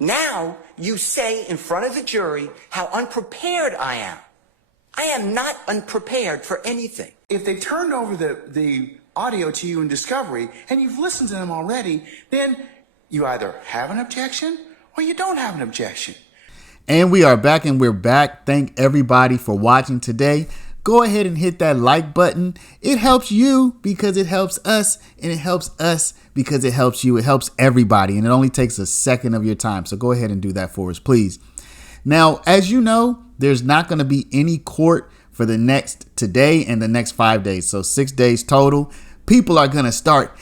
Now you say in front of the jury how unprepared I am. I am not unprepared for anything. If they turned over the audio to you in discovery and you've listened to them already, then you either have an objection or you don't have an objection. And we are back, and we're back. Thank everybody for watching today. Go ahead and hit that like button. It helps you because it helps us, and it helps us because it helps you. It helps everybody, and it only takes a second of your time. So go ahead and do that for us, please. Now, as you know, there's not going to be any court for today and the next 5 days. So 6 days total. People are going to start,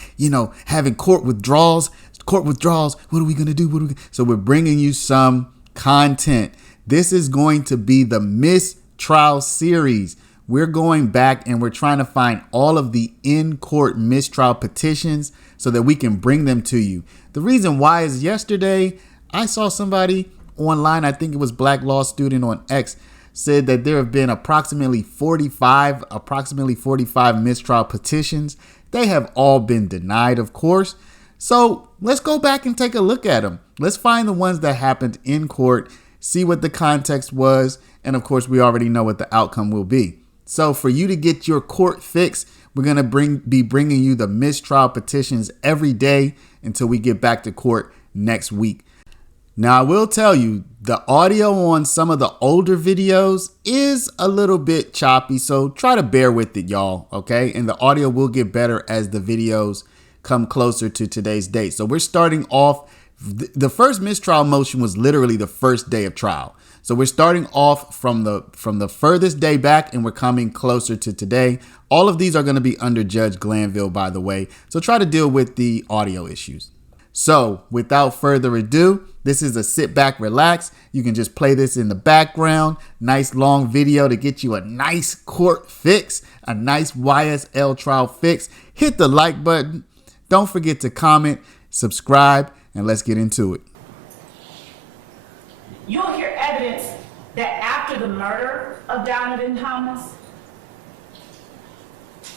having court withdrawals. What are we going to do? So we're bringing you some content. This is going to be the mistrial series. We're going back and we're trying to find all of the in-court mistrial petitions so that we can bring them to you. The reason why is yesterday I saw somebody online, I think it was Black Law Student on X, said that there have been approximately 45 mistrial petitions. They have all been denied, of course. So let's go back and take a look at them. Let's find the ones that happened in court, see what the context was, and of course, we already know what the outcome will be. So for you to get your court fix, we're going to be bringing you the mistrial petitions every day until we get back to court next week. Now, I will tell you, the audio on some of the older videos is a little bit choppy, so try to bear with it, y'all, okay? And the audio will get better as the videos come closer to today's date. So we're starting off, the first mistrial motion was literally the first day of trial. So we're starting off from the furthest day back, and we're coming closer to today. All of these are going to be under Judge Glanville, by the way. So try to deal with the audio issues. So without further ado, this is a sit back, relax. You can just play this in the background. Nice long video to get you a nice court fix, a nice YSL trial fix. Hit the like button. Don't forget to comment, subscribe, and let's get into it. You'll hear evidence that after the murder of Donovan Thomas,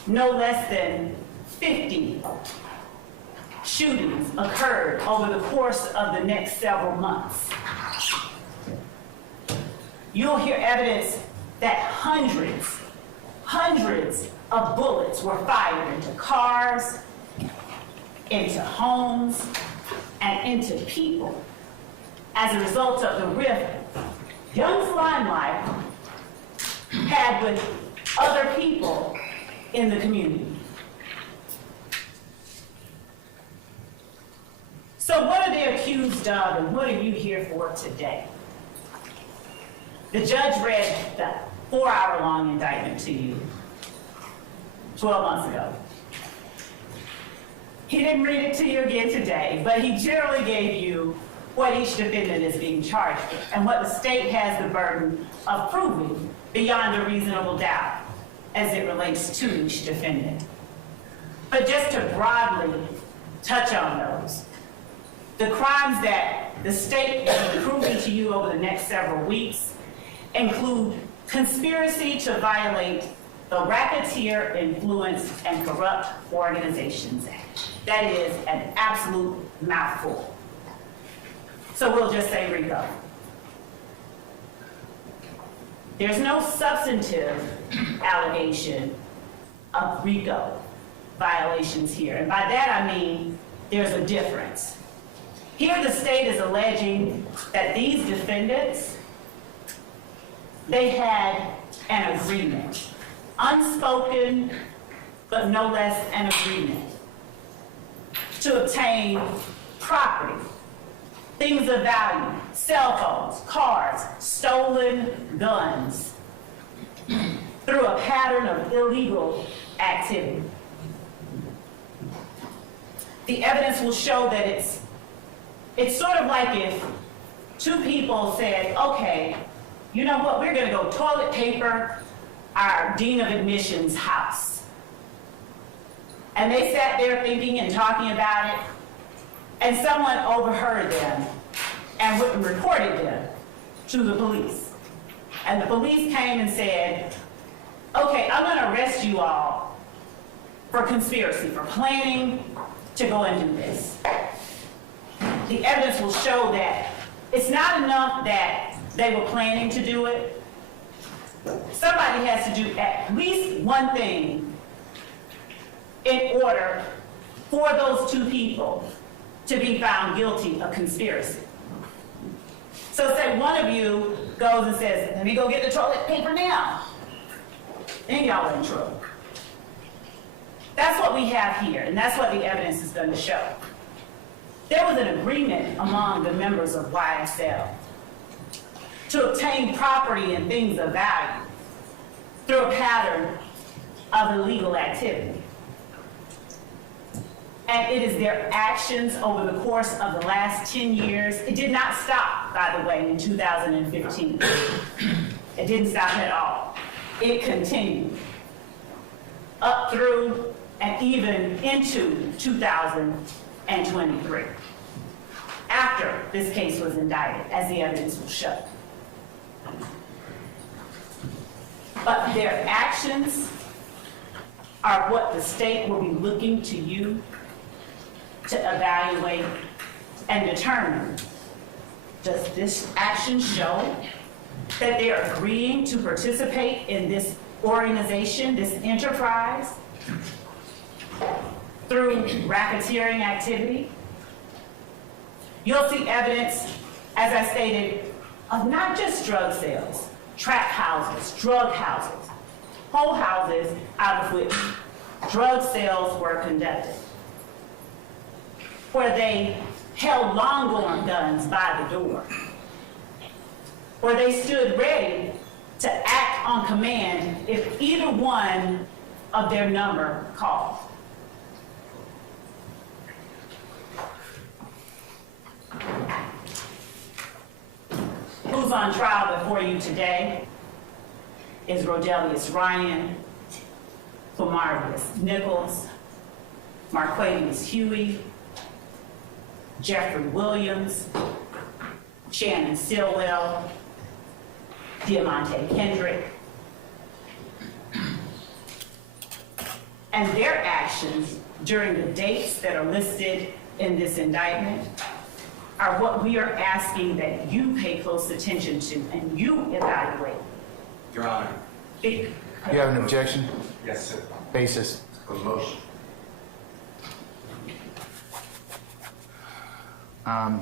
no less than 50 shootings occurred over the course of the next several months. You'll hear evidence that hundreds of bullets were fired into cars, into homes, and into people as a result of the rift young Limelight had with other people in the community. So what are they accused of, and what are you here for today? The judge read the 4-hour-long indictment to you 12 months ago. He didn't read it to you again today, but he generally gave you what each defendant is being charged with and what the state has the burden of proving beyond a reasonable doubt as it relates to each defendant. But just to broadly touch on those, the crimes that the state is proving to you over the next several weeks include conspiracy to violate the Racketeer Influence and Corrupt Organizations Act. That is an absolute mouthful. So we'll just say RICO. There's no substantive allegation of RICO violations here. And by that I mean there's a difference. Here the state is alleging that these defendants, they had an agreement, unspoken, but no less an agreement, to obtain property, things of value, cell phones, cars, stolen guns, through a pattern of illegal activity. The evidence will show that it's sort of like if two people said, okay, you know what, we're gonna go toilet paper our dean of admissions house. And they sat there thinking and talking about it, and someone overheard them and reported them to the police. And the police came and said, okay, I'm gonna arrest you all for conspiracy, for planning to go and do this. The evidence will show that It's not enough that they were planning to do it. Somebody has to do at least one thing in order for those two people to be found guilty of conspiracy. So say one of you goes and says, let me go get the toilet paper now. Then y'all are in trouble. That's what we have here, and that's what the evidence is going to show. There was an agreement among the members of YSL to obtain property and things of value through a pattern of illegal activity. And it is their actions over the course of the last 10 years. It did not stop, by the way, in 2015. It didn't stop at all. It continued up through and even into 2023, after this case was indicted, as the evidence will show. But their actions are what the state will be looking to you to evaluate and determine. Does this action show that they're agreeing to participate in this organization, this enterprise, through racketeering activity? You'll see evidence, as I stated, of not just drug sales, trap houses, drug houses, whole houses out of which drug sales were conducted, where they held long-gun guns by the door, where they stood ready to act on command if either one of their number called. Who's on trial before you today is Rodelius Ryan, Flamarius Nichols, Marquavius Huey, Jeffrey Williams, Shannon Stillwell, Diamante Kendrick. And their actions during the dates that are listed in this indictment are what we are asking that you pay close attention to and you evaluate. Your Honor. You have an objection? Yes, sir. Basis. A motion. All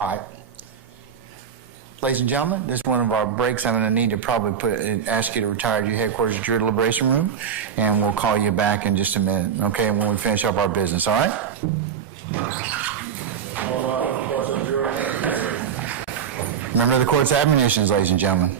right. Ladies and gentlemen, this is one of our breaks. I'm going to need to probably ask you to retire to your headquarters at your deliberation room, and we'll call you back in just a minute, okay, when we finish up our business, all right? Remember the court's admonitions, ladies and gentlemen.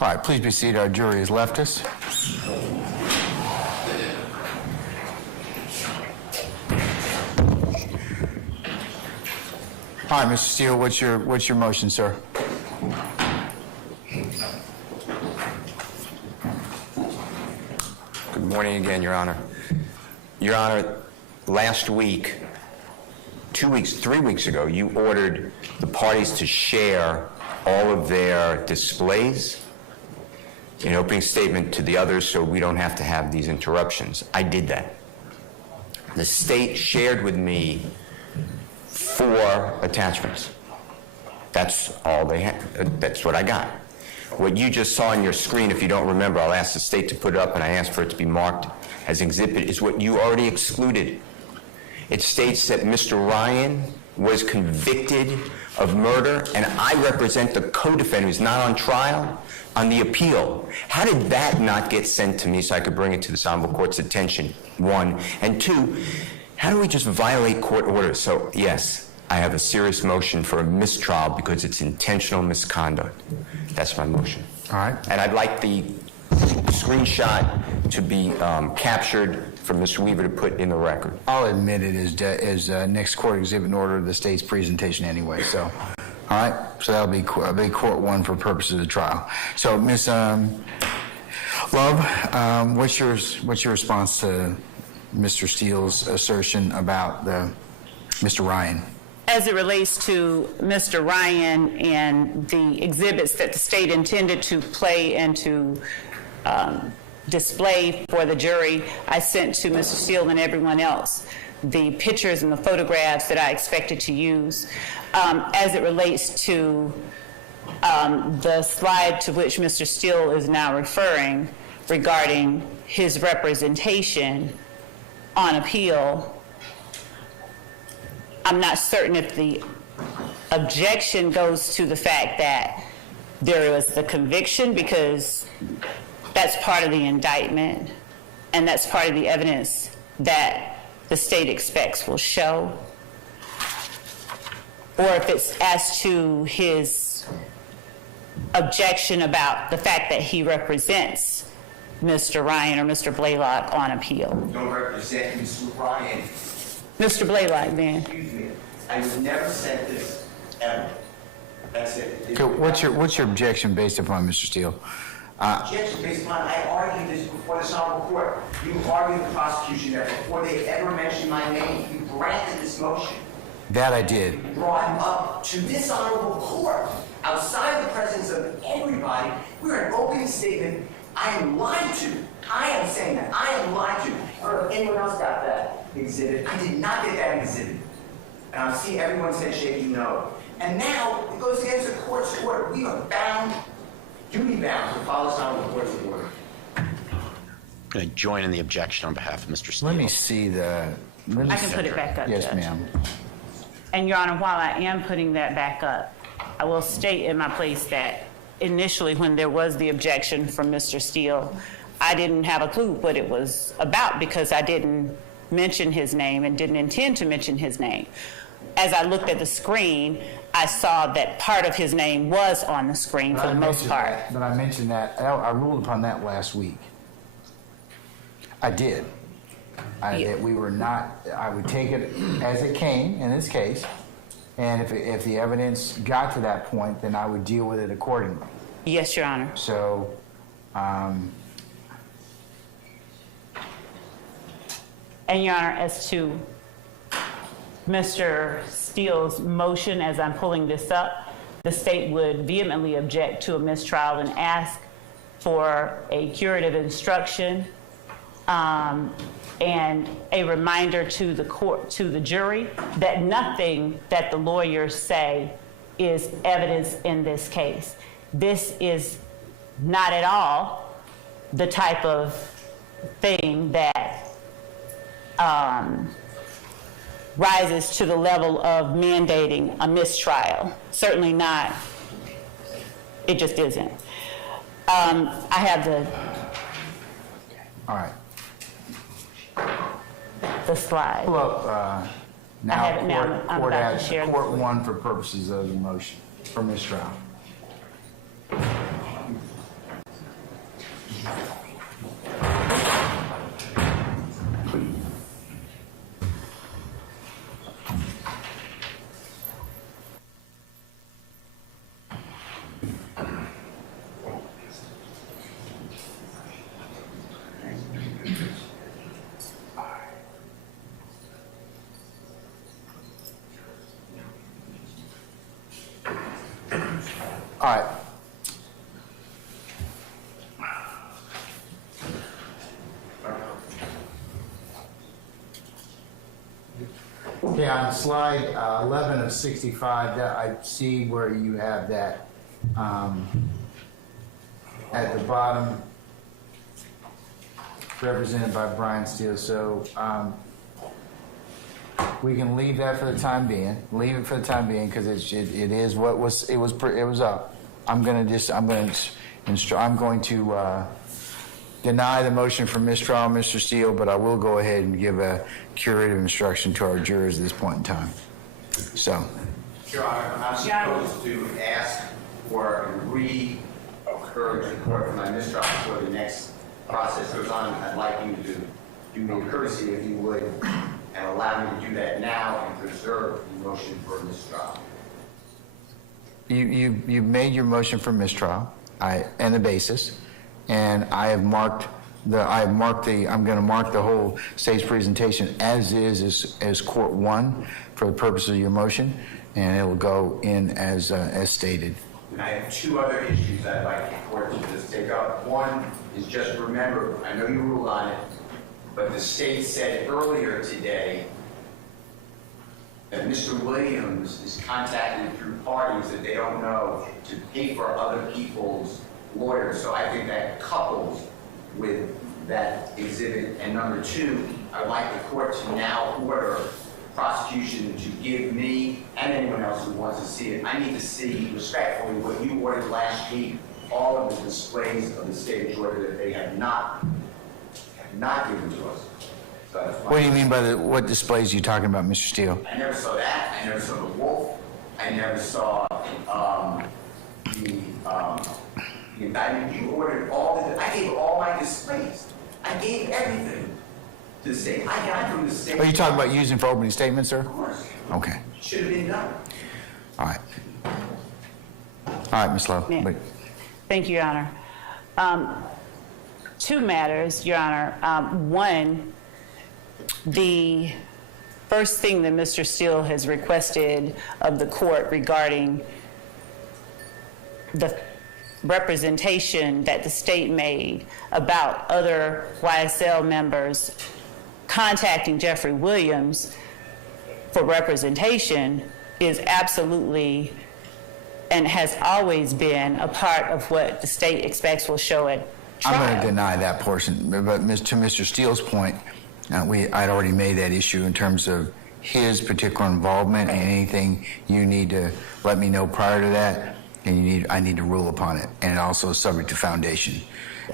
All right, please be seated. Our jury has left us. All right, Mr. Steele, what's your motion, sir? Good morning again, Your Honor. Your Honor, last week, 2 weeks, 3 weeks ago, you ordered the parties to share all of their displays in opening statement to the others so we don't have to have these interruptions. I did that. The state shared with me 4 attachments. That's all they had. That's what I got. What you just saw on your screen, if you don't remember, I'll ask the state to put it up and I asked for it to be marked as exhibit, is what you already excluded. It states that Mr. Ryan was convicted of murder and I represent the co-defendant who's not on trial on the appeal. How did that not get sent to me so I could bring it to this honorable court's attention, 1? And 2, how do we just violate court orders? So yes, I have a serious motion for a mistrial because it's intentional misconduct. That's my motion. All right. And I'd like the screenshot to be captured for Mr. Weaver to put in the record. I'll admit it as next court exhibit in order of the state's presentation anyway, so. All right, so that'll be court one for purposes of the trial. So, Ms. Love, what's your response to Mr. Steele's assertion about Mr. Ryan? As it relates to Mr. Ryan and the exhibits that the state intended to play and to display for the jury, I sent to Mr. Steele and everyone else the pictures and the photographs that I expected to use. As it relates to the slide to which Mr. Steele is now referring regarding his representation on appeal, I'm not certain if the objection goes to the fact that there was the conviction, because that's part of the indictment and that's part of the evidence that the state expects will show, or if it's as to his objection about the fact that he represents Mr. Ryan or Mr. Blaylock on appeal. Don't represent Mr. Ryan. Mr. Blaylock, then. Excuse me. I would never said this, ever. That's it. So what's your objection based upon, Mr. Steele? Objection based upon, I argued this before this honorable court. You argued the prosecution that before they ever mentioned my name, you granted this motion. That I did. You brought him up to this honorable court, outside the presence of everybody. We're an opening statement. I am lied to. I am saying that. I am lied to. I don't know if anyone else got that exhibit. I did not get that exhibit. And I see everyone said shaking no. And now it goes against the court's order. We are bound, duty bound, to follow this honorable court's order. I'm going to join in the objection on behalf of Mr. Steele. Let me see the... I can put it back up, Yes, Judge. ma'am. And Your Honor, while I am putting that back up, I will state in my place that initially when there was the objection from Mr. Steele, I didn't have a clue what it was about because I didn't mention his name and didn't intend to mention his name. As I looked at the screen, I saw that part of his name was on the screen for the most part. But I mentioned that, I ruled upon that last week. I did. That we were not, I would take it as it came in this case, and if the evidence got to that point, then I would deal with it accordingly. Yes, Your Honor. So, And Your Honor, as to Mr. Steele's motion, as I'm pulling this up, the state would vehemently object to a mistrial and ask for a curative instruction and a reminder to the court, to the jury, that nothing that the lawyers say is evidence in this case. This is not at all the type of thing that rises to the level of mandating a mistrial. Certainly not. It just isn't. I have all right. the slide. Pull up, now have it now. I'm court about to has share the court screen. one for purposes of the motion for mistrial. All right. Okay, on slide 11 of 65, that I see where you have that at the bottom, represented by Brian Steele. So we can leave that for the time being. Leave it for the time being because it is what was it was up. I'm going to deny the motion for mistrial, Mr. Steele, but I will go ahead and give a curative instruction to our jurors at this point in time. So, Your Honor, I'm supposed to ask for a re-occurrence report for my mistrial for the next process goes on, I'd like you to do me a courtesy, if you would, and allow me to do that now and preserve the motion for mistrial. You made your motion for mistrial, and the basis, and I'm going to mark the whole state's presentation as court one for the purpose of your motion, and it will go in as stated. And I have two other issues I'd like the court to just take up. One is just remember, I know you ruled on it, but the state said earlier today that Mr. Williams is contacted through parties that they don't know to pay for other people's lawyers. So I think that couples with that exhibit. And number two, I'd like the court to now order prosecution to give me and anyone else who wants to see it. I need to see respectfully what you ordered last week, all of the displays of the state of Georgia that they have not given to us. So that's What do you mean by what displays are you talking about, Mr. Steele? I never saw that. I never saw the wolf. I never saw the indictment. You ordered I gave all my displays. I gave everything to the state. I got from the state. Are you talking about using for opening statements, sir? Of course. Okay. Should have been done. All right. All right, Ms. Love. Yeah. Wait. Thank you, Your Honor. Two matters, Your Honor. One, the first thing that Mr. Steele has requested of the court regarding the representation that the state made about other YSL members contacting Jeffrey Williams for representation is absolutely and has always been a part of what the state expects will show at trial. I'm going to deny that portion, but to Mr. Steele's point, I'd already made that issue in terms of his particular involvement, and anything you need to let me know prior to that, and I need to rule upon it, and also is subject to foundation,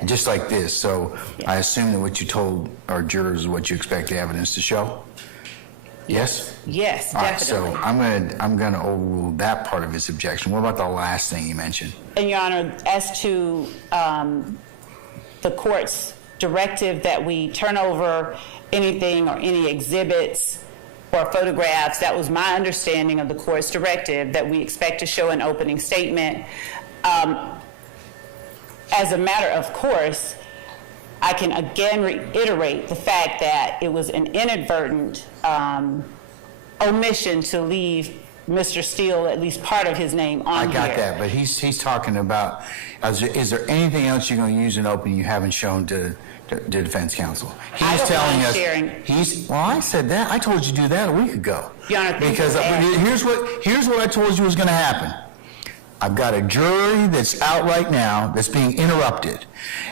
just like this. So I assume that what you told our jurors is what you expect the evidence to show. Yes? Yes, All right, definitely. so I'm going to overrule that part of his objection. What about the last thing you mentioned? And Your Honor, as to the court's directive that we turn over anything or any exhibits or photographs, that was my understanding of the court's directive, that we expect to show an opening statement. As a matter of course, I can again reiterate the fact that it was an inadvertent omission to leave Mr. Steele at least part of his name on here. I got that, but he's talking about, is there anything else you're going to use in open you haven't shown to defense counsel? I He's don't telling mind us, sharing. well, I said that. I told you to do that a week ago. Your Honor, thank because you. here's what I told you was going to happen. I've got a jury that's out right now that's being interrupted.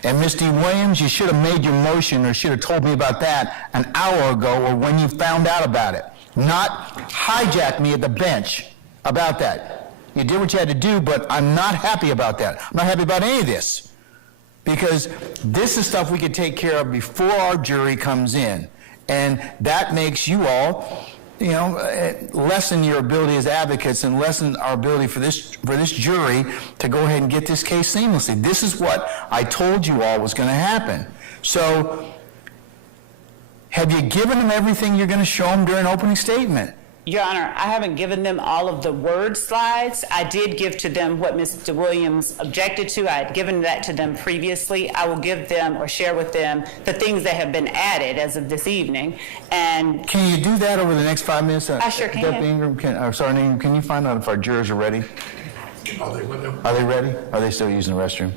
And Ms. D. Williams, you should have made your motion or should have told me about that an hour ago or when you found out about it. Not hijack me at the bench about that. You did what you had to do, but I'm not happy about that. I'm not happy about any of this. Because this is stuff we could take care of before our jury comes in. And that makes you all, lessen your ability as advocates and lessen our ability for this jury to go ahead and get this case seamlessly. This is what I told you all was going to happen. So, have you given them everything you're going to show them during opening statement? Your Honor, I haven't given them all of the word slides. I did give to them what Mr. Williams objected to. I had given that to them previously. I will give them or share with them the things that have been added as of this evening. And can you do that over the next 5 minutes? I sure can. Deputy Ingram, Ingram, can you find out if our jurors are ready? Are they with them? Are they ready? Are they still using the restroom?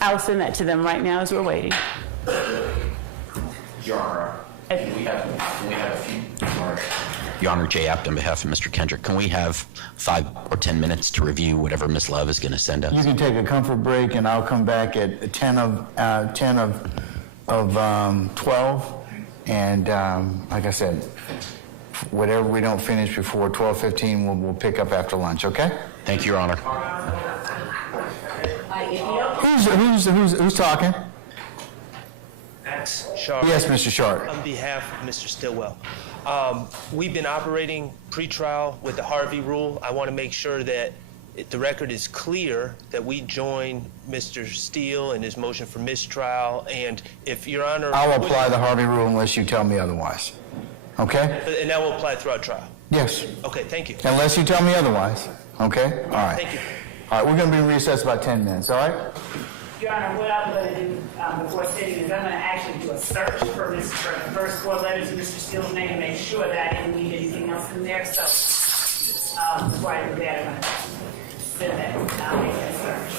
I'll send that to them right now as we're waiting. Your Honor, can we have a few? Your Honor, Jay Apt on behalf of Mr. Kendrick, can we have 5 or 10 minutes to review whatever Ms. Love is going to send us? You can take a comfort break, and I'll come back at 10 of 12. And like I said, whatever we don't finish before 12:15, we'll pick up after lunch. Okay? Thank you, Your Honor. Who's talking? Max Sharp. Yes, Mr. Sharp. On behalf of Mr. Stillwell. We've been operating pretrial with the Harvey rule. I want to make sure that The record is clear that we join Mr. Steele in his motion for mistrial, and if Your Honor... I'll apply the Harvey rule unless you tell me otherwise. Okay? And that will apply throughout trial? Yes. Okay, thank you. Unless you tell me otherwise. Okay? All right. Thank you. All right, we're going to be in recess about 10 minutes, all right? Your Honor, what I'm going to do before sitting is I'm going to actually do a search for the first 4 letters of Mr. Steele's name to make sure that I didn't leave anything else in there. So before I do that, I'm going to send that. I'll make that search.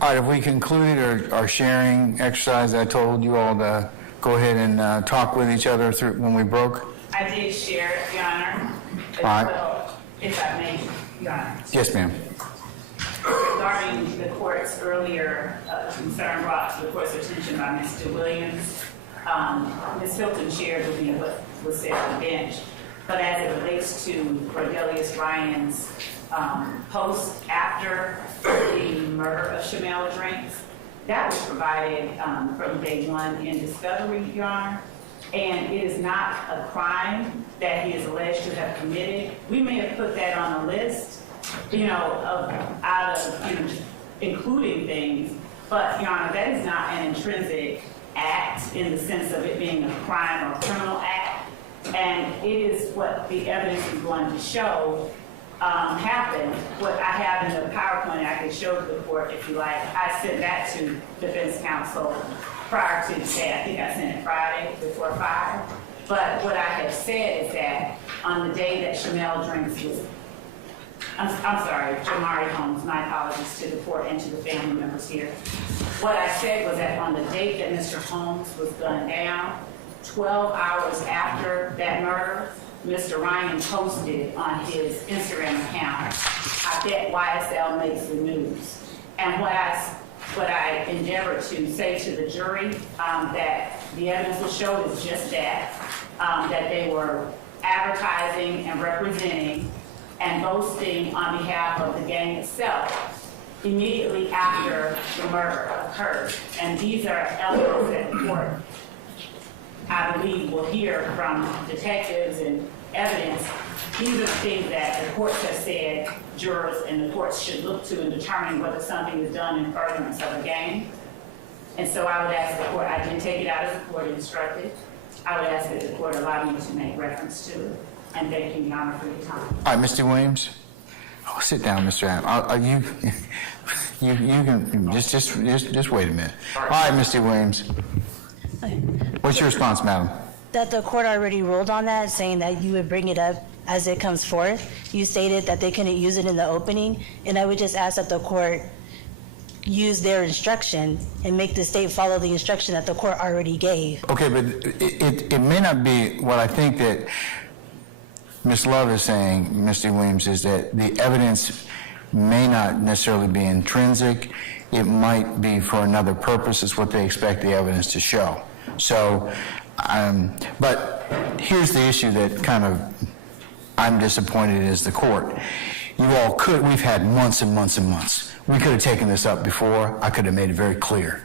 All right, if we concluded our sharing exercise, I told you all to go ahead and talk with each other through when we broke. I did share it, Your Honor. All right. Well, if I may, Your Honor. Yes, ma'am. Regarding the court's earlier concern brought to the court's attention by Mr. Williams, Ms. Hilton shared with me what was said on the bench. But as it relates to Cordelius Ryan's post after the murder of Shamel Drinks, that was provided from day one in discovery, Your Honor. And it is not a crime that he is alleged to have committed. We may have put that on a list, out of including things, but, Your Honor, that is not an intrinsic act in the sense of it being a crime or criminal act. And it is what the evidence is going to show happened. What I have in the PowerPoint I can show to the court if you like. I sent that to defense counsel prior to today. I think I sent it Friday before 5. But what I have said is that on the day that Shamel Drinks was, I'm sorry, Jamari Holmes, my apologies to the court and to the family members here. What I said was that on the date that Mr. Holmes was gunned down, 12 hours after that murder, Mr. Ryan posted on his Instagram account, "I bet YSL makes the news." And what I endeavored to say to the jury that the evidence will show is just that they were advertising and representing and boasting on behalf of the gang itself immediately after the murder occurred. And these are elements that the court, I believe, will hear from detectives and evidence. These are the things that the courts have said jurors and the courts should look to in determining whether something is done in furtherance of a gang. And so I would ask the court, I didn't take it out as the court instructed. I would ask that the court allow me to make reference to it. And thank you, Your Honor, for your time. All right, Mr. Williams. Oh, sit down, Mr. Adams. You can just wait a minute. All right, Mr. Williams. What's your response, madam? That the court already ruled on that, saying that you would bring it up as it comes forth. You stated that they couldn't use it in the opening, and I would just ask that the court use their instruction and make the state follow the instruction that the court already gave. Okay, but it may not be what I think that Ms. Love is saying, Mr. Williams, is that the evidence may not necessarily be intrinsic. It might be for another purpose. It's what they expect the evidence to show. So, but here's the issue that kind of I'm disappointed is the court. You all could, we've had months and months and months. We could have taken this up before. I could have made it very clear.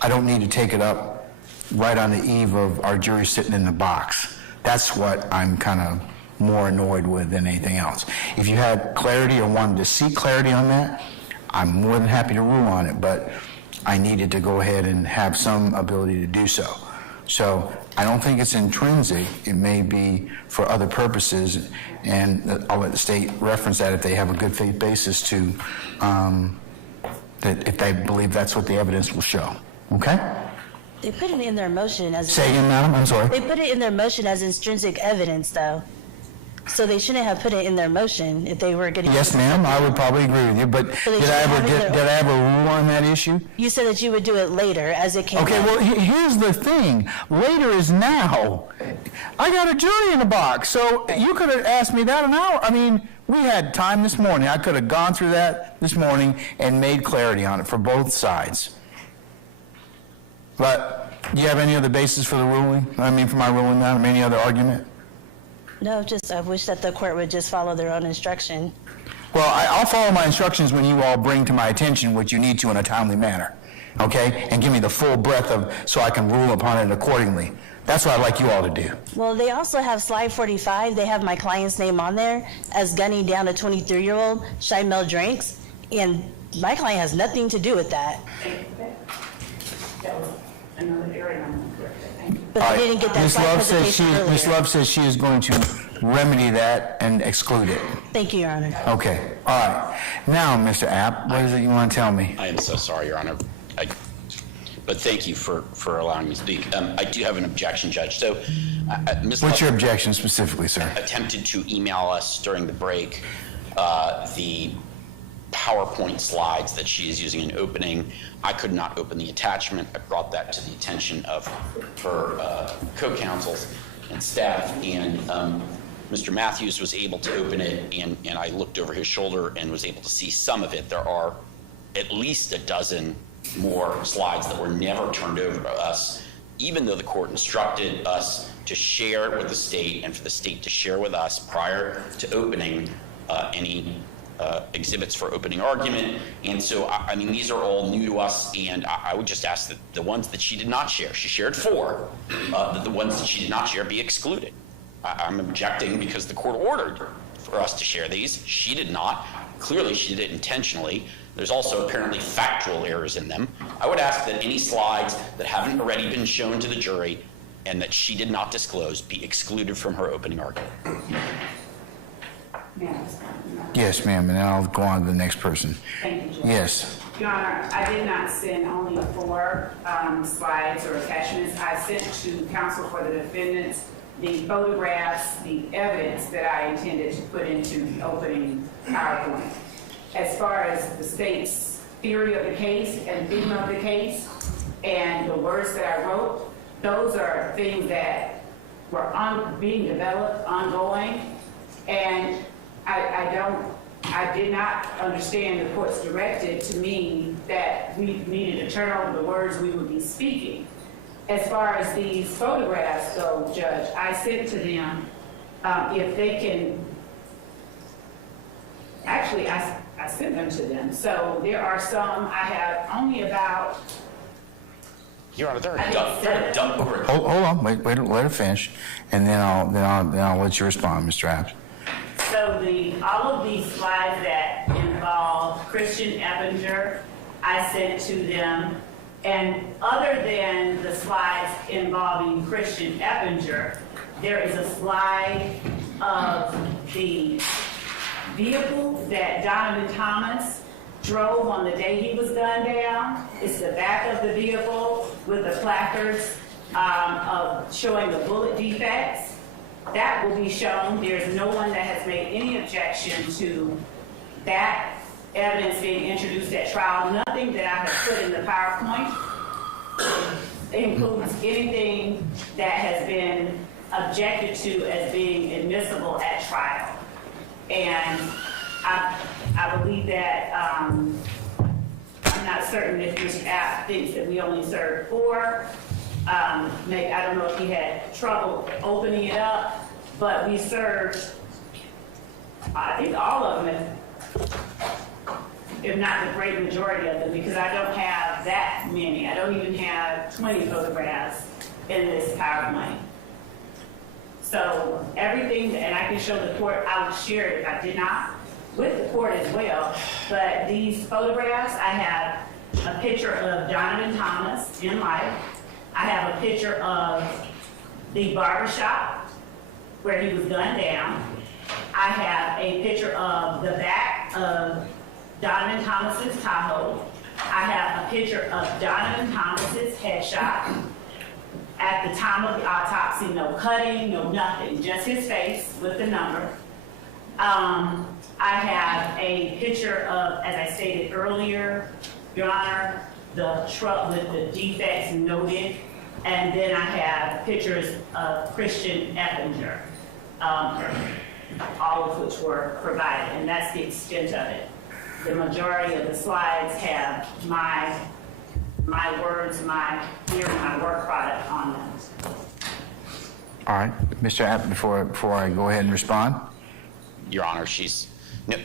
I don't need to take it up right on the eve of our jury sitting in the box. That's what I'm kind of more annoyed with than anything else. If you had clarity or wanted to seek clarity on that, I'm more than happy to rule on it, but I needed to go ahead and have some ability to do so. So I don't think it's intrinsic. It may be for other purposes, and I'll let the state reference that if they have a good faith basis to, that if they believe that's what the evidence will show. Okay? They put it in their motion as... Say again, madam? I'm sorry. They put it in their motion as intrinsic evidence, though. So they shouldn't have put it in their motion if they were going to... Yes, ma'am, I would probably agree with you, but did I ever rule on that issue? You said that you would do it later as it came Okay, up. well, here's the thing. Later is now. I got a jury in the box, so you could have asked me that an hour. I mean, we had time this morning. I could have gone through that this morning and made clarity on it for both sides. But do you have any other basis for the ruling? I mean, for my ruling, madam, any other argument? No, just I wish that the court would just follow their own instruction. Well, I'll follow my instructions when you all bring to my attention what you need to in a timely manner, okay? And give me the full breadth of, so I can rule upon it accordingly. That's what I'd like you all to do. Well, they also have slide 45. They have my client's name on there as gunning down a 23-year-old, Shymel Drinks, and my client has nothing to do with that. That was another area I'm correct. Thank you. But I didn't get that slide presentation earlier. Ms. Love says she is going to remedy that and exclude it. Thank you, Your Honor. Okay, all right. Now, Mr. App, what is it you want to tell me? I am so sorry, Your Honor. But thank you for allowing me to speak. I do have an objection, Judge. So, Ms. What's Love your objection specifically, sir? attempted to email us during the break the PowerPoint slides that she is using in opening. I could not open the attachment. I brought that to the attention of her co-counsels and staff, and Mr. Matthews was able to open it, and I looked over his shoulder and was able to see some of it. There are at least a dozen more slides that were never turned over to us, even though the court instructed us to share it with the state and for the state to share with us prior to opening any exhibits for opening argument. And so, I mean, these are all new to us, and I would just ask that the ones that she did not share, she shared 4, that the ones that she did not share be excluded. I'm objecting because the court ordered for us to share these. She did not. Clearly, she did it intentionally. There's also apparently factual errors in them. I would ask that any slides that haven't already been shown to the jury and that she did not disclose be excluded from her opening argument. Yes, ma'am, and then I'll go on to the next person. Thank you, Judge. Yes. Your Honor, I did not send only 4 slides or attachments. I sent to counsel for the defendants the photographs, the evidence that I intended to put into the opening PowerPoint. As far as the state's theory of the case and theme of the case and the words that I wrote, those are things that were being developed, ongoing, and I did not understand the court's directive to me that we needed to turn over the words we would be speaking. As far as these photographs go, Judge, I sent to them if they can, actually I sent them to them. So there are some, I have only about, Your Honor, there are done over. Hold on, wait, let her finish, and then I'll let you respond, Mr. Apps. so all of these slides that involve Christian Eppinger, I sent to them. And other than the slides involving Christian Eppinger, there is a slide of the vehicle that Donovan Thomas drove on the day he was gunned down. It's the back of the vehicle with the placards of showing the bullet defects. That will be shown. There's no one that has made any objection to that evidence being introduced at trial. Nothing that I have put in the PowerPoint includes anything that has been objected to as being admissible at trial. And I believe that, I'm not certain if Mr. App thinks that we only served 4. Maybe, I don't know if he had trouble opening it up, but we served, I think all of them, if not the great majority of them, because I don't have that many. I don't even have 20 photographs in this PowerPoint. So everything, and I can show the court, I would share it if I did not, with the court as well. But these photographs, I have a picture of Donovan Thomas in life. I have a picture of the barbershop where he was gunned down. I have a picture of the back of Donovan Thomas's Tahoe. I have a picture of Donovan Thomas's headshot. At the time of the autopsy, no cutting, no nothing, just his face with the number. I have a picture of, as I stated earlier, Your Honor, the truck with the defects noted. And then I have pictures of Christian Eppinger, all of which were provided, and that's the extent of it. The majority of the slides have my words, my work product on them. All right, Mr. App, before I go ahead and respond. Your Honor,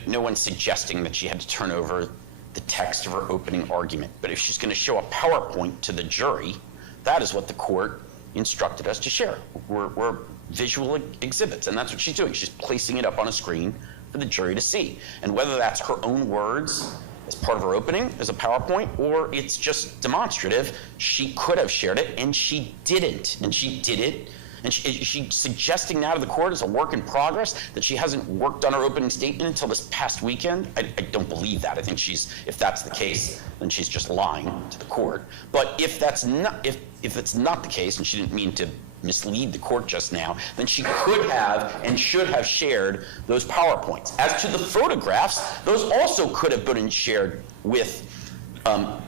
no one's suggesting that she had to turn over the text of her opening argument. But if she's going to show a PowerPoint to the jury, that is what the court instructed us to share. We're visual exhibits, and that's what she's doing. She's placing it up on a screen for the jury to see. And whether that's her own words as part of her opening as a PowerPoint, or it's just demonstrative, she could have shared it, and she didn't. And she did it. And she's suggesting now to the court as a work in progress that she hasn't worked on her opening statement until this past weekend. I don't believe that. I think if that's the case, then she's just lying to the court. But if that's not the case, and she didn't mean to mislead the court just now, then she could have and should have shared those PowerPoints. As to the photographs, those also could have been shared with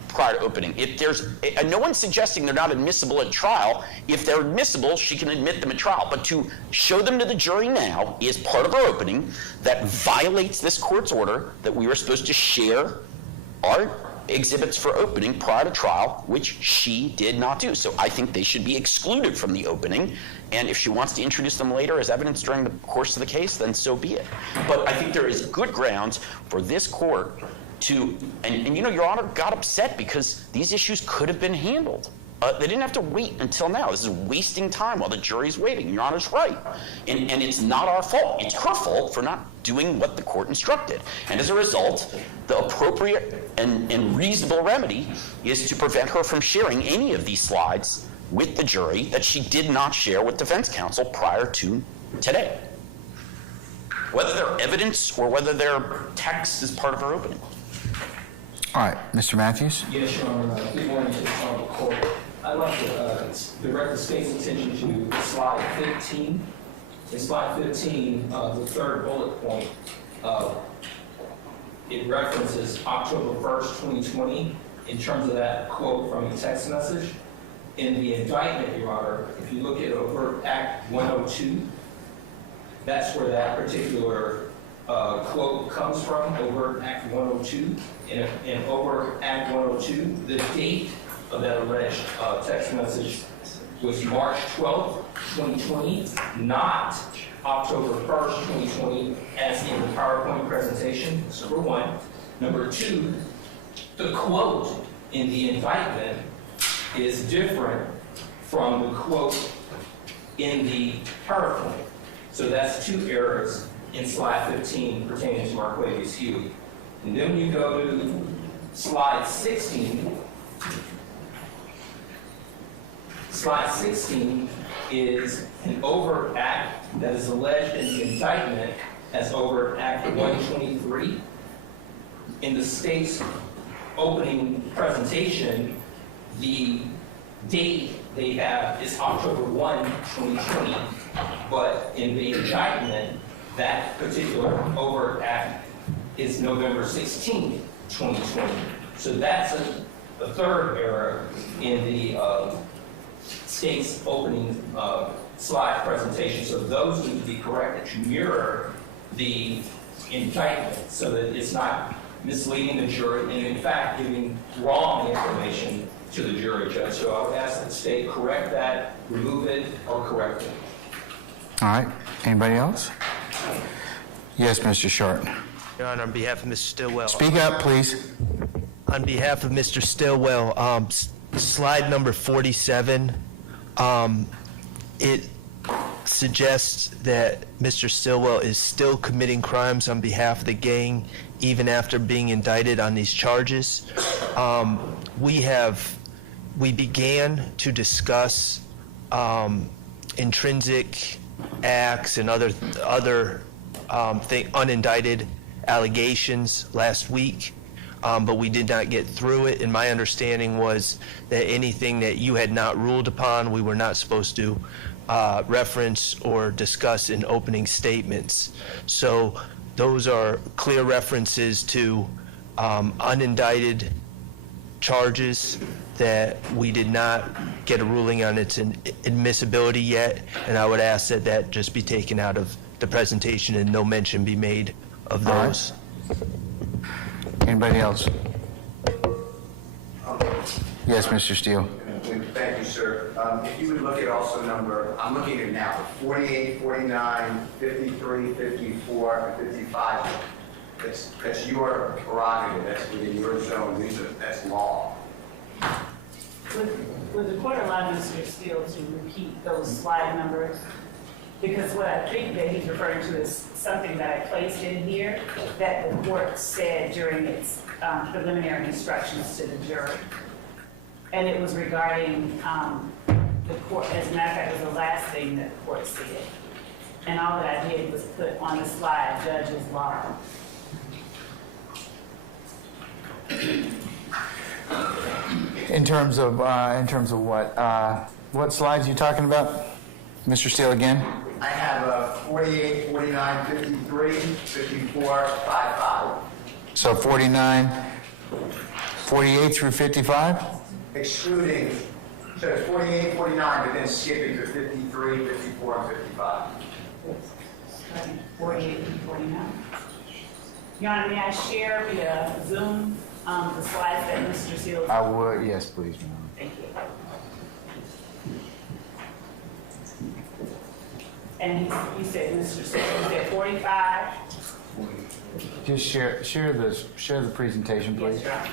prior to opening. If no one's suggesting they're not admissible at trial. If they're admissible, she can admit them at trial. But to show them to the jury now is part of our opening that violates this court's order that we were supposed to share our exhibits for opening prior to trial, which she did not do. So I think they should be excluded from the opening. And if she wants to introduce them later as evidence during the course of the case, then so be it. But I think there is good grounds for this court to, and Your Honor got upset because these issues could have been handled. They didn't have to wait until now. This is wasting time while the jury's waiting. Your Honor's right. And it's not our fault. It's her fault for not doing what the court instructed. And as a result, the appropriate and reasonable remedy is to prevent her from sharing any of these slides with the jury that she did not share with defense counsel prior to today. Whether they're evidence or whether they're text is part of her opening. All right, Mr. Matthews. Yes, Your Honor. Good morning to the Honorable Court. I'd like to direct the state's attention to slide 15. In slide 15, the third bullet point, it references October 1st, 2020, in terms of that quote from the text message. In the indictment, Your Honor, if you look at Overt Act 102, that's where that particular quote comes from, Overt Act 102. In Overt Act 102, the date of that alleged text message was March 12th, 2020, not October 1st, 2020, as in the PowerPoint presentation. That's number one. Number two, the quote in the indictment is different from the quote in the PowerPoint. So that's two errors in slide 15 pertaining to Marquavius Hugh. And then when you go to slide 16, slide 16 is an overt act that is alleged in the indictment as Overt Act 123. In the state's opening presentation, the date they have is October 1, 2020, but in the indictment, that particular overt act is November 16, 2020. So that's a third error in the state's opening slide presentation. So those need to be corrected to mirror the indictment so that it's not misleading the jury and in fact giving wrong information to the jury judge. So I would ask that the state correct that, remove it, or correct it. All right, anybody else? Yes, Mr. Short. Your Honor, on behalf of Mr. Stillwell. Speak up, please. On behalf of Mr. Stillwell, slide number 47, it suggests that Mr. Stillwell is still committing crimes on behalf of the gang even after being indicted on these charges. We began to discuss intrinsic acts and other unindicted allegations last week, but we did not get through it. And my understanding was that anything that you had not ruled upon, we were not supposed to reference or discuss in opening statements. So those are clear references to unindicted charges that we did not get a ruling on its admissibility yet, and I would ask that that just be taken out of the presentation and no mention be made of those. Anybody else? Yes, Mr. Steele. Thank you, sir. If you would look at also I'm looking at now, 48, 49, 53, 54, and 55. That's your prerogative, that's within your zone, that's law. Would the court allow Mr. Steele to repeat those slide numbers? Because what I think that he's referring to is something that I placed in here that the court said during its preliminary instructions to the jury. And it was regarding the court, as a matter of fact, it was the last thing that the court said. And all that I did was put on the slide, judge's law. In terms of what slides are you talking about? Mr. Steele again? I have 48, 49, 53, 54, 55. So 48 through 55? Excluding, so it's 48, 49, but then skipping to 53, 54, and 55. 48 and 49. Your Honor, may I share via Zoom the slides that Mr. Steele? I would, yes, please, ma'am. Thank you. And you said, Mr. Steele, you said 45? Just share the presentation, please. Yes, Your Honor.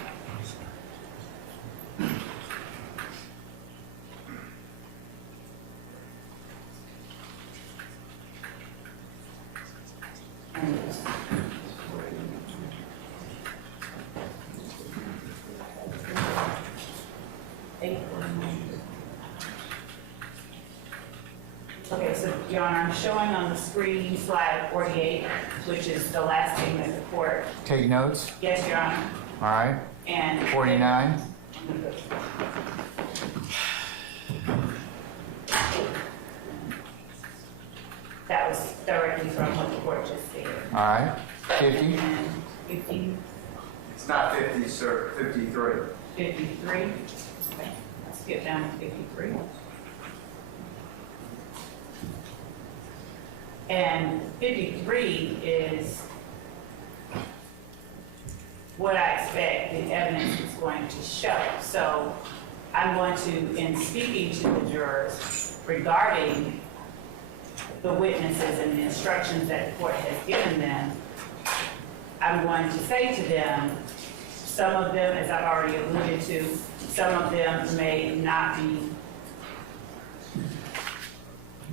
Okay, so Your Honor, I'm showing on the screen slide 48, which is the last thing that the court. Take notes. Yes, Your Honor. All right. And 49. That was directly from what the court just said. All right. 50. And 50. It's not 50, sir. 53. 53. Okay, let's get down to 53. And 53 is what I expect the evidence is going to show. So I'm going to, in speaking to the jurors regarding the witnesses and the instructions that the court has given them, I'm going to say to them, some of them, as I've already alluded to, some of them may not be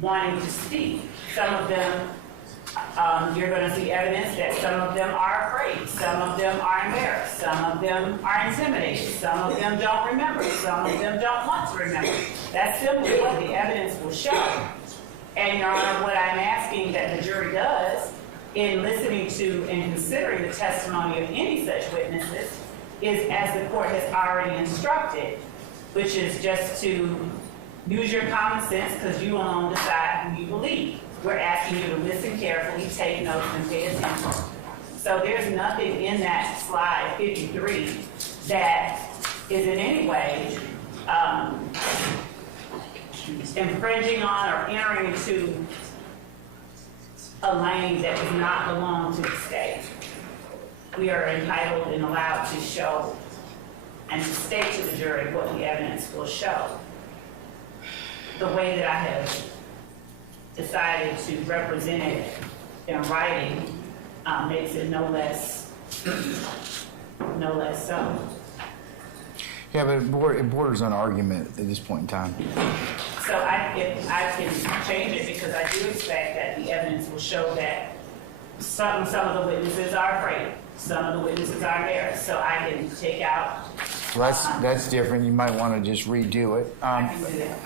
wanting to speak. Some of them, you're going to see evidence that some of them are afraid, some of them are embarrassed, some of them are intimidated, some of them don't remember, some of them don't want to remember. That's simply what the evidence will show. And Your Honor, what I'm asking that the jury does in listening to and considering the testimony of any such witnesses is as the court has already instructed, which is just to use your common sense because you alone decide who you believe. We're asking you to listen carefully, take notes, and pay attention. So there's nothing in that slide 53 that is in any way infringing on or entering into a lane that does not belong to the state. We are entitled and allowed to show and to state to the jury what the evidence will show. The way that I have decided to represent it in writing makes it no less so. Yeah, but it borders on argument at this point in time. So I can change it because I do expect that the evidence will show that some of the witnesses are afraid, some of the witnesses are embarrassed. So I can take out. Well, that's different. You might want to just redo it. I can do that.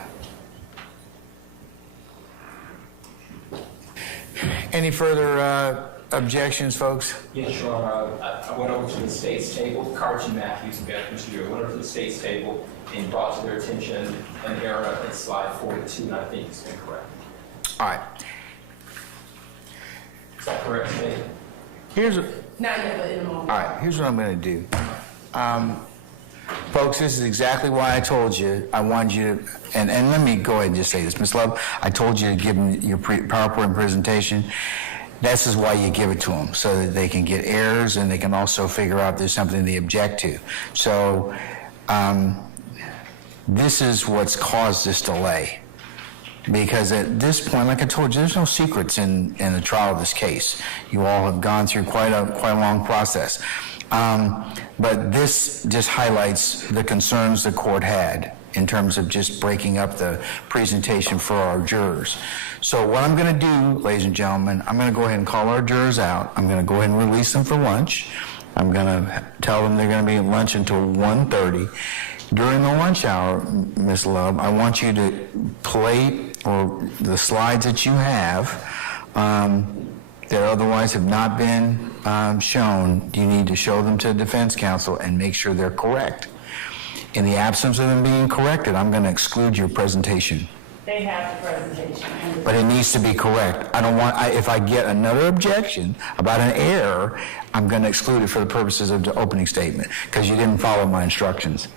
Any further objections, folks? Yes, Your Honor. I went over to the state's table, Carson Matthews and Beth Mistrial went over to the state's table and brought to their attention an error in slide 42, and I think it's incorrect. All right. Is that correct, State? Not yet, but in a moment. All right, here's what I'm going to do. Folks, this is exactly why I told you I wanted you to, and let me go ahead and just say this. Ms. Love, I told you to give them your PowerPoint presentation. This is why you give it to them, so that they can get errors and they can also figure out if there's something they object to. So this is what's caused this delay. Because at this point, like I told you, there's no secrets in the trial of this case. You all have gone through quite a long process. But this just highlights the concerns the court had in terms of just breaking up the presentation for our jurors. So what I'm going to do, ladies and gentlemen, I'm going to go ahead and call our jurors out. I'm going to go ahead and release them for lunch. I'm going to tell them they're going to be at lunch until 1:30. During the lunch hour, Ms. Love, I want you to play the slides that you have that otherwise have not been shown. You need to show them to the defense counsel and make sure they're correct. In the absence of them being corrected, I'm going to exclude your presentation. They have the presentation. But it needs to be correct. I don't want, if I get another objection about an error, I'm going to exclude it for the purposes of the opening statement because you didn't follow my instructions.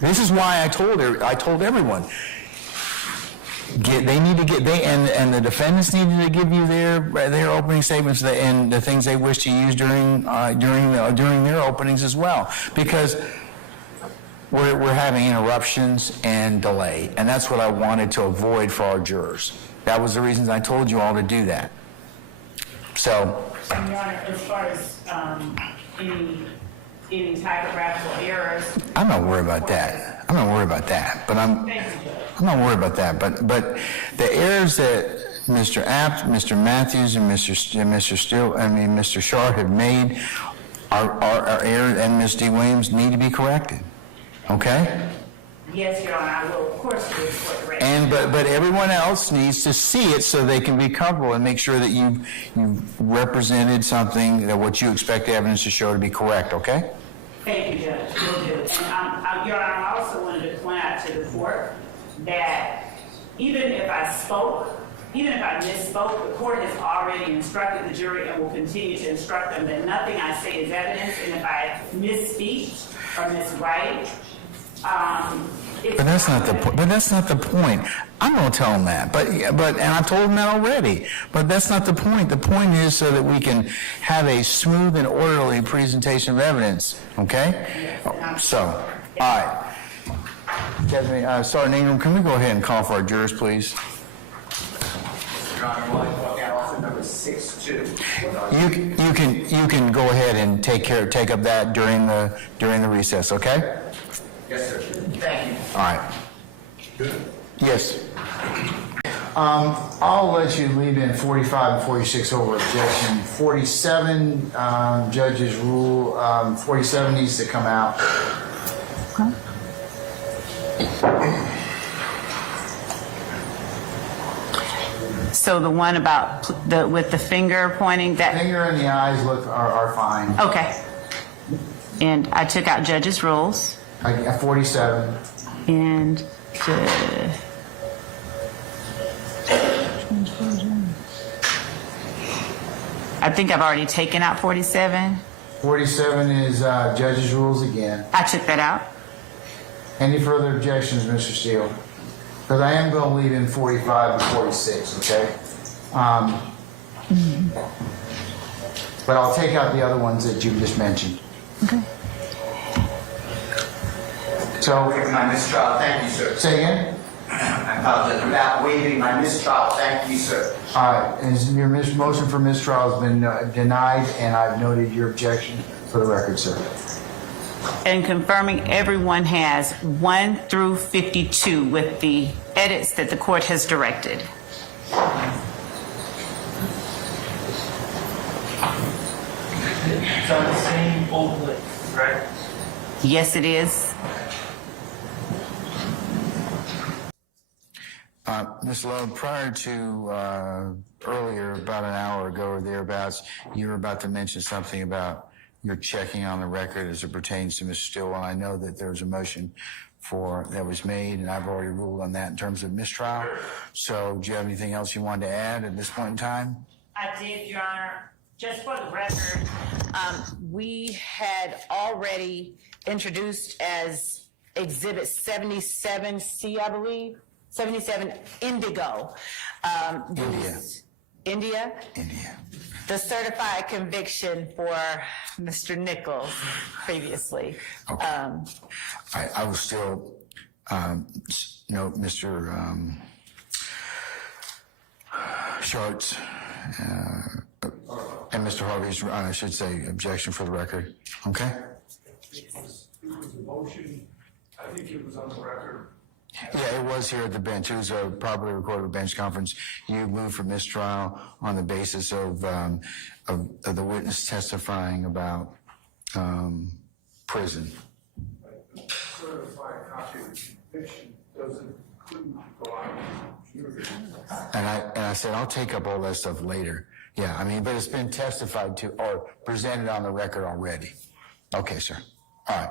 This is why I told everyone. And the defendants needed to give you their opening statements and the things they wish to use during their openings as well, because we're having interruptions and delay, and that's what I wanted to avoid for our jurors. That was the reasons I told you all to do that. So, Your Honor, as far as any typographical errors, I'm not worried about that. But I'm not worried about that. But the errors that Mr. Apt, Mr. Matthews, and Mr. Shar have made are errors, and Ms. D. Williams need to be corrected. Okay? yes, Your Honor, I will, of course, do it for the record. But everyone else needs to see it so they can be comfortable and make sure that you've represented something that what you expect the evidence to show to be correct, okay? Thank you, Judge. Will do. And, Your Honor, I also wanted to point out to the court that even if I misspoke, the court has already instructed the jury and will continue to instruct them that nothing I say is evidence, and if I misspeak or miswrite, But that's not the point. I'm going to tell them that. And I told them that already. But that's not the point. The point is so that we can have a smooth and orderly presentation of evidence. Okay? So, all right. Jasmine, Sergeant Ingram, can we go ahead and call for our jurors, please? Your Honor, we'll look at officer number 6-2. You can go ahead and take up that during the recess. Okay? Yes, sir. Thank you. All right. Good. Yes. I'll let you leave in 45 and 46 over objection. 47, judge's rule, 47 needs to come out. Okay. So the one about with the finger pointing, that Finger and the eyes are fine. okay. And I took out judge's rules. 47. And I think I've already taken out 47. 47 is judge's rules again. I took that out. Any further objections, Mr. Steele? Because I am going to leave in 45 and 46, okay? But I'll take out the other ones that you just mentioned. Okay. So, Waiving my mistrial, thank you, sir. say again? I apologize. Without waiving my mistrial, thank you, sir. All right, and your motion for mistrial has been denied, and I've noted your objection for the record, sir. And confirming everyone has 1 through 52 with the edits that the court has directed. It's on the same old list, right? Yes, it is. Ms. Love, prior to earlier, about an hour ago or thereabouts, you were about to mention something about your checking on the record as it pertains to Mr. Steele, and I know that there was a motion that was made, and I've already ruled on that in terms of mistrial. So do you have anything else you wanted to add at this point in time? I did, Your Honor. Just for the record, we had already introduced as Exhibit 77C, I believe, 77 Indigo. India? The certified conviction for Mr. Nichols previously. Okay. I will still Mr. Shart's and Mr. Harvey's, I should say, objection for the record. Okay? It was a motion, I think it was on the record. Yeah, it was here at the bench. It was a properly recorded bench conference. You moved for mistrial on the basis of the witness testifying about prison. Certified copy of the conviction doesn't include the line. And I said, I'll take up all that stuff later. Yeah, I mean, but it's been testified to or presented on the record already. Okay, sir. All right.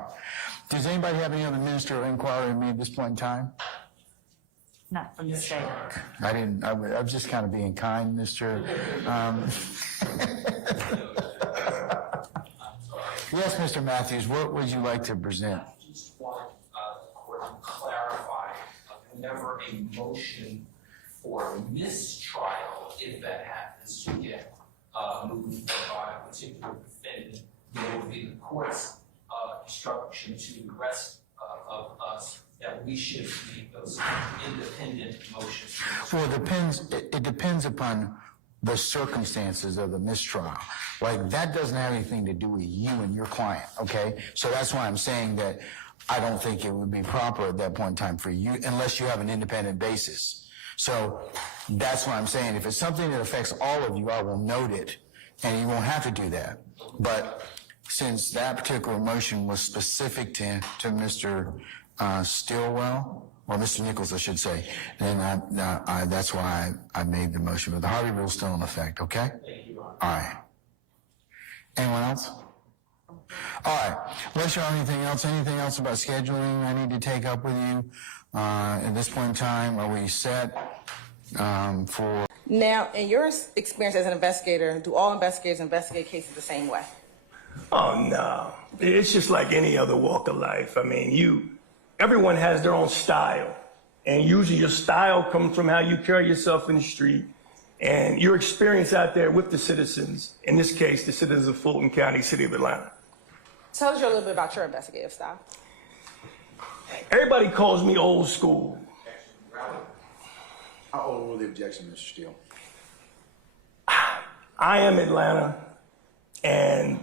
Does anybody have any other ministerial inquiry of me at this point in time? Not from the state. I was just kind of being kind, Mr. Yes, Mr. Matthews, what would you like to present? I just want the court to clarify, whenever a motion for mistrial, if that happens to get moved by a particular defendant, there will be the court's instruction to the rest of us that we should make those independent motions. Well, it depends upon the circumstances of the mistrial. Like, that doesn't have anything to do with you and your client, okay? So that's why I'm saying that I don't think it would be proper at that point in time for you, unless you have an independent basis. So that's why I'm saying if it's something that affects all of you, I will note it, and you won't have to do that. But since that particular motion was specific to Mr. Stillwell, or Mr. Nichols, I should say, then that's why I made the motion. But the Harvey rule is still in effect, okay? Thank you, Your Honor. All right. Anyone else? All right. Unless you have anything else about scheduling I need to take up with you at this point in time? Are we set for... Now, in your experience as an investigator, do all investigators investigate cases the same way? Oh, no. It's just like any other walk of life. I mean, everyone has their own style. And usually your style comes from how you carry yourself in the street and your experience out there with the citizens, in this case, the citizens of Fulton County, City of Atlanta. Tell us a little bit about your investigative style. Everybody calls me old school. I'll overrule the objection, Mr. Steele. I am Atlanta, and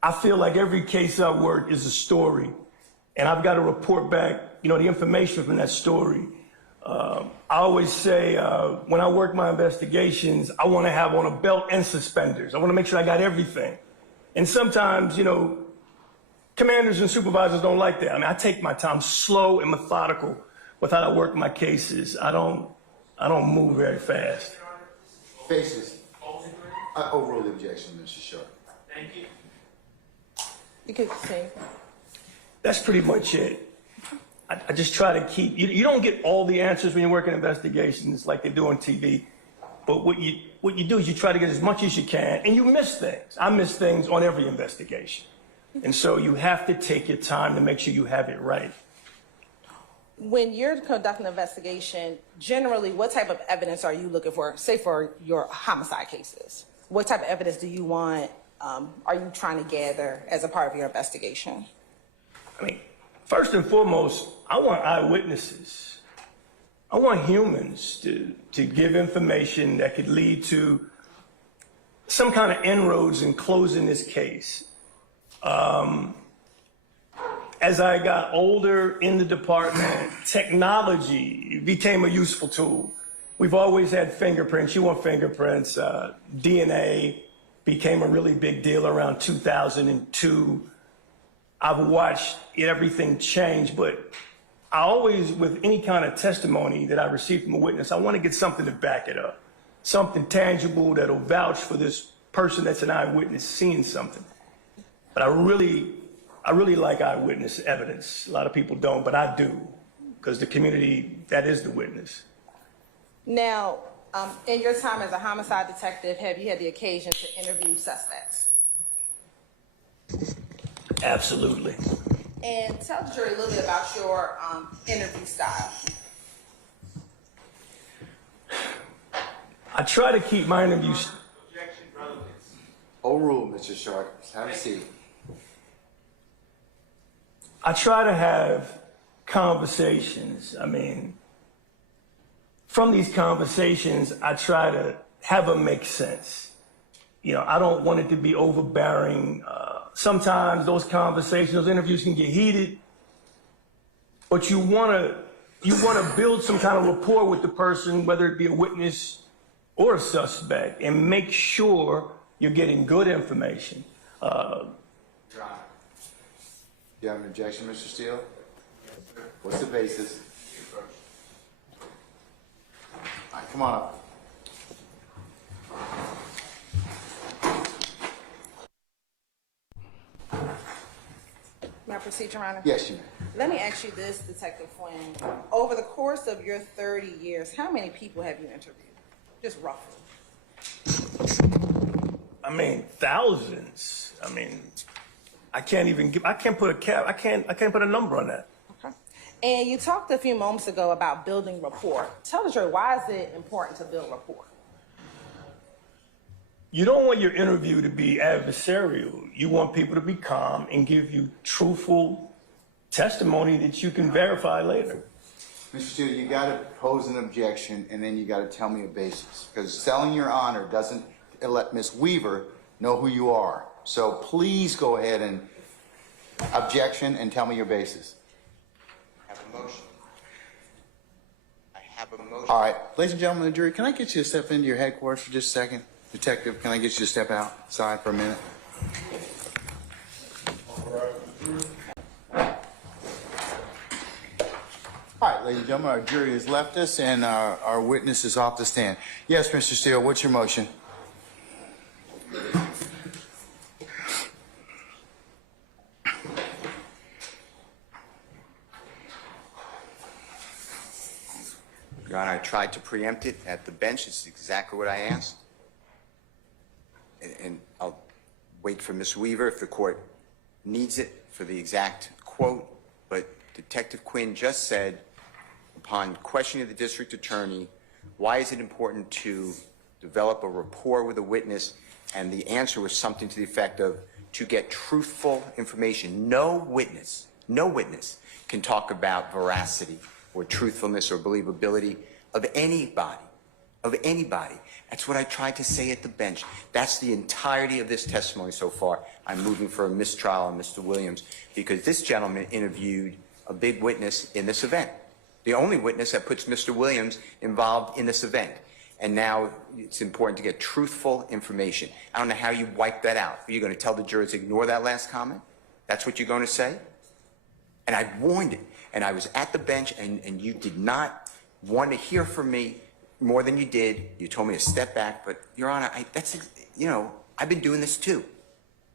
I feel like every case I work is a story, and I've got to report back, the information from that story. I always say when I work my investigations, I want to have on a belt and suspenders. I want to make sure I got everything. And sometimes, commanders and supervisors don't like that. I mean, I take my time, slow and methodical with how I work my cases. I don't move very fast. Faces. I overrule the objection, Mr. Sharp. Thank you. You could say. That's pretty much it. I just try to keep, you don't get all the answers when you work in investigations like they do on TV. But what you do is you try to get as much as you can, and you miss things. I miss things on every investigation. And so you have to take your time to make sure you have it right. When you're conducting an investigation, generally, what type of evidence are you looking for, say for your homicide cases? What type of evidence do you want, are you trying to gather as a part of your investigation? I mean, first and foremost, I want eyewitnesses. I want humans to give information that could lead to some kind of inroads in closing this case. As I got older in the department, technology became a useful tool. We've always had fingerprints. You want fingerprints. DNA became a really big deal around 2002. I've watched everything change, but I always, with any kind of testimony that I receive from a witness, I want to get something to back it up, something tangible that'll vouch for this person that's an eyewitness seeing something. But I really like eyewitness evidence. A lot of people don't, but I do, because the community, that is the witness. Now, in your time as a homicide detective, have you had the occasion to interview suspects? Absolutely. And tell the jury a little bit about your interview style. I try to keep my interviews. Overruled, Mr. Sharp. Have a seat. I try to have conversations. I mean, from these conversations, I try to have them make sense. You know, I don't want it to be overbearing. Sometimes those conversations, those interviews can get heated, but you want to build some kind of rapport with the person, whether it be a witness or a suspect, and make sure you're getting good information. Your Honor. Do you have an objection, Mr. Steele? What's the basis? All right, come on up. May I proceed, Your Honor? Yes, you may. Let me ask you this, Detective Quinn. Over the course of your 30 years, how many people have you interviewed? Just roughly. I mean, thousands. I mean, I can't put a number on that. Okay. And you talked a few moments ago about building rapport. Tell the jury, why is it important to build rapport? You don't want your interview to be adversarial. You want people to be calm and give you truthful testimony that you can verify later. Mr. Steele, you got to pose an objection, and then you got to tell me a basis. Because selling your honor doesn't let Ms. Weaver know who you are. So please go ahead and objection and tell me your basis. I have a motion. I have a motion. All right, ladies and gentlemen of the jury, can I get you to step into your headquarters for just a second? Detective, can I get you to step outside for a minute? All right, ladies and gentlemen, our jury has left us and our witness is off the stand. Yes, Mr. Steele, what's your motion? Your Honor, I tried to preempt it at the bench. It's exactly what I asked. And I'll wait for Ms. Weaver if the court needs it for the exact quote. But Detective Quinn just said, upon questioning the district attorney, why is it important to develop a rapport with a witness? And the answer was something to the effect of, to get truthful information. No witness can talk about veracity or truthfulness or believability of anybody. That's what I tried to say at the bench. That's the entirety of this testimony so far. I'm moving for a mistrial on Mr. Williams because this gentleman interviewed a big witness in this event. The only witness that puts Mr. Williams involved in this event. And now it's important to get truthful information. I don't know how you wipe that out. Are you going to tell the jurors ignore that last comment? That's what you're going to say? And I warned it. And I was at the bench and you did not want to hear from me more than you did. You told me to step back, but Your Honor, I've been doing this too.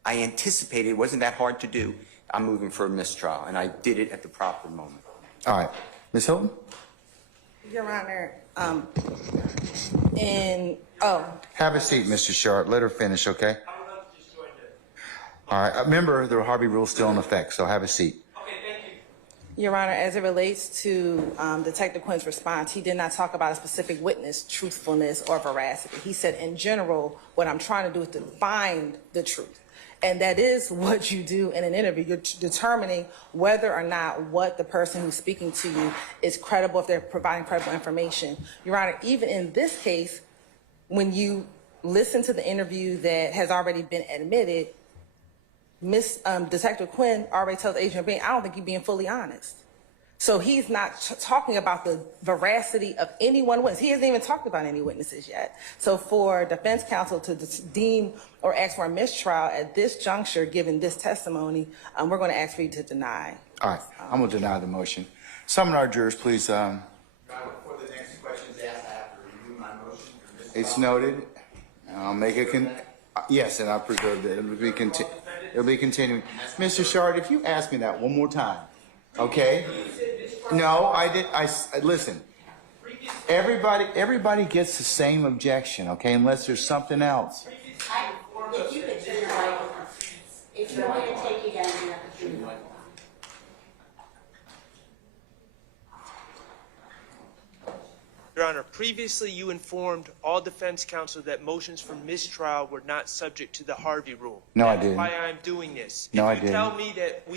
I anticipated it wasn't that hard to do. I'm moving for a mistrial, and I did it at the proper moment. All right, Ms. Hilton? Your Honor, Have a seat, Mr. Sharp. Let her finish, okay? All right, remember, the Harvey rule's still in effect, so have a seat. Your Honor, as it relates to Detective Quinn's response, he did not talk about a specific witness, truthfulness, or veracity. He said, in general, what I'm trying to do is to find the truth. And that is what you do in an interview. You're determining whether or not what the person who's speaking to you is credible, if they're providing credible information. Your Honor, even in this case, when you listen to the interview that has already been admitted, Detective Quinn already tells Agent Bain, I don't think you're being fully honest. So he's not talking about the veracity of any one witness. He hasn't even talked about any witnesses yet. So for defense counsel to deem or ask for a mistrial at this juncture, given this testimony, we're going to ask for you to deny. All right, I'm going to deny the motion. Summon our jurors, please. Before the next question is asked, I have to review my motion. It's noted. I'll make a yes, and I'll preserve it. It'll be continuing. Mr. Shard, if you ask me that one more time, okay? No, I did. Listen. Everybody gets the same objection, okay? Unless there's something else. If you could turn your mic on. If you want to take it down, you have to turn your mic on. Your Honor, previously you informed all defense counsel that motions for mistrial were not subject to the Harvey rule. No, I That's didn't. why I'm doing this. No, I If you didn't. tell me that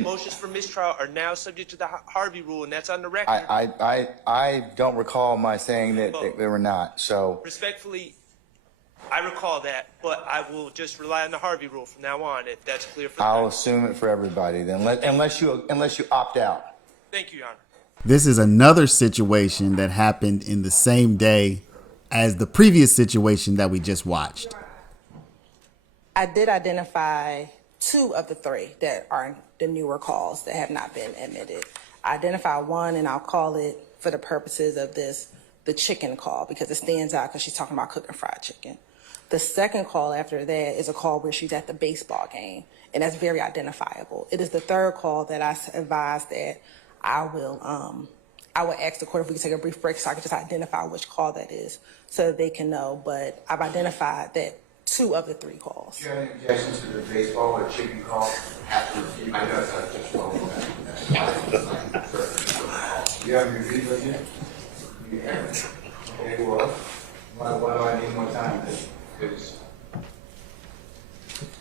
motions for mistrial are now subject to the Harvey rule, and that's on the record, I don't recall my saying that they were not, so. respectfully, I recall that, but I will just rely on the Harvey rule from now on, if that's clear for the I'll record. assume it for everybody then, unless you opt out. Thank you, Your Honor. This is another situation that happened in the same day as the previous situation that we just watched. I did identify 2 of the 3 that are the newer calls that have not been admitted. I identified one, and I'll call it, for the purposes of this, the chicken call, because it stands out because she's talking about cooking fried chicken. The second call after that is a call where she's at the baseball game, and that's very identifiable. It is the third call that I advised that I will ask the court if we can take a brief break so I can just identify which call that is so that they can know. But I've identified that 2 of the 3 calls. Do you have any objections to the baseball or chicken call after review? I know it's not just wrong with that. You haven't reviewed it yet? You haven't? Okay, well, why do I need more time? Because.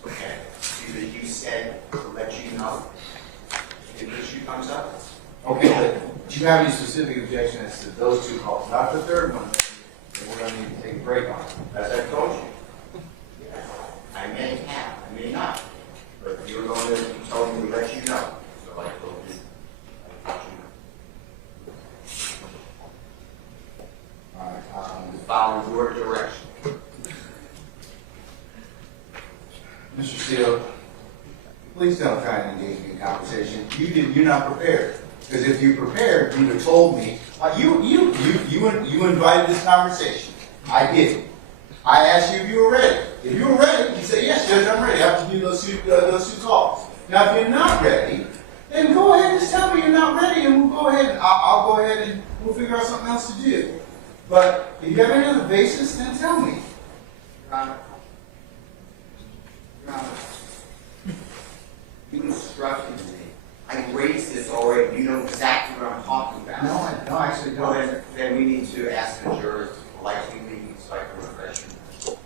Okay, you said to let you know if the issue comes up. Okay, but do you have any specific objections to those 2 calls? Not the third one that we're going to need to take a break on. As I told you, I may have, I may not, but you're going to, you told me to let you know, so I told you. All right, Follow your direction. Mr. Steele, please don't try and engage me in conversation. You're not prepared. Because if you prepared, you'd have told me. You invited this conversation. I didn't. I asked you if you were ready. If you were ready, you say, yes, Judge, I'm ready. I have to do those two calls. Now, if you're not ready, then go ahead and just tell me you're not ready, and we'll go ahead and I'll go ahead and we'll figure out something else to do. But if you have any other basis, then tell me. Your Honor, you instructed me. I raised this already. You know exactly what I'm talking about. No, I actually don't. Well, then we need to ask the jurors to politely leave so I can refresh you.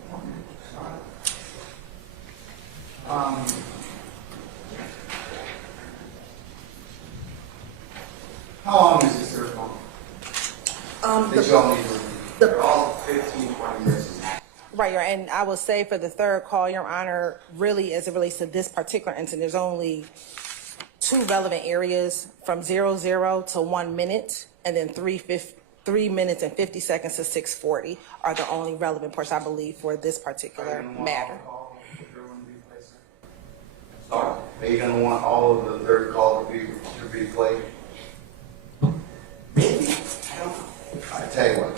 How long is this third call? That y'all need to review? They're all 15, 20 minutes. Right, and I will say for the third call, Your Honor, really as it relates to this particular incident, there's only 2 relevant areas from 00 to 1 minute, and then 3 minutes and 50 seconds to 6:40 are the only relevant portions, I believe, for this particular matter. Sorry. Are you going to want all of the third call to be played? Maybe. I don't know. I tell you what.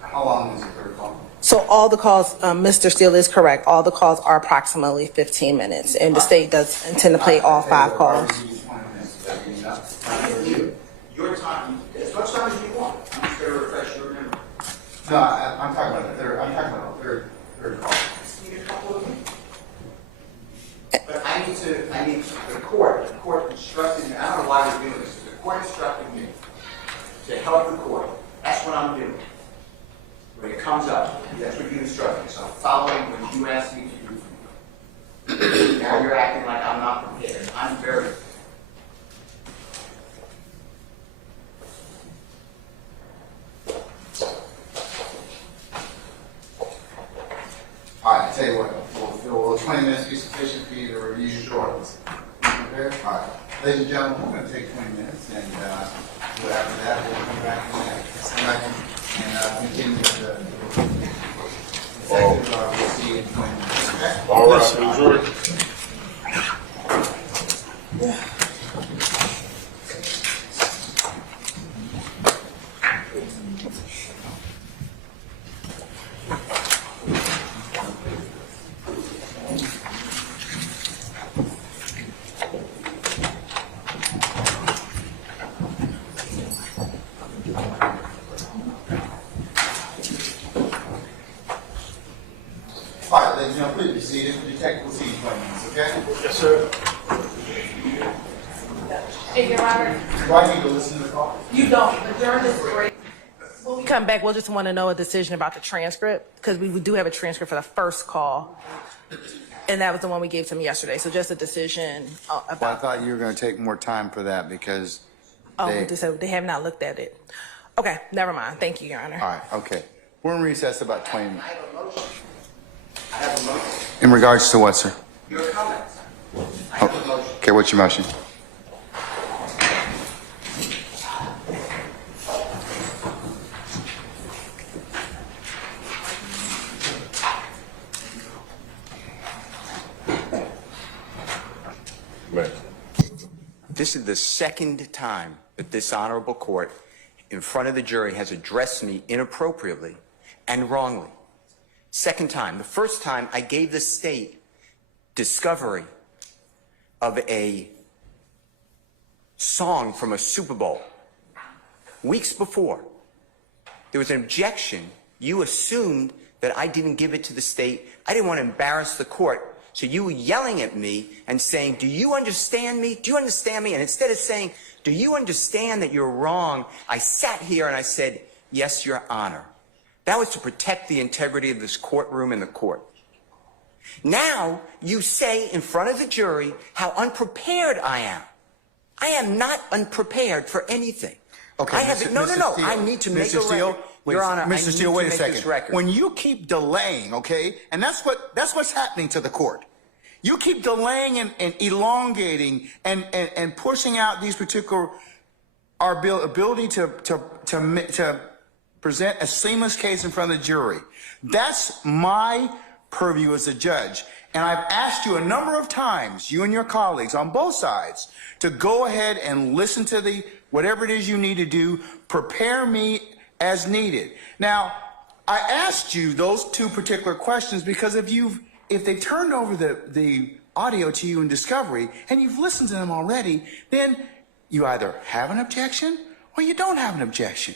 How long is the third call? So all the calls, Mr. Steele is correct. All the calls are approximately 15 minutes, and the state does intend to play all 5 calls. Your time, as much time as you want. I'm just going to refresh your memory. No, I'm talking about the third. I'm talking about the third call. Need a couple of minutes. But I need the court instructed me. I don't know why we're doing this. The court instructed me to help the court. That's what I'm doing. When it comes up, that's what you instructed me. So I'm following what you asked me to do. Now you're acting like I'm not prepared. I'm very. All right, I tell you what. Will 20 minutes be sufficient for you to review shortly? Prepared? All right. Ladies and gentlemen, we're going to take 20 minutes, and after that, we'll come back and continue the executive proceed in 20 minutes. Okay? All right, George. All right, ladies and gentlemen, please be seated. The detective will see you in 20 minutes, okay? Yes, sir. Hey, Your Honor, Do I need to listen to the call? you don't. Adjourn this break. come back, we'll just want to know a decision about the transcript, because we do have a transcript for the first call, and that was the one we gave to him yesterday. So just a decision about. Well, I thought you were going to take more time for that because They have not looked at it. Okay, never mind. Thank you, Your Honor. All right, okay. We're in recess about 20 minutes. I have a motion. I have a motion. In regards to what, sir? Your comments. I have a motion. Okay, what's your motion? This is the second time that this honorable court in front of the jury has addressed me inappropriately and wrongly. Second time. The first time I gave the state discovery of a song from a Super Bowl. Weeks before, there was an objection. You assumed that I didn't give it to the state. I didn't want to embarrass the court. So you were yelling at me and saying, do you understand me? Do you understand me? And instead of saying, do you understand that you're wrong? I sat here and I said, yes, Your Honor. That was to protect the integrity of this courtroom and the court. Now you say in front of the jury how unprepared I am. I am not unprepared for anything. Okay, I have Mr. no. Steele, I need to make Mr. a Steele, record. Your Honor, Mr. Steele, wait a second. Record. When you keep delaying, okay, and that's what's happening to the court. You keep delaying and elongating and pushing out these particular our ability to present a seamless case in front of the jury. That's my purview as a judge. And I've asked you a number of times, you and your colleagues on both sides, to go ahead and listen to whatever it is you need to do, prepare me as needed. Now, I asked you those two particular questions because if they turned over the audio to you in discovery and you've listened to them already, then you either have an objection or you don't have an objection.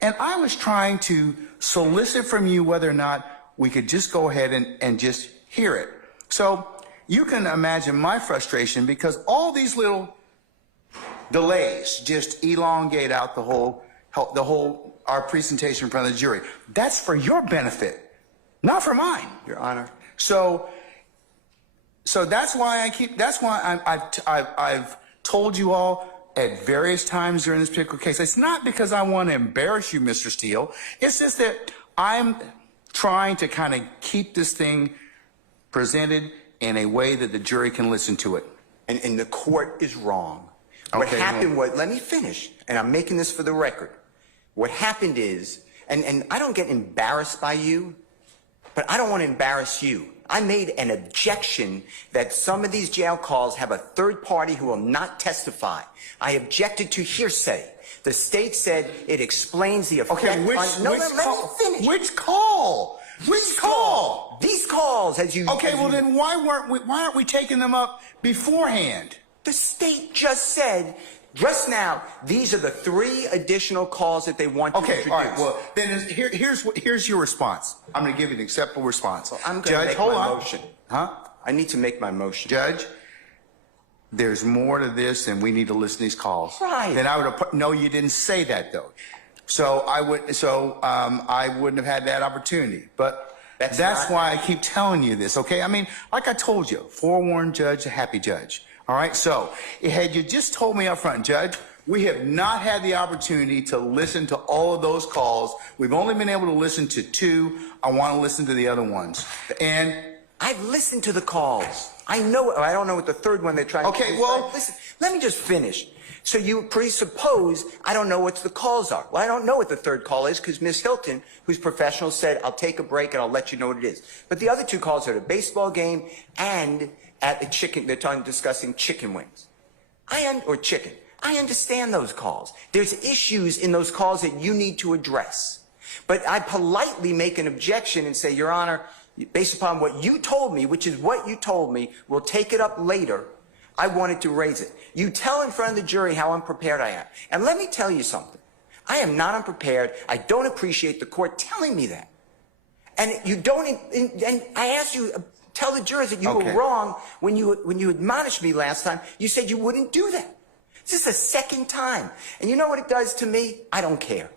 And I was trying to solicit from you whether or not we could just go ahead and just hear it. So you can imagine my frustration because all these little delays just elongate out our presentation in front of the jury. That's for your benefit, not for mine, Your Honor. So that's why I've told you all at various times during this particular case. It's not because I want to embarrass you, Mr. Steele. It's just that I'm trying to kind of keep this thing presented in a way that the jury can listen to it. And the court is wrong. What Okay, happened was, let me finish, and I'm making this for the record. What happened is, and I don't get embarrassed by you, but I don't want to embarrass you. I made an objection that some of these jail calls have a third party who will not testify. I objected to hearsay. The state said it explains the effect Okay, on... Which call? These calls, as you... Okay, well then why aren't we taking them up beforehand? The state just said, just now, these are the 3 additional calls that they want to introduce. All right, well, then here's your response. I'm going to give you an acceptable response. Well, I'm going to make my motion. Huh? I need to make my motion. Judge, there's more to this and we need to listen to these calls. Right. Then I would have no, you didn't say that though. So I wouldn't have had that opportunity. But that's why I keep telling you this, okay? I mean, like I told you, forewarned judge, a happy judge. All right, so had you just told me up front, Judge, we have not had the opportunity to listen to all of those calls. We've only been able to listen to 2. I want to listen to the other ones. And I've listened to the calls. I know, I don't know what the third one they're trying to do. Okay, well... Listen, let me just finish. So you presuppose I don't know what the calls are. Well, I don't know what the third call is because Ms. Hilton, who's professional, said, I'll take a break and I'll let you know what it is. But the other 2 calls are the baseball game and at the chicken, they're discussing chicken wings. Or chicken. I understand those calls. There's issues in those calls that you need to address. But I politely make an objection and say, Your Honor, based upon what you told me, which is what you told me, we'll take it up later. I wanted to raise it. You tell in front of the jury how unprepared I am. And let me tell you something. I am not unprepared. I don't appreciate the court telling me that. And you don't, and I asked you, tell the jurors that you were wrong when you admonished me last time. You said you wouldn't do that. This is the second time. And you know what it does to me? I don't care.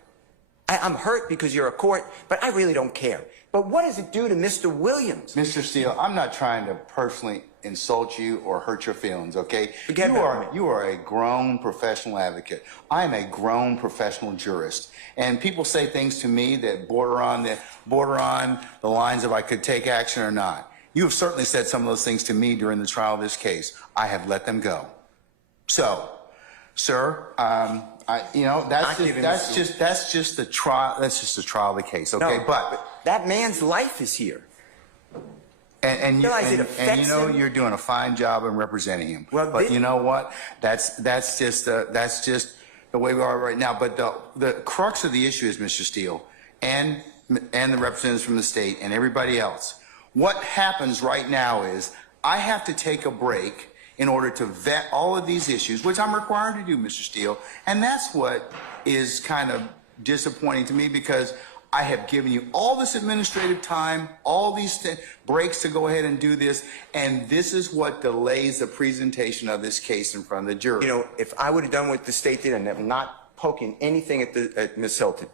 I'm hurt because you're a court, but I really don't care. But what does it do to Mr. Williams? Mr. Steele, I'm not trying to personally insult you or hurt your feelings, okay? Forget about me. You are a grown professional advocate. I am a grown professional jurist. And people say things to me that border on the lines of I could take action or not. You have certainly said some of those things to me during the trial of this case. I have let them go. So, sir, that's just the trial. That's just the trial of the case, okay? No, but that man's life is here. And Realize it affects him. You're doing a fine job in representing him. Well, but you know what? That's just the way we are right now. But the crux of the issue is, Mr. Steele, and the representatives from the state and everybody else. What happens right now is I have to take a break in order to vet all of these issues, which I'm required to do, Mr. Steele. And that's what is kind of disappointing to me, because I have given you all this administrative time, all these breaks to go ahead and do this, and this is what delays the presentation of this case in front of the jury. You know, if I would have done what the state did, and I'm not poking anything at Ms. Hilton,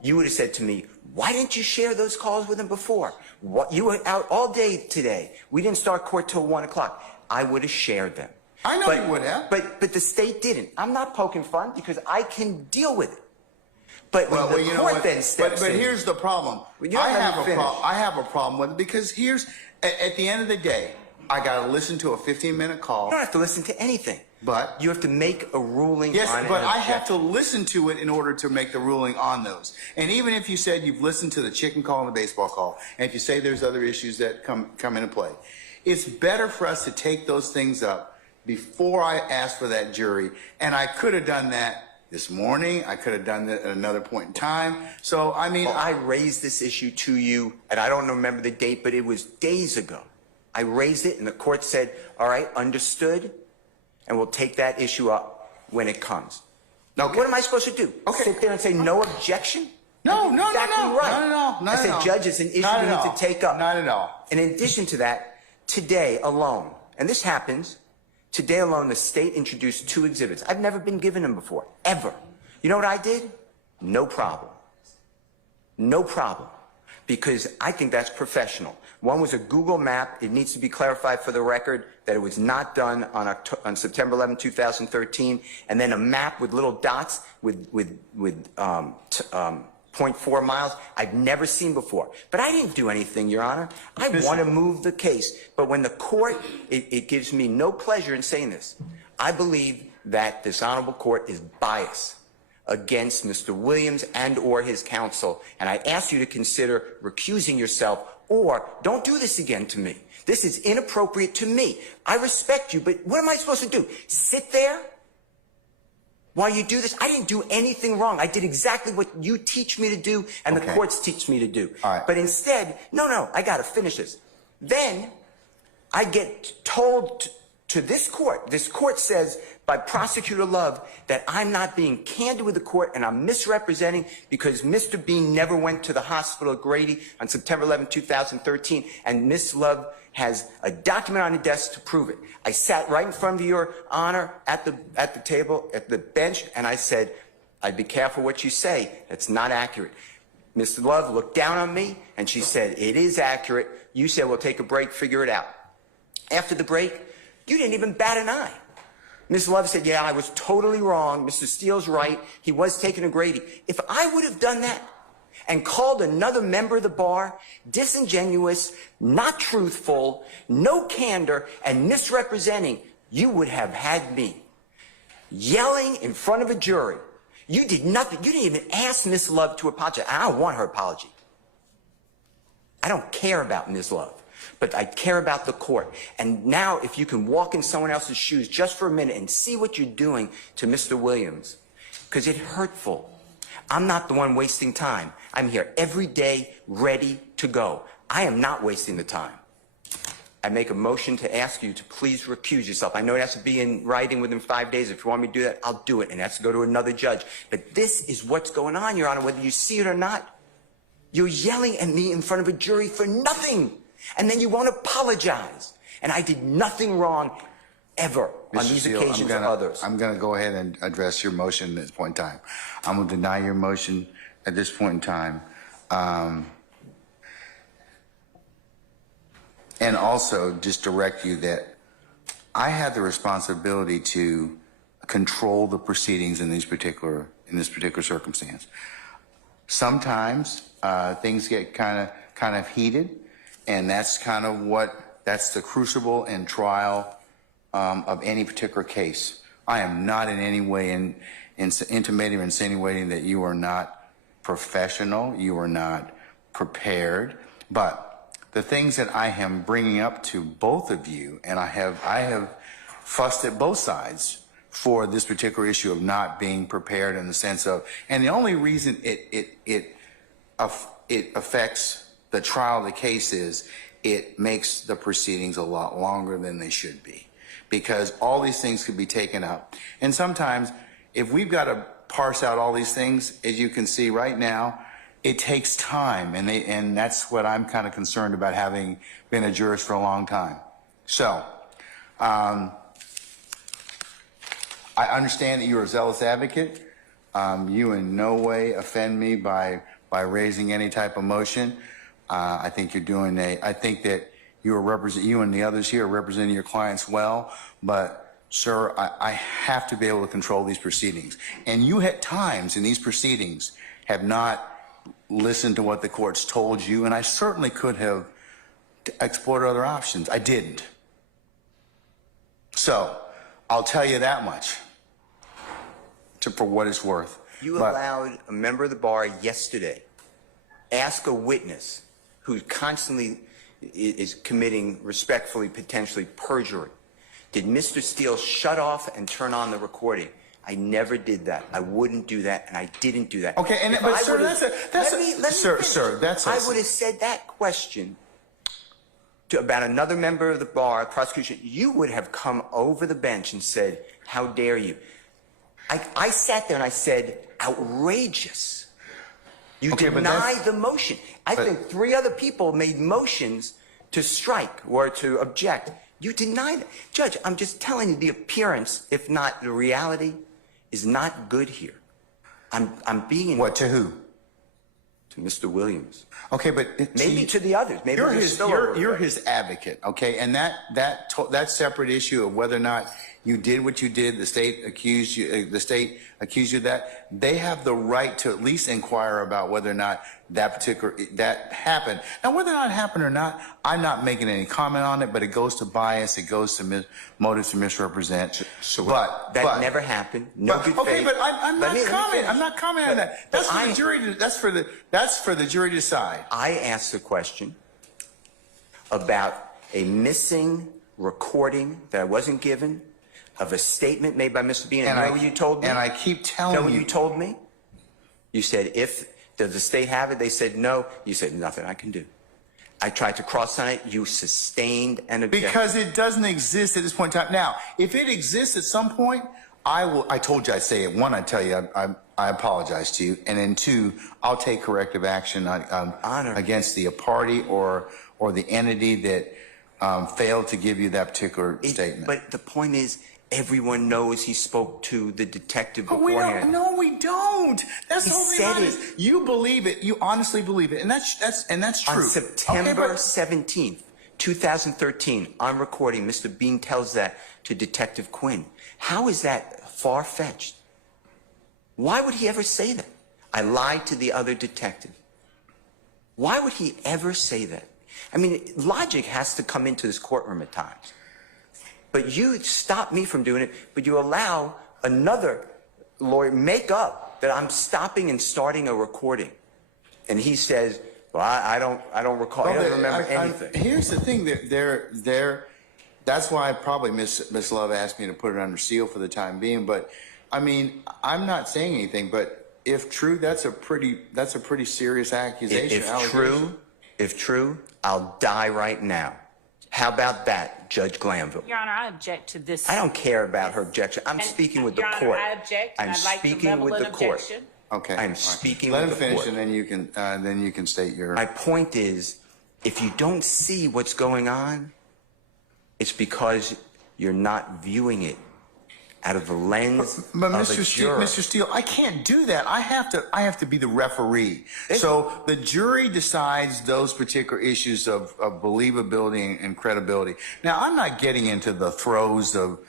you would have said to me, why didn't you share those calls with him before? What, you were out all day today. We didn't start court till 1 o'clock. I would have shared them. I know you would have. But the state didn't. I'm not poking fun because I can deal with it. But when the court then steps in. But here's the problem. I have a problem with it, because here's, at the end of the day, I got to listen to a 15-minute call. You don't have to listen to anything. But you have to make a ruling yes, on it. but I have to listen to it in order to make the ruling on those. And even if you said you've listened to the chicken call and the baseball call, and if you say there's other issues that come into play, it's better for us to take those things up before I ask for that jury. And I could have done that this morning. I could have done that at another point in time. So, I mean, I raised this issue to you, and I don't remember the date, but it was days ago. I raised it, and the court said, all right, understood, and we'll take that issue up when it comes. Now, what am I supposed to do? Okay. Sit there and say no objection? No. Exactly right. Not at all. I said, Judge, it's an issue we need to take up. Not at all. And in addition to that, today alone, and this happens, today alone, the state introduced 2 exhibits. I've never been given them before, ever. You know what I did? No problem. No problem. Because I think that's professional. One was a Google map. It needs to be clarified for the record that it was not done on September 11, 2013. And then a map with little dots with 0.4 miles I've never seen before. But I didn't do anything, Your Honor. I want to move the case. But when the court, it gives me no pleasure in saying this. I believe that this honorable court is biased against Mr. Williams and or his counsel. And I ask you to consider recusing yourself, or don't do this again to me. This is inappropriate to me. I respect you, but what am I supposed to do? Sit there while you do this? I didn't do anything wrong. I did exactly what you teach me to do and the courts teach me to do. All right. But instead, no, I got to finish this. Then I get told to this court says by Prosecutor Love that I'm not being candid with the court and I'm misrepresenting because Mr. Bean never went to the hospital at Grady on September 11, 2013, and Ms. Love has a document on the desk to prove it. I sat right in front of Your Honor at the table, at the bench, and I said, I'd be careful what you say. That's not accurate. Ms. Love looked down on me and she said, it is accurate. You said, we'll take a break, figure it out. After the break, you didn't even bat an eye. Ms. Love said, yeah, I was totally wrong. Mr. Steele's right. He was taken to Grady. If I would have done that and called another member of the bar disingenuous, not truthful, no candor, and misrepresenting, you would have had me yelling in front of a jury. You did nothing. You didn't even ask Ms. Love to apologize. I don't want her apology. I don't care about Ms. Love. But I care about the court. And now if you can walk in someone else's shoes just for a minute and see what you're doing to Mr. Williams, because it's hurtful. I'm not the one wasting time. I'm here every day ready to go. I am not wasting the time. I make a motion to ask you to please recuse yourself. I know it has to be in writing within 5 days. If you want me to do that, I'll do it. And it has to go to another judge. But this is what's going on, Your Honor, whether you see it or not. You're yelling at me in front of a jury for nothing. And then you won't apologize. And I did nothing wrong ever on these occasions or others. I'm going to go ahead and address your motion at this point in time. I'm going to deny your motion at this point in time. And also just direct you that I have the responsibility to control the proceedings in this particular circumstance. Sometimes things get kind of heated, and that's that's the crucible and trial of any particular case. I am not in any way intimating or insinuating that you are not professional, you are not prepared, but the things that I am bringing up to both of you, and I have fussed at both sides for this particular issue of not being prepared in the sense of, and the only reason it affects the trial of the case is it makes the proceedings a lot longer than they should be, because all these things could be taken up. And sometimes if we've got to parse out all these things, as you can see right now, it takes time, and that's what I'm kind of concerned about, having been a jurist for a long time. So, I understand that you're a zealous advocate. You in no way offend me by raising any type of motion. I think you're doing I think that you and the others here are representing your clients well, but sir, I have to be able to control these proceedings. And you at times in these proceedings have not listened to what the courts told you, and I certainly could have explored other options. I didn't. So, I'll tell you that much, for what it's worth. You allowed a member of the bar yesterday ask a witness who constantly is committing, respectfully, potentially perjury. Did Mr. Steele shut off and turn on the recording? I never did that. I wouldn't do that, and I didn't do that. Okay, and but sir, I would have said that question about another member of the bar, prosecution. You would have come over the bench and said, "How dare you?" I sat there and I said, "Outrageous." You denied the motion. I think 3 other people made motions to strike or to object. You denied it. Judge, I'm just telling you, the appearance, if not the reality, is not good here. I'm being... What, to who? To Mr. Williams. Okay, but... Maybe to the others. Maybe you're his advocate, okay? And that separate issue of whether or not you did what you did, the state accused you of that, they have the right to at least inquire about whether or not that happened. Now, whether or not it happened or not, I'm not making any comment on it, but it goes to bias, it goes to motives to misrepresent. So that never happened. No good faith. Okay, but I'm not commenting on that. That's for the jury. That's for the jury to decide. I asked a question about a missing recording that wasn't given of a statement made by Mr. Bean. And you know what you told me? And I keep telling you. Know what you told me? You said, does the state have it? They said no. You said, nothing I can do. I tried to cross on it. You sustained an objection. Because it doesn't exist at this point in time. Now, if it exists at some point, I told you I'd say it. 1, I tell you, I apologize to you. And then 2, I'll take corrective action against the party or the entity that failed to give you that particular statement. But the point is, everyone knows he spoke to the detective beforehand. No, we don't. That's the whole thing. You believe it. You honestly believe it, and that's true. On September 17th, 2013, on recording, Mr. Bean tells that to Detective Quinn. How is that far-fetched? Why would he ever say that? I lied to the other detective. Why would he ever say that? I mean, logic has to come into this courtroom at times. But you stop me from doing it, but you allow another lawyer make up that I'm stopping and starting a recording. And he says, well, I don't recall. I don't remember anything. Here's the thing. That's why probably Miss Love asked me to put it under seal for the time being. But I mean, I'm not saying anything. But if true, that's a pretty serious accusation. If true, I'll die right now. How about that, Judge Glanville? Your Honor, I object to this. I don't care about her objection. I'm speaking with the court. Your Honor, I object. I'm speaking with the court. Okay. I'm speaking with the court. Let him finish, and then you can state your. My point is, if you don't see what's going on, it's because you're not viewing it out of the lens But of a Mr. Steele, I can't do that. I have to be the referee. So the jury decides those particular issues of believability and credibility. Now, I'm not getting into the throes of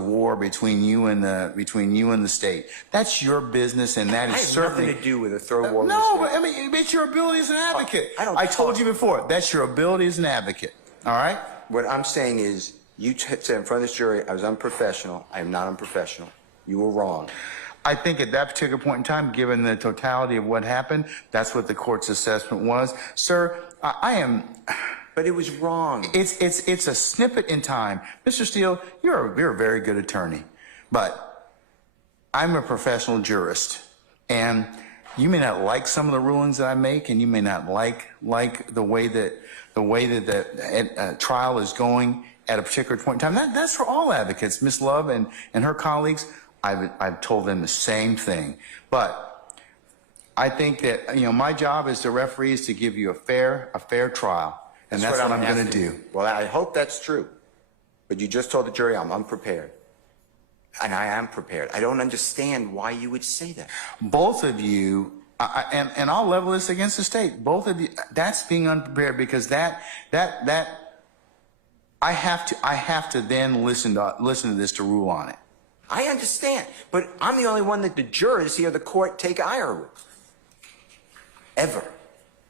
war between you and the state. That's your business, and that is certainly nothing to do with a throw of war. No, but I mean, it's your ability as an advocate. I told you before, that's your ability as an advocate. All right. What I'm saying is, you said in front of this jury, I was unprofessional. I am not unprofessional. You were wrong. I think at that particular point in time, given the totality of what happened, that's what the court's assessment was. Sir, I am... But it was wrong. It's a snippet in time. Mr. Steele, you're a very good attorney, but I'm a professional jurist, and you may not like some of the rulings that I make, and you may not like the way that the trial is going at a particular point in time. That's for all advocates. Ms. Love and her colleagues, I've told them the same thing. But I think that, my job as the referee is to give you a fair trial. And that's what I'm going to do. Well, I hope that's true. But you just told the jury I'm unprepared. And I am prepared. I don't understand why you would say that. Both of you, and I'll level this against the state. Both of you, that's being unprepared, because that I have to then listen to this to rule on it. I understand, but I'm the only one that the jurors here, the court, take ire with. Ever.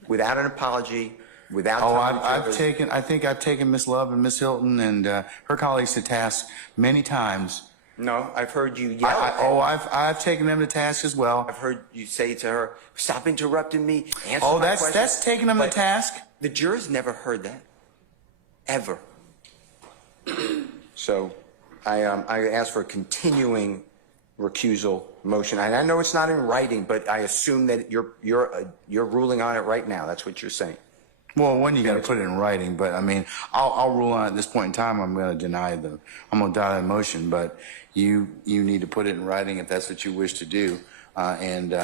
Without an apology, without... Oh, I think I've taken Ms. Love and Ms. Hilton and her colleagues to task many times. No, I've heard you yell. I've taken them to task as well. I've heard you say to her, stop interrupting me, answer my that's question. that's taking them to task. The jurors never heard that. Ever. So I ask for a continuing recusal motion. And I know it's not in writing, but I assume that you're ruling on it right now. That's what you're saying. Well, when you got to put it in writing, but I mean, I'll rule on it at this point in time. I'm going to deny the motion, but you need to put it in writing if that's what you wish to do, and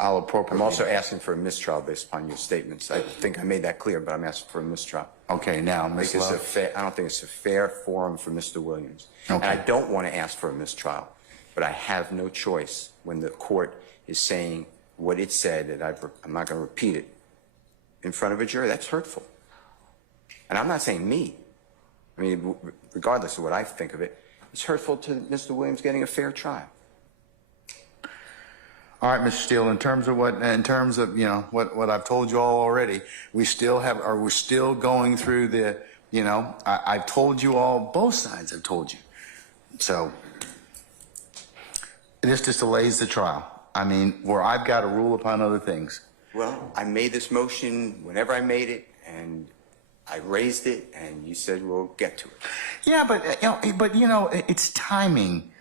I'll appropriately. I'm also asking for a mistrial based upon your statements. I think I made that clear, but I'm asking for a mistrial. Okay, now, Ms. Love. I don't think it's a fair forum for Mr. Williams. Okay. And I don't want to ask for a mistrial, but I have no choice when the court is saying what it said, that I'm not going to repeat it in front of a jury. That's hurtful. And I'm not saying me. I mean, regardless of what I think of it, it's hurtful to Mr. Williams getting a fair trial. All right, Mr. Steele, in terms of what I've told you all already, we're still going through the, I've told you all, both sides have told you. So this just delays the trial. I mean, where I've got to rule upon other things. Well, I made this motion whenever I made it, and I raised it, and you said we'll get to it. Yeah, but it's timing.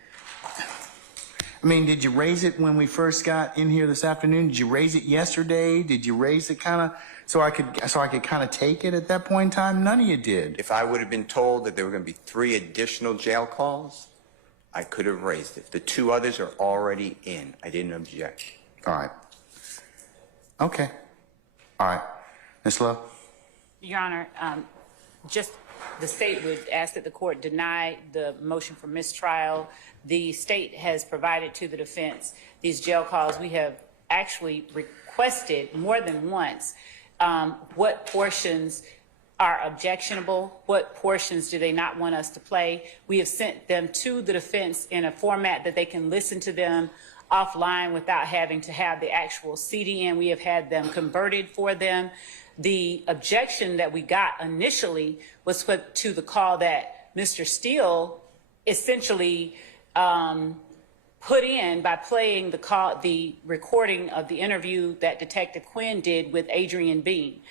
I mean, did you raise it when we first got in here this afternoon? Did you raise it yesterday? Did you raise it kind of so I could kind of take it at that point in time? None of you did. If I would have been told that there were going to be 3 additional jail calls, I could have raised it. The 2 others are already in. I didn't object. All right. Okay. All right. Ms. Love? Your Honor, just the state would ask that the court deny the motion for mistrial. The state has provided to the defense these jail calls. We have actually requested more than once what portions are objectionable, what portions do they not want us to play. We have sent them to the defense in a format that they can listen to them offline without having to have the actual CD in. We have had them converted for them. The objection that we got initially was put to the call that Mr. Steele essentially put in by playing the recording of the interview that Detective Quinn did with Adrian Bean.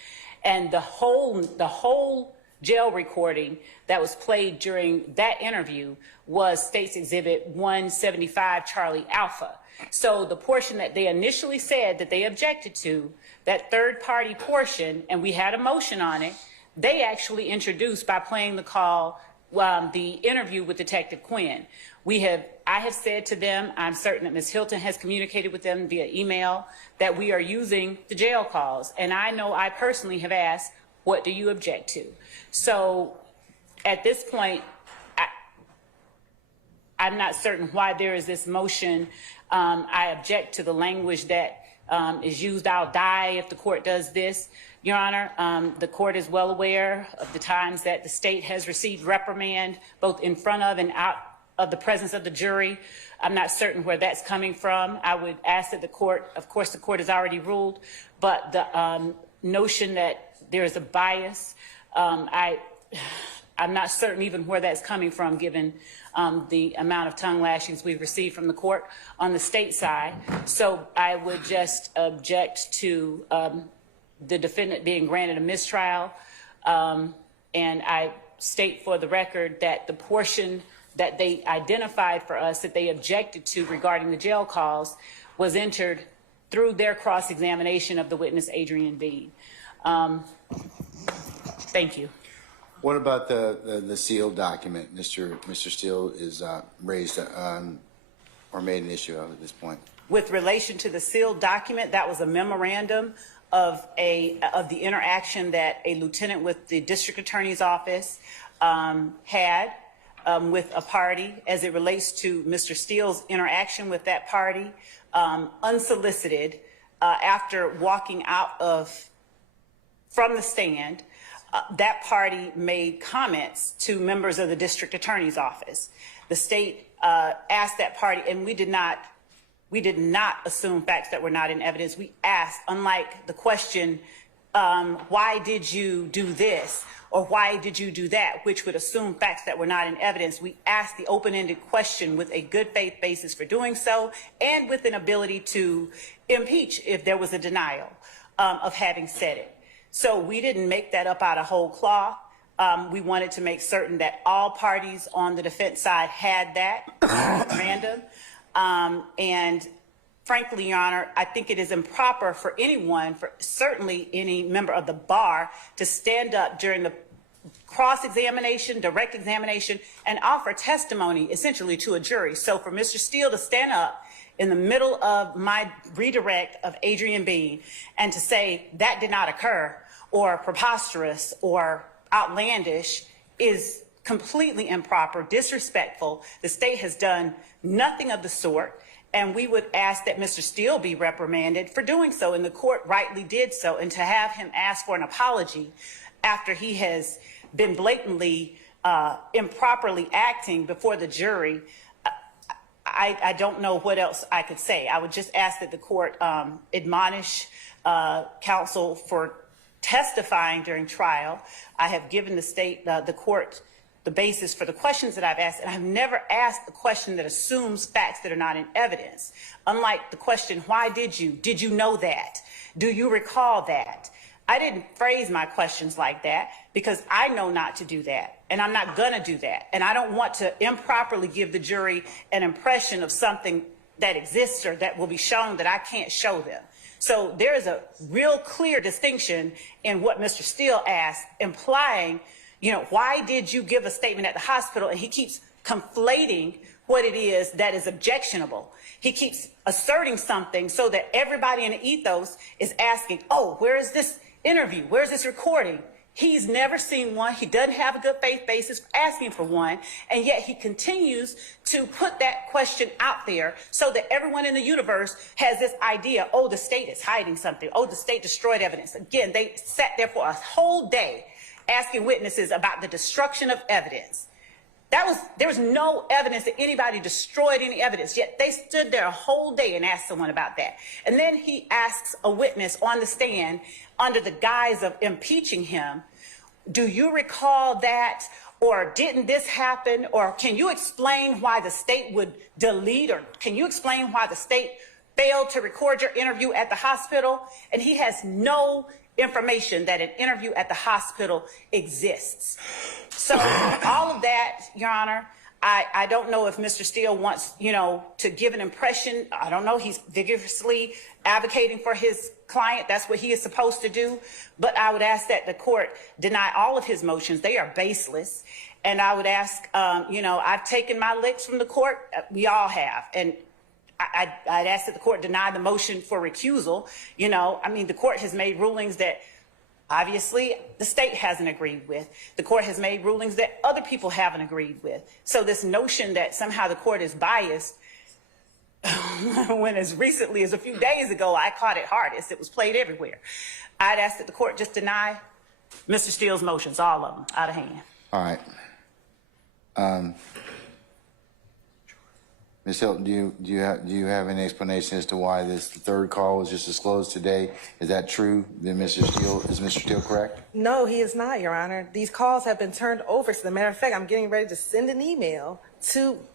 And the whole jail recording that was played during that interview was State's Exhibit 175, Charlie Alpha. So the portion that they initially said that they objected to, that third-party portion, and we had a motion on it, they actually introduced by playing the call, the interview with Detective Quinn. I have said to them, I'm certain that Ms. Hilton has communicated with them via email, that we are using the jail calls. And I know I personally have asked, what do you object to? So at this point, I'm not certain why there is this motion. I object to the language that is used, "I'll die if the court does this." Your Honor, the court is well aware of the times that the state has received reprimand, both in front of and out of the presence of the jury. I'm not certain where that's coming from. I would ask that the court, of course, the court has already ruled, but the notion that there is a bias, I'm not certain even where that's coming from, given the amount of tongue lashings we've received from the court on the state side. So I would just object to the defendant being granted a mistrial. And I state for the record that the portion that they identified for us that they objected to regarding the jail calls was entered through their cross-examination of the witness, Adrian Bean. Thank you. What about the sealed document Mr. Steele is raised or made an issue of at this point? With relation to the sealed document, that was a memorandum of the interaction that a lieutenant with the district attorney's office had with a party as it relates to Mr. Steele's interaction with that party, unsolicited, after walking out from the stand. That party made comments to members of the district attorney's office. The state asked that party, and we did not assume facts that were not in evidence. We asked, unlike the question, why did you do this? Or why did you do that? Which would assume facts that were not in evidence. We asked the open-ended question with a good faith basis for doing so, and with an ability to impeach if there was a denial of having said it. So we didn't make that up out of whole cloth. We wanted to make certain that all parties on the defense side had that random. And frankly, Your Honor, I think it is improper for anyone, for certainly any member of the bar, to stand up during the cross-examination, direct examination, and offer testimony essentially to a jury. So for Mr. Steele to stand up in the middle of my redirect of Adrian Bean and to say that did not occur, or preposterous or outlandish, is completely improper, disrespectful. The state has done nothing of the sort, and we would ask that Mr. Steele be reprimanded for doing so, and the court rightly did so. And to have him ask for an apology after he has been blatantly improperly acting before the jury, I don't know what else I could say. I would just ask that the court admonish counsel for testifying during trial. I have given the state, the court, the basis for the questions that I've asked, and I've never asked a question that assumes facts that are not in evidence. Unlike the question, why did you know that? Do you recall that? I didn't phrase my questions like that because I know not to do that, and I'm not gonna do that. And I don't want to improperly give the jury an impression of something that exists or that will be shown that I can't show them. So there is a real clear distinction in what Mr. Steele asked, implying, why did you give a statement at the hospital? And he keeps conflating what it is that is objectionable. He keeps asserting something so that everybody in the ethos is asking, oh, where is this interview? Where's this recording? He's never seen one. He doesn't have a good faith basis for asking for one. And yet he continues to put that question out there so that everyone in the universe has this idea, oh, the state is hiding something. Oh, the state destroyed evidence. Again, they sat there for a whole day asking witnesses about the destruction of evidence. There was no evidence that anybody destroyed any evidence, yet they stood there a whole day and asked someone about that. And then he asks a witness on the stand under the guise of impeaching him, do you recall that? Or didn't this happen? Or can you explain why the state would delete, or can you explain why the state failed to record your interview at the hospital? And he has no information that an interview at the hospital exists. So all of that, Your Honor, I don't know if Mr. Steele wants, to give an impression. I don't know. He's vigorously advocating for his client. That's what he is supposed to do. But I would ask that the court deny all of his motions. They are baseless. And I would ask, I've taken my licks from the court. We all have. And I'd ask that the court deny the motion for recusal. The court has made rulings that obviously the state hasn't agreed with. The court has made rulings that other people haven't agreed with. So this notion that somehow the court is biased, when as recently as a few days ago, I caught it hardest. It was played everywhere. I'd ask that the court just deny Mr. Steele's motions, all of them, out of hand. All right. Ms. Hilton, do you have any explanation as to why this third call was just disclosed today? Is that true? Then is Mr. Steele correct? No, he is not, Your Honor. These calls have been turned over. As a matter of fact, I'm getting ready to send an email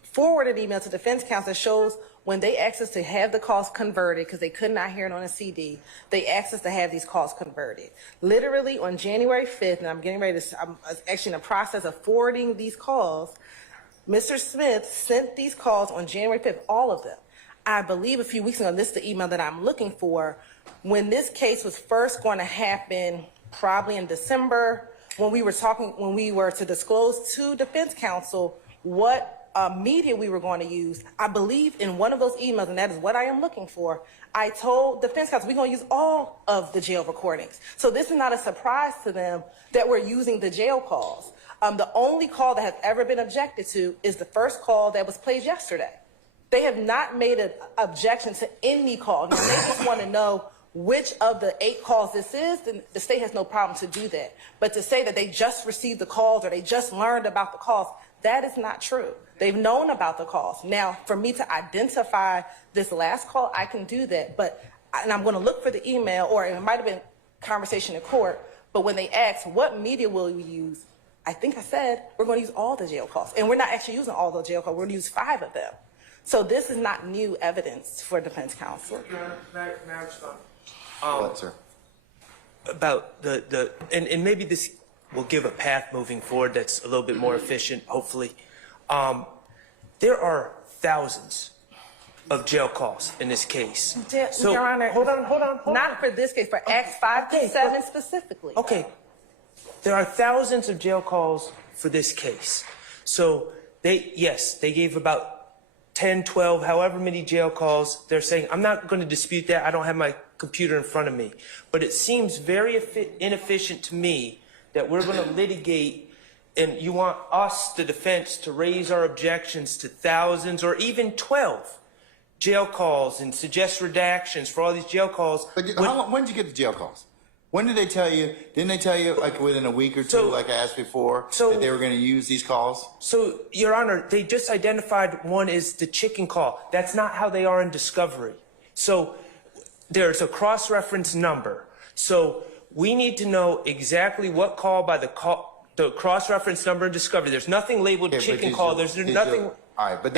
forward an email to defense counsel that shows when they asked us to have the calls converted because they could not hear it on a CD, they asked us to have these calls converted. Literally on January 5th, and I'm actually in the process of forwarding these calls. Mr. Smith sent these calls on January 5th, all of them. I believe a few weeks ago, and this is the email that I'm looking for, when this case was first going to happen, probably in December, when we were to disclose to defense counsel what media we were going to use, I believe in one of those emails, and that is what I am looking for, I told defense counsel we're going to use all of the jail recordings. So this is not a surprise to them that we're using the jail calls. The only call that has ever been objected to is the first call that was played yesterday. They have not made an objection to any call. Now, they just want to know which of the 8 calls this is, then the state has no problem to do that. But to say that they just received the calls or they just learned about the calls, that is not true. They've known about the calls. Now, for me to identify this last call, I can do that. And I'm going to look for the email, or it might have been conversation in court, but when they asked, what media will you use? I think I said, we're going to use all the jail calls. And we're not actually using all the jail calls. We're going to use 5 of them. So this is not new evidence for defense counsel. May I respond? What, sir? About and maybe this will give a path moving forward that's a little bit more efficient, hopefully. There are thousands of jail calls in this case. So, Your Honor, hold on. Not for this case, for Acts 5 to 7 specifically. Okay. There are thousands of jail calls for this case. So they gave about 10, 12, however many jail calls. They're saying, I'm not going to dispute that. I don't have my computer in front of me. But it seems very inefficient to me that we're going to litigate, and you want us, the defense, to raise our objections to thousands or even 12 jail calls and suggest redactions for all these jail calls. But when did you get the jail calls? When did they tell you? Didn't they tell you like within a week or two, like I asked before, that they were going to use these calls? So, Your Honor, they just identified one as the chicken call. That's not how they are in discovery. So there's a cross-reference number. So we need to know exactly what call by the cross-reference number in discovery. There's nothing labeled chicken call. There's nothing. All right, but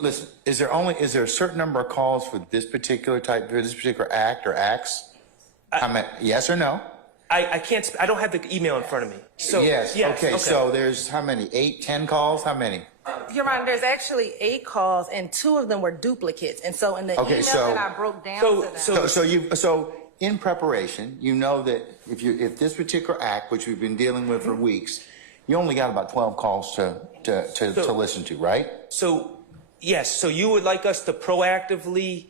listen. Is there a certain number of calls for this particular act or acts? Yes or no? I can't. I don't have the email in front of me. So yes. Okay. So there's how many? 8, 10 calls? How many? Your Honor, there's actually 8 calls, and 2 of them were duplicates. And so in the email that I broke down to them. So in preparation, you know that if this particular act, which we've been dealing with for weeks, you only got about 12 calls to listen to, right? So yes. So you would like us to proactively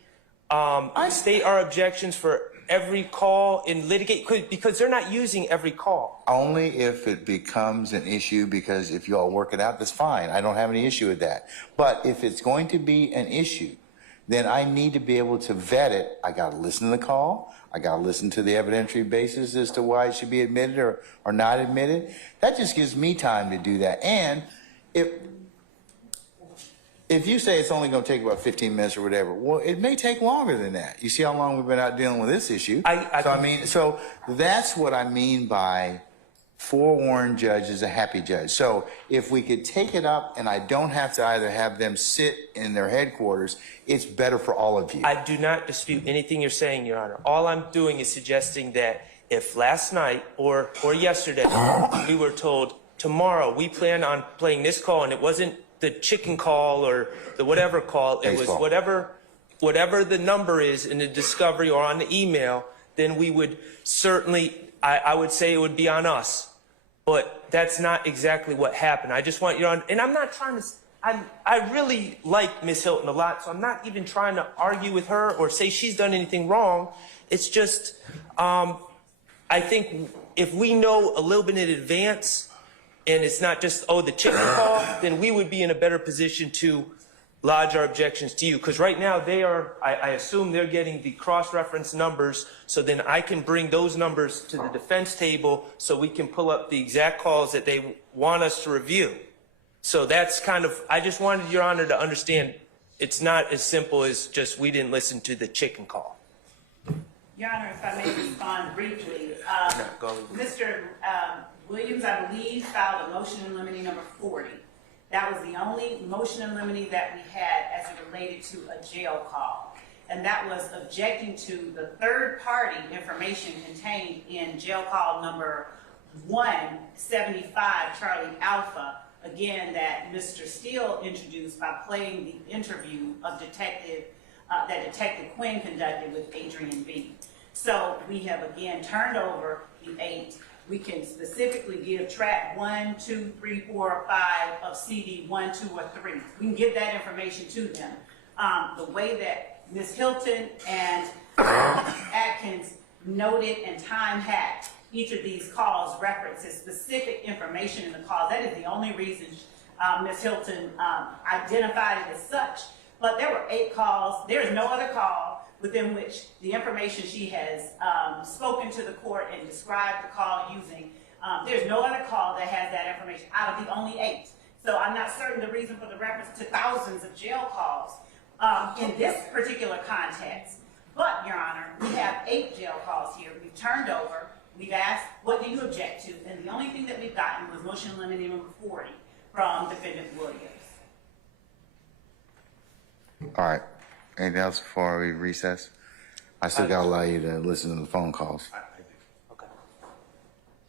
state our objections for every call and litigate, because they're not using every call. Only if it becomes an issue, because if you all work it out, that's fine. I don't have any issue with that. But if it's going to be an issue, then I need to be able to vet it. I got to listen to the call. I got to listen to the evidentiary basis as to why it should be admitted or not admitted. That just gives me time to do that. And if you say it's only going to take about 15 minutes or whatever, well, it may take longer than that. You see how long we've been out dealing with this issue. So that's what I mean by forewarned judge is a happy judge. So if we could take it up and I don't have to either have them sit in their headquarters, it's better for all of you. I do not dispute anything you're saying, Your Honor. All I'm doing is suggesting that if last night or yesterday we were told tomorrow we plan on playing this call and it wasn't the chicken call or the whatever call, it was whatever the number is in the discovery or on the email, then we would certainly, I would say it would be on us. But that's not exactly what happened. I just want you on, and I'm not trying to, I really like Ms. Hilton a lot, so I'm not even trying to argue with her or say she's done anything wrong. It's just, I think if we know a little bit in advance, and it's not just, oh, the chicken call, then we would be in a better position to lodge our objections to you. Because right now they are, I assume they're getting the cross-reference numbers, so then I can bring those numbers to the defense table so we can pull up the exact calls that they want us to review. So that's kind of, I just wanted Your Honor to understand it's not as simple as just we didn't listen to the chicken call. Your Honor, if I may respond briefly, Mr. Williams, I believe, filed a motion in limine number 40. That was the only motion in limine that we had as it related to a jail call. And that was objecting to the third party information contained in jail call number 175, Charlie Alpha, again, that Mr. Steele introduced by playing the interview of that Detective Quinn conducted with Adrian B. So we have again turned over the 8. We can specifically give track 1, 2, 3, 4, 5 of CD 1, 2, or 3. We can give that information to them. The way that Ms. Hilton and Atkins noted and time hacked each of these calls references specific information in the call. That is the only reason Ms. Hilton identified it as such. But there were 8 calls. There is no other call within which the information she has spoken to the court and described the call using. There's no other call that has that information out of the only 8. So I'm not certain the reason for the reference to thousands of jail calls in this particular context. But, Your Honor, we have 8 jail calls here. We've turned over. We've asked, what do you object to? And the only thing that we've gotten was motion limiting number 40 from Defendant Williams. All right. Anything else before we recess? I still got to allow you to listen to the phone calls. Okay.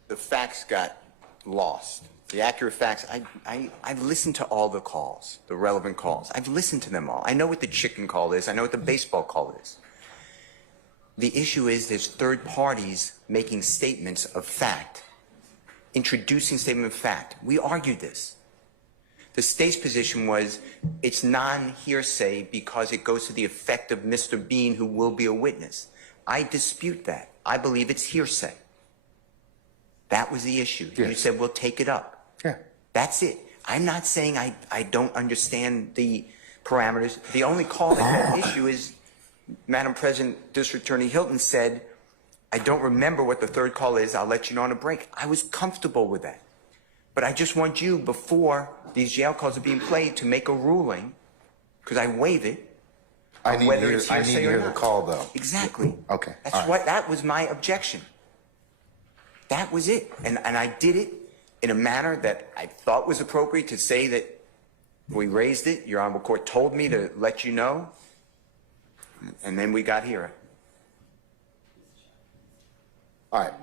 The facts got lost. The accurate facts, I've listened to all the calls, the relevant calls. I've listened to them all. I know what the chicken call is. I know what the baseball call is. The issue is there's third parties making statements of fact, introducing statement of fact. We argued this. The state's position was it's non-hearsay because it goes to the effect of Mr. Bean, who will be a witness. I dispute that. I believe it's hearsay. That was the issue. Yes. You said, we'll take it up. Yeah. That's it. I'm not saying I don't understand the parameters. The only call that had an issue is Madam President, District Attorney Hilton said, I don't remember what the third call is. I'll let you know on a break. I was comfortable with that. But I just want you, before these jail calls are being played, to make a ruling, because I waive it, I need whether to it's hear, I need hearsay to or hear not. the call, though. Exactly. Okay. That's all right. what, that was my objection. That was it. And I did it in a manner that I thought was appropriate to say that we raised it. Your Honorable Court told me to let you know. And then we got here. All right.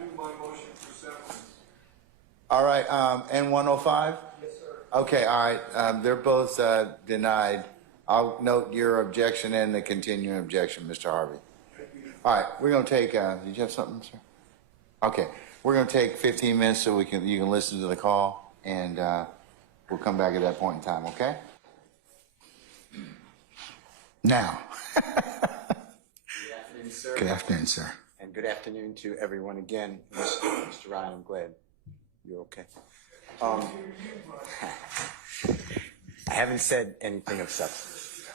All right, N105? Yes, sir. Okay, all right, they're both denied. I'll note your objection and the continuing objection, Mr. Harvey. All right, we're going to take, did you have something, sir? Okay, we're going to take 15 minutes so you can listen to the call, and we'll come back at that point in time, okay? Now. Good afternoon, sir. Good afternoon, sir. And good afternoon to everyone again. Mr. Ryan, I'm glad you're okay. I haven't said anything of substance.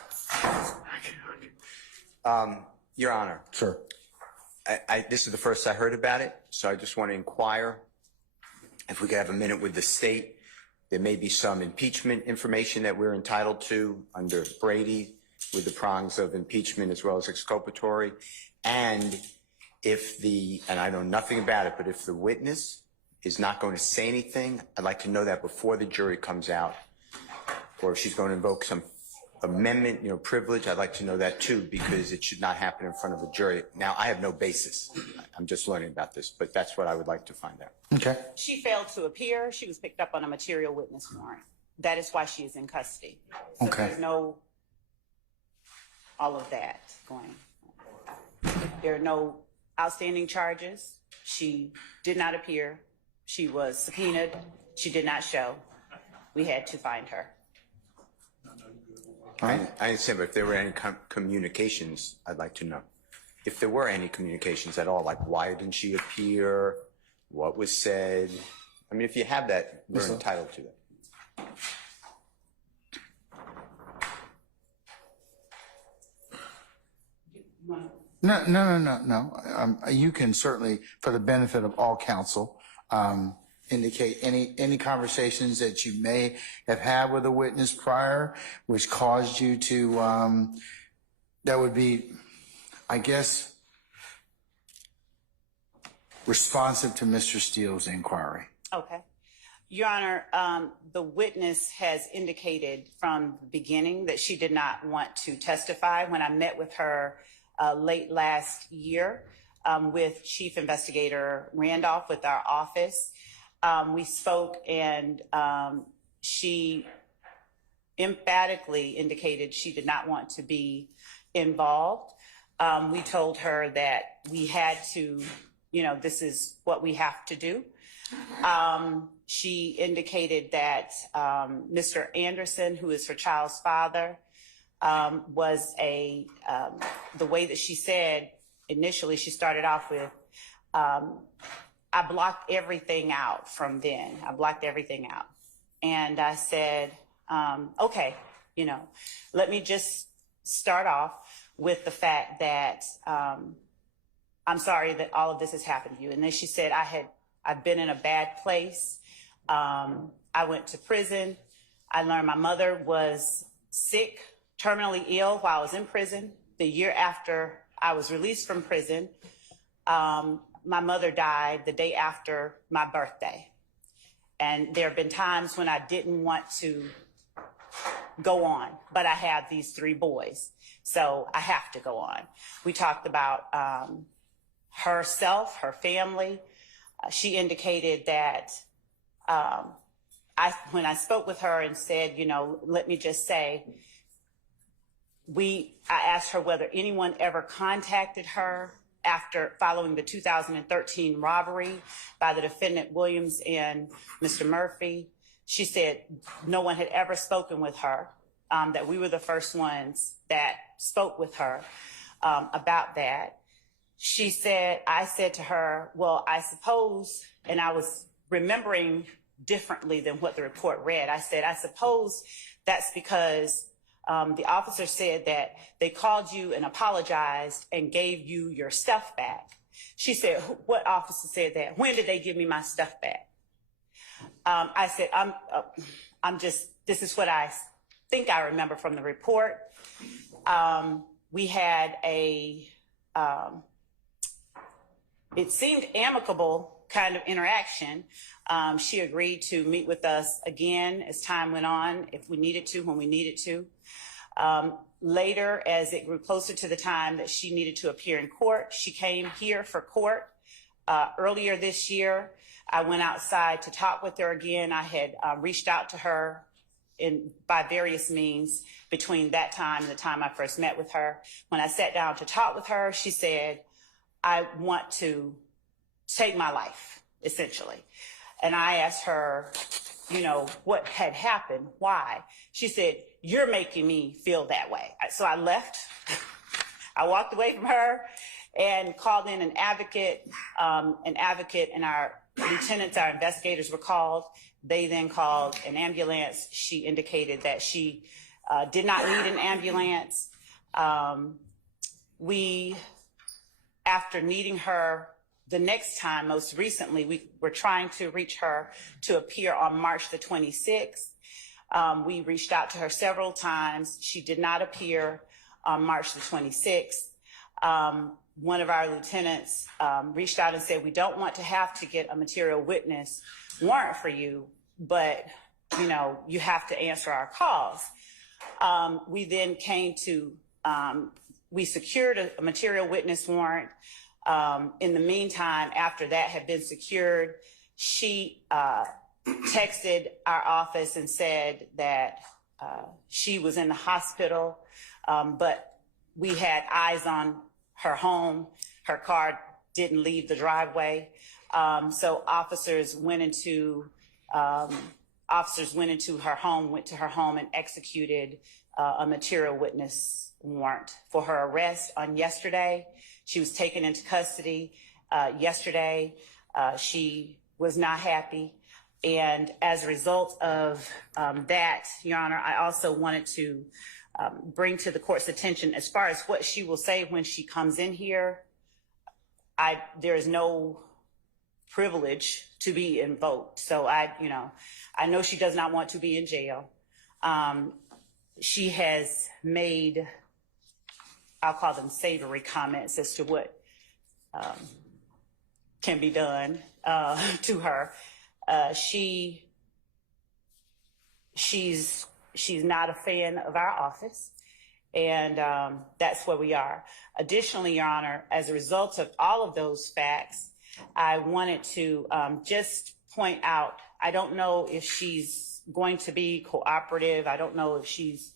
Your Honor. Sure. This is the first I heard about it, so I just want to inquire if we could have a minute with the state. There may be some impeachment information that we're entitled to under Brady with the prongs of impeachment as well as exculpatory. And if and I know nothing about it, but if the witness is not going to say anything, I'd like to know that before the jury comes out. Or if she's going to invoke some amendment, privilege, I'd like to know that too, because it should not happen in front of a jury. Now, I have no basis. I'm just learning about this, but that's what I would like to find out. Okay. She failed to appear. She was picked up on a material witness warrant. That is why she is in custody. So Okay. There's no all of that going on. There are no outstanding charges. She did not appear. She was subpoenaed. She did not show. We had to find her. I understand, but if there were any communications, I'd like to know. if there were any communications at all, like why didn't she appear, what was said. I mean, if you have that, we're entitled to it. No. You can certainly, for the benefit of all counsel, indicate any conversations that you may have had with a witness prior, which caused you to, that would be, I guess, responsive to Mr. Steele's inquiry. Okay. Your Honor, the witness has indicated from the beginning that she did not want to testify. When I met with her late last year with Chief Investigator Randolph with our office, we spoke, and she emphatically indicated she did not want to be involved. We told her that we had to, this is what we have to do. She indicated that Mr. Anderson, who is her child's father, was the way that she said initially, she started off with, I blocked everything out from then. I blocked everything out. And I said, okay, let me just start off with the fact that I'm sorry that all of this has happened to you. And then she said, I've been in a bad place. I went to prison. I learned my mother was sick, terminally ill while I was in prison. The year after I was released from prison, my mother died the day after my birthday. And there have been times when I didn't want to go on, but I have these 3 boys, so I have to go on. We talked about herself, her family. She indicated that when I spoke with her and said, let me just say, I asked her whether anyone ever contacted her following the 2013 robbery by the defendant Williams and Mr. Murphy. She said no one had ever spoken with her, that we were the first ones that spoke with her about that. I said to her, well, I suppose, and I was remembering differently than what the report read. I said, I suppose that's because the officer said that they called you and apologized and gave you your stuff back. She said, what officer said that? When did they give me my stuff back? I said, this is what I think I remember from the report. We had it seemed amicable kind of interaction. She agreed to meet with us again as time went on, if we needed to, when we needed to. Later, as it grew closer to the time that she needed to appear in court, she came here for court. Earlier this year, I went outside to talk with her again. I had reached out to her by various means between that time and the time I first met with her. When I sat down to talk with her, she said, I want to take my life, essentially. And I asked her, what had happened, why? She said, you're making me feel that way. So I left. I walked away from her and called in an advocate and our lieutenants, our investigators were called. They then called an ambulance. She indicated that she did not need an ambulance. After needing her the next time, most recently, we were trying to reach her to appear on March the 26th. We reached out to her several times. She did not appear on March the 26th. One of our lieutenants reached out and said, we don't want to have to get a material witness warrant for you, but you have to answer our calls. We then came to, we secured a material witness warrant. In the meantime, after that had been secured, she texted our office and said that she was in the hospital, but we had eyes on her home. Her car didn't leave the driveway. So officers went into her home, went to her home and executed a material witness warrant for her arrest on yesterday. She was taken into custody yesterday. She was not happy. And as a result of that, Your Honor, I also wanted to bring to the court's attention, as far as what she will say when she comes in here, there is no privilege to be invoked. So I know she does not want to be in jail. She has made, I'll call them savory comments as to what can be done to her. She's not a fan of our office, and that's where we are. Additionally, Your Honor, as a result of all of those facts, I wanted to just point out, I don't know if she's going to be cooperative. I don't know if she's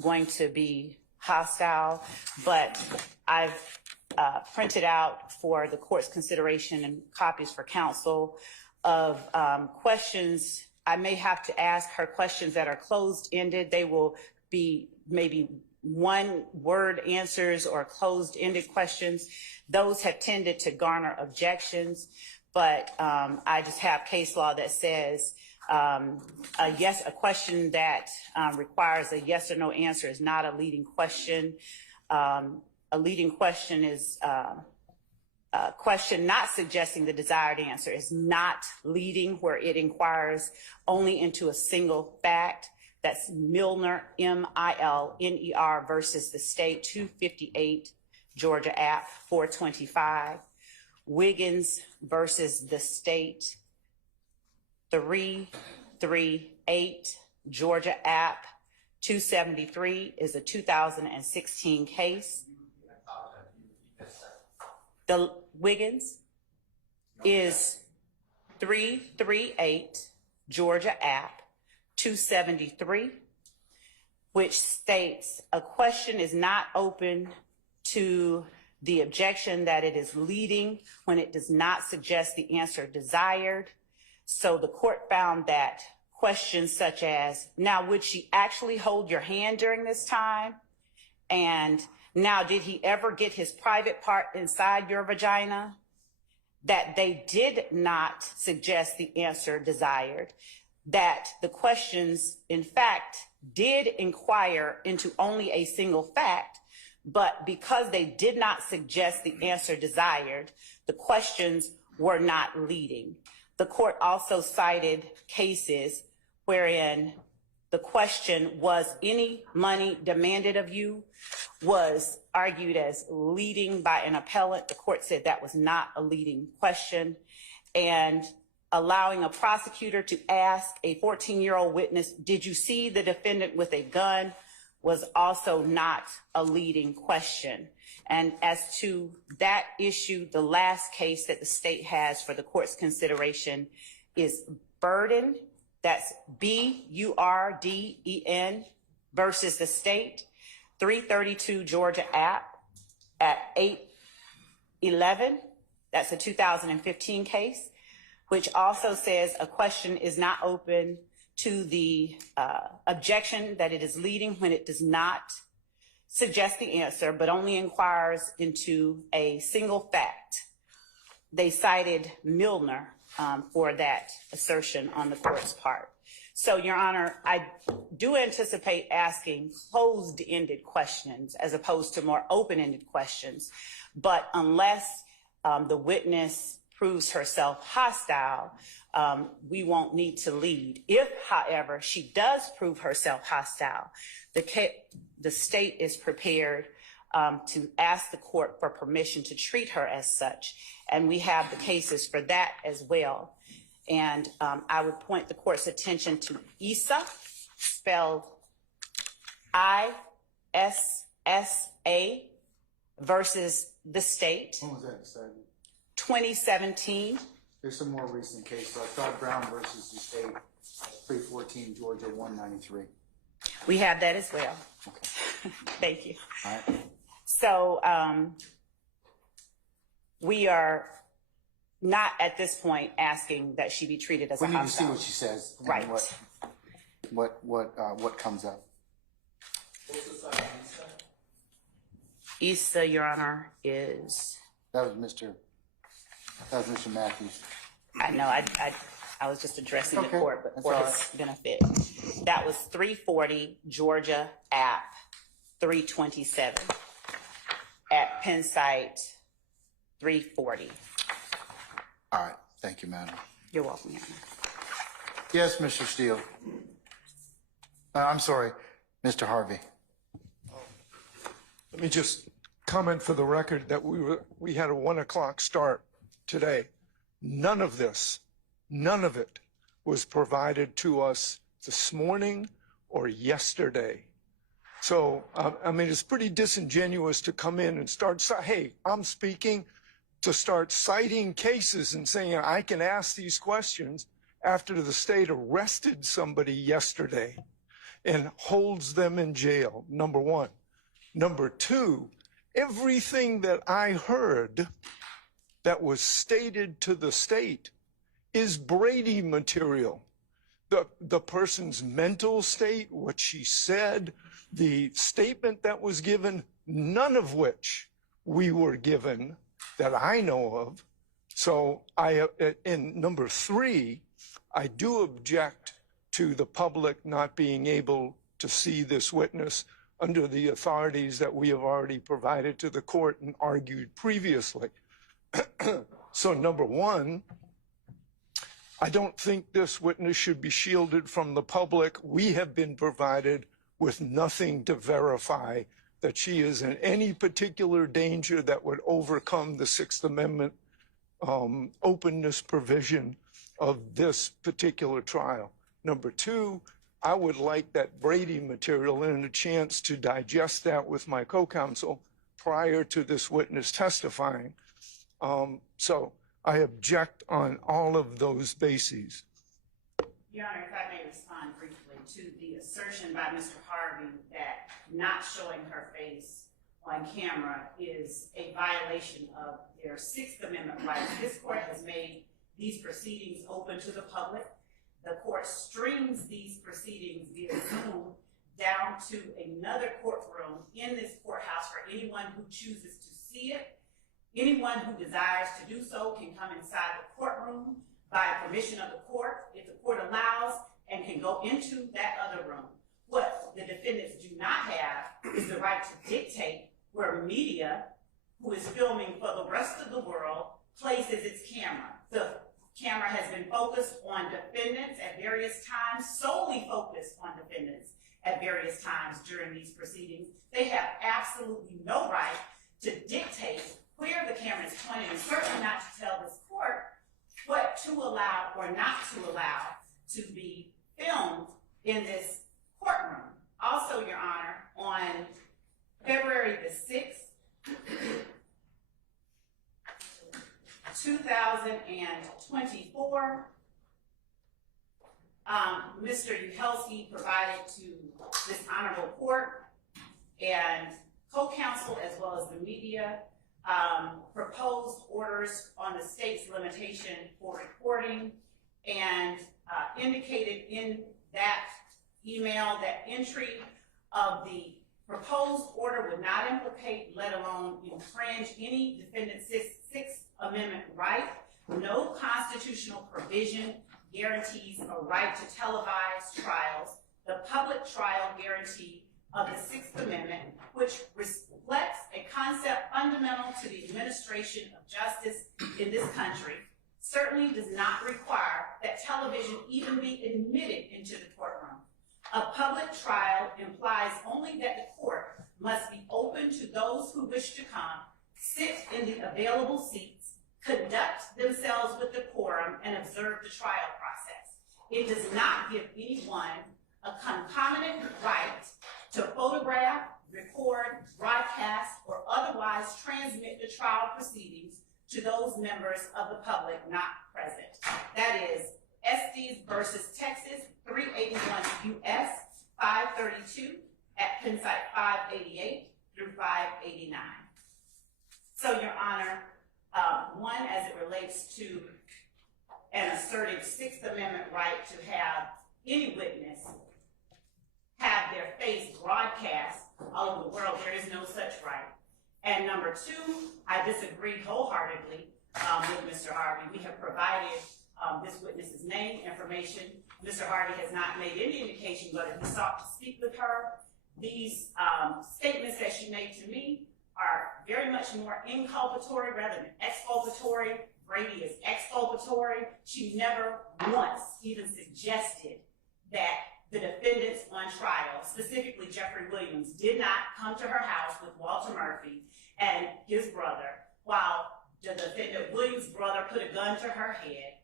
going to be hostile, but I've printed out for the court's consideration and copies for counsel of questions. I may have to ask her questions that are closed-ended. They will be maybe one-word answers or closed-ended questions. Those have tended to garner objections, but I just have case law that says a question that requires a yes or no answer is not a leading question. A leading question is a question not suggesting the desired answer is not leading, where it inquires only into a single fact. That's Milner, M-I-L-N-E-R versus the state, 258 Georgia App 425. Wiggins versus the state, 338 Georgia App 273 is a 2016 case. The Wiggins is 338 Georgia App 273, which states a question is not open to the objection that it is leading when it does not suggest the answer desired. So the court found that questions such as, now, would she actually hold your hand during this time? And now, did he ever get his private part inside your vagina? That they did not suggest the answer desired. That the questions, in fact, did inquire into only a single fact, but because they did not suggest the answer desired, the questions were not leading. The court also cited cases wherein the question, was any money demanded of you, was argued as leading by an appellant. The court said that was not a leading question. And allowing a prosecutor to ask a 14-year-old witness, did you see the defendant with a gun, was also not a leading question. And as to that issue, the last case that the state has for the court's consideration is Burden. That's B-U-R-D-E-N versus the state, 332 Georgia App at 811. That's a 2015 case, which also says a question is not open to the objection that it is leading when it does not suggest the answer, but only inquires into a single fact. They cited Milner for that assertion on the court's part. So, Your Honor, I do anticipate asking closed-ended questions as opposed to more open-ended questions. But unless the witness proves herself hostile, we won't need to lead. If, however, she does prove herself hostile, the state is prepared to ask the court for permission to treat her as such. And we have the cases for that as well. And I would point the court's attention to ISA, spelled I-S-S-A, versus the state. When was that decided? 2017. There's some more recent cases. I thought Brown versus the state, 314 Georgia 193. We have that as well. Okay. Thank you. All right. So we are not at this point asking that she be treated as a hostile. We need to see what she says. And Right. What comes up. What's the side of Issa? Issa, Your Honor, is, That was Mr. Matthews. I know, I was just addressing the Okay, court, but that's for all his benefit. That was 340 Georgia App 327 at Penn Site 340. All right, thank you, madam. You're welcome, Your Honor. Yes, Mr. Steele. I'm sorry, Mr. Harvey. Let me just comment for the record that we had a 1 o'clock start today. None of it was provided to us this morning or yesterday. So, I mean, it's pretty disingenuous to come in and start, hey, I'm speaking, to start citing cases and saying I can ask these questions after the state arrested somebody yesterday and holds them in jail, number one. Number two, everything that I heard that was stated to the state is Brady material. The person's mental state, what she said, the statement that was given, none of which we were given that I know of. So and number three, I do object to the public not being able to see this witness under the authorities that we have already provided to the court and argued previously. So number one, I don't think this witness should be shielded from the public. We have been provided with nothing to verify that she is in any particular danger that would overcome the Sixth Amendment openness provision of this particular trial. Number two, I would like that Brady material and a chance to digest that with my co-counsel prior to this witness testifying. So I object on all of those bases. Your Honor, if I may respond briefly to the assertion by Mr. Harvey that not showing her face on camera is a violation of their Sixth Amendment rights. This court has made these proceedings open to the public. The court streams these proceedings via Zoom down to another courtroom in this courthouse for anyone who chooses to see it. Anyone who desires to do so can come inside the courtroom by permission of the court, if the court allows, and can go into that other room. What the defendants do not have is the right to dictate where media, who is filming for the rest of the world, places its camera. The camera has been focused on defendants at various times, solely focused on defendants at various times during these proceedings. They have absolutely no right to dictate where the camera is pointed, and certainly not to tell this court what to allow or not to allow to be filmed in this courtroom. Also, Your Honor, on February the 6th, 2024, Mr. Uhelski provided to this honorable court and co-counsel as well as the media proposed orders on the state's limitation for reporting and indicated in that email that entry of the proposed order would not implicate, let alone infringe, any defendant's Sixth Amendment right. No constitutional provision guarantees a right to televise trials. The public trial guarantee of the Sixth Amendment, which reflects a concept fundamental to the administration of justice in this country, certainly does not require that television even be admitted into the courtroom. A public trial implies only that the court must be open to those who wish to come, sit in the available seats, conduct themselves with decorum, and observe the trial process. It does not give anyone a concomitant right to photograph, record, broadcast, or otherwise transmit the trial proceedings to those members of the public not present. That is Estes versus Texas, 381 U.S. 532 at Penn Site 588 through 589. So, Your Honor, one, as it relates to an asserted Sixth Amendment right to have any witness have have their face broadcast all over the world. There is no such right. And number two, I disagree wholeheartedly with Mr. Harvey. We have provided this witness's name, information. Mr. Harvey has not made any indication whether he sought to speak with her. These statements that she made to me are very much more inculpatory rather than exculpatory. Brady is exculpatory. She never once even suggested that the defendants on trial, specifically Jeffrey Williams, did not come to her house with Walter Murphy and his brother, while the defendant Williams' brother put a gun to her head.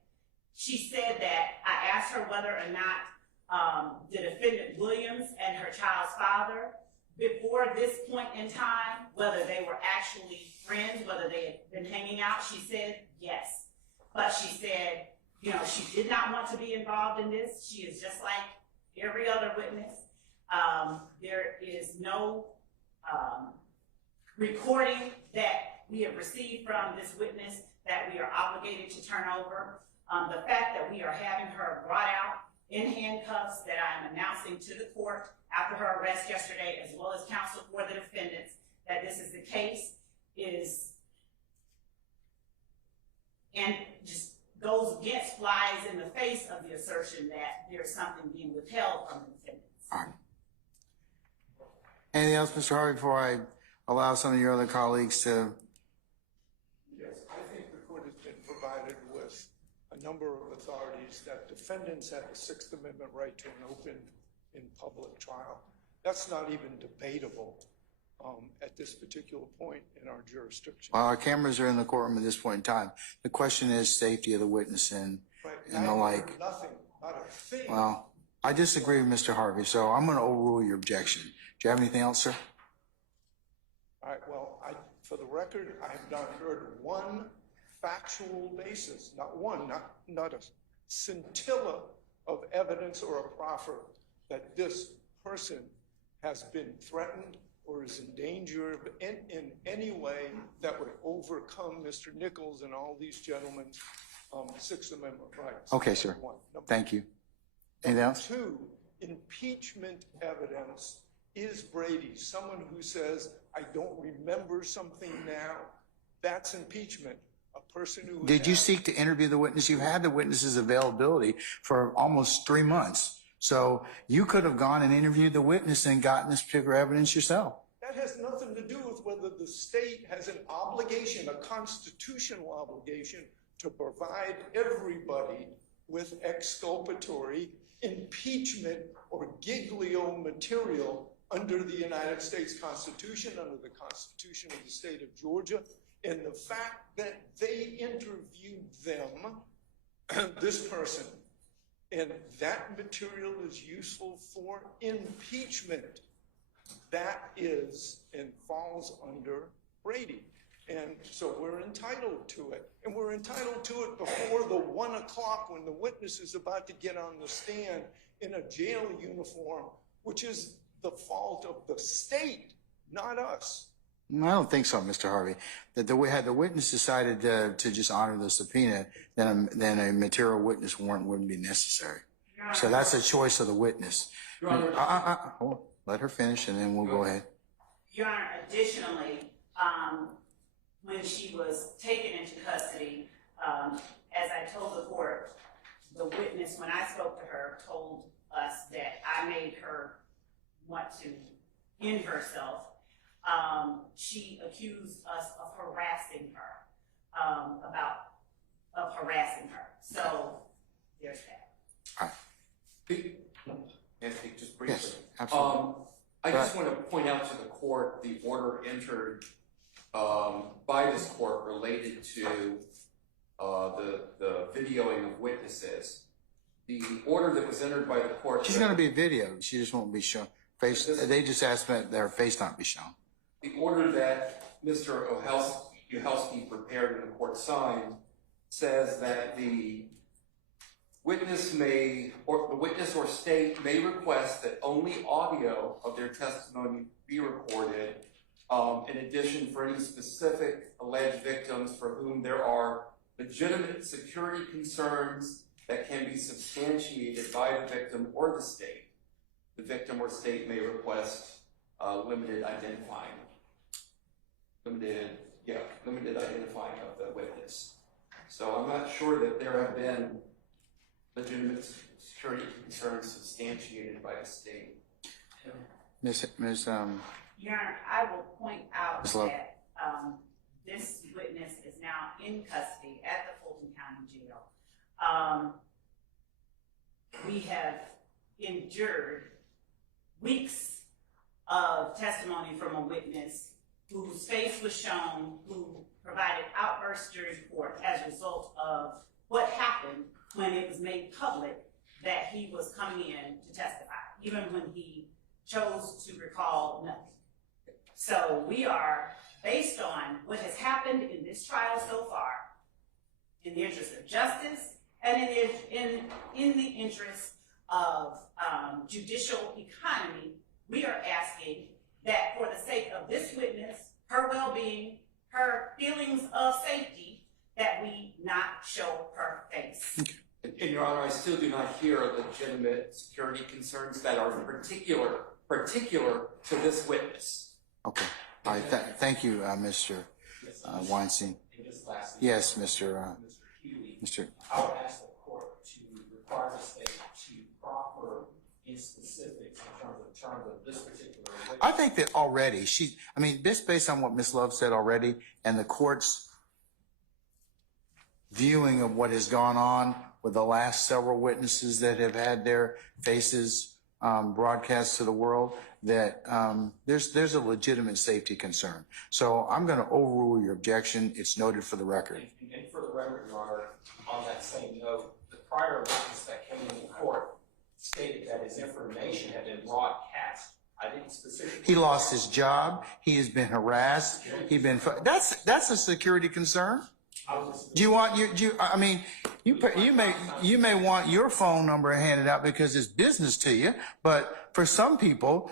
She said that I asked her whether or not the defendant Williams and her child's father, before this point in time, whether they were actually friends, whether they had been hanging out. She said yes. But she said, you know, she did not want to be involved in this. She is just like every other witness. There is no recording that we have received from this witness that we are obligated to turn over. The fact that we are having her brought out in handcuffs that I'm announcing to the court after her arrest yesterday, as well as counsel for the defendants, that this is the case, and just goes against, flies in the face of the assertion that there's something being withheld from the defendants. All right. Anything else, Mr. Harvey, before I allow some of your other colleagues to? Yes, I think the court has been provided with a number of authorities that defendants have a Sixth Amendment right to an open in public trial. That's not even debatable at this particular point in our jurisdiction. Well, our cameras are in the courtroom at this point in time. The question is safety of the witness and the like. Nothing, not a thing. Well, I disagree with Mr. Harvey, so I'm going to overrule your objection. Do you have anything else, sir? All right, well, for the record, I have not heard one factual basis, not one, not a scintilla of evidence or a proffer that this person has been threatened or is in danger in any way that would overcome Mr. Nichols and all these gentlemen's Sixth Amendment rights. Okay, sir. Thank you. Anything else? Two, impeachment evidence is Brady. Someone who says, I don't remember something now, that's impeachment. A person who— Did you seek to interview the witness? You had the witness's availability for almost 3 months. So you could have gone and interviewed the witness and gotten this particular evidence yourself. That has nothing to do with whether the state has an obligation, a constitutional obligation, to provide everybody with exculpatory impeachment or giglio material under the United States Constitution, under the Constitution of the state of Georgia. And the fact that they interviewed them, this person, and that material is useful for impeachment, that is and falls under Brady. And so we're entitled to it. And we're entitled to it before the 1 o'clock when the witness is about to get on the stand in a jail uniform, which is the fault of the state, not us. I don't think so, Mr. Harvey. That had the witness decided to just honor the subpoena, then a material witness warrant wouldn't be necessary. So that's a choice of the witness. Your Honor, Hold on. Let her finish, and then we'll go ahead. Your Honor, additionally, when she was taken into custody, as I told the court, the witness, when I spoke to her, told us that I made her want to end herself. She accused us of harassing her, of harassing her. So there's that. All right. Anthony, just briefly. Yes, absolutely. I just want to point out to the court the order entered by this court related to the videoing of witnesses. The order that was entered by the court— She's going to be videoed. She just won't be shown. They just asked that their face not be shown. The order that Mr. Uhelski prepared and the court signed says that the witness or state may request that only audio of their testimony be recorded. In addition, for any specific alleged victims for whom there are legitimate security concerns that can be substantiated by the victim or the state. the victim or state may request limited identifying of the witness. So I'm not sure that there have been legitimate security concerns substantiated by the state. Ms. Your Honor, I will point out Ms. Love. that this witness is now in custody at the Fulton County Jail. We have endured weeks of testimony from a witness whose face was shown, who provided outbursts during court as a result of what happened when it was made public that he was coming in to testify, even when he chose to recall nothing. So we are, based on what has happened in this trial so far, in the interest of justice and in the interest of judicial economy, we are asking that for the sake of this witness, her well-being, her feelings of safety, that we not show her face. And Your Honor, I still do not hear legitimate security concerns that are particular to this witness. Okay. All right. Thank you, Mr. Weinstein. And just lastly, Yes, Mr. Healy, Mr. I would ask the court to require the state to proffer in specifics in terms of this particular witness. I think that already just based on what Ms. Love said already and the court's viewing of what has gone on with the last several witnesses that have had their faces broadcast to the world, that there's a legitimate safety concern. So I'm going to overrule your objection. It's noted for the record. And for the record, Your Honor, on that same note, the prior witness that came into court stated that his information had been broadcast. I didn't specifically. He lost his job. He has been harassed. That's a security concern. Do you want you may want your phone number handed out because it's business to you, but for some people,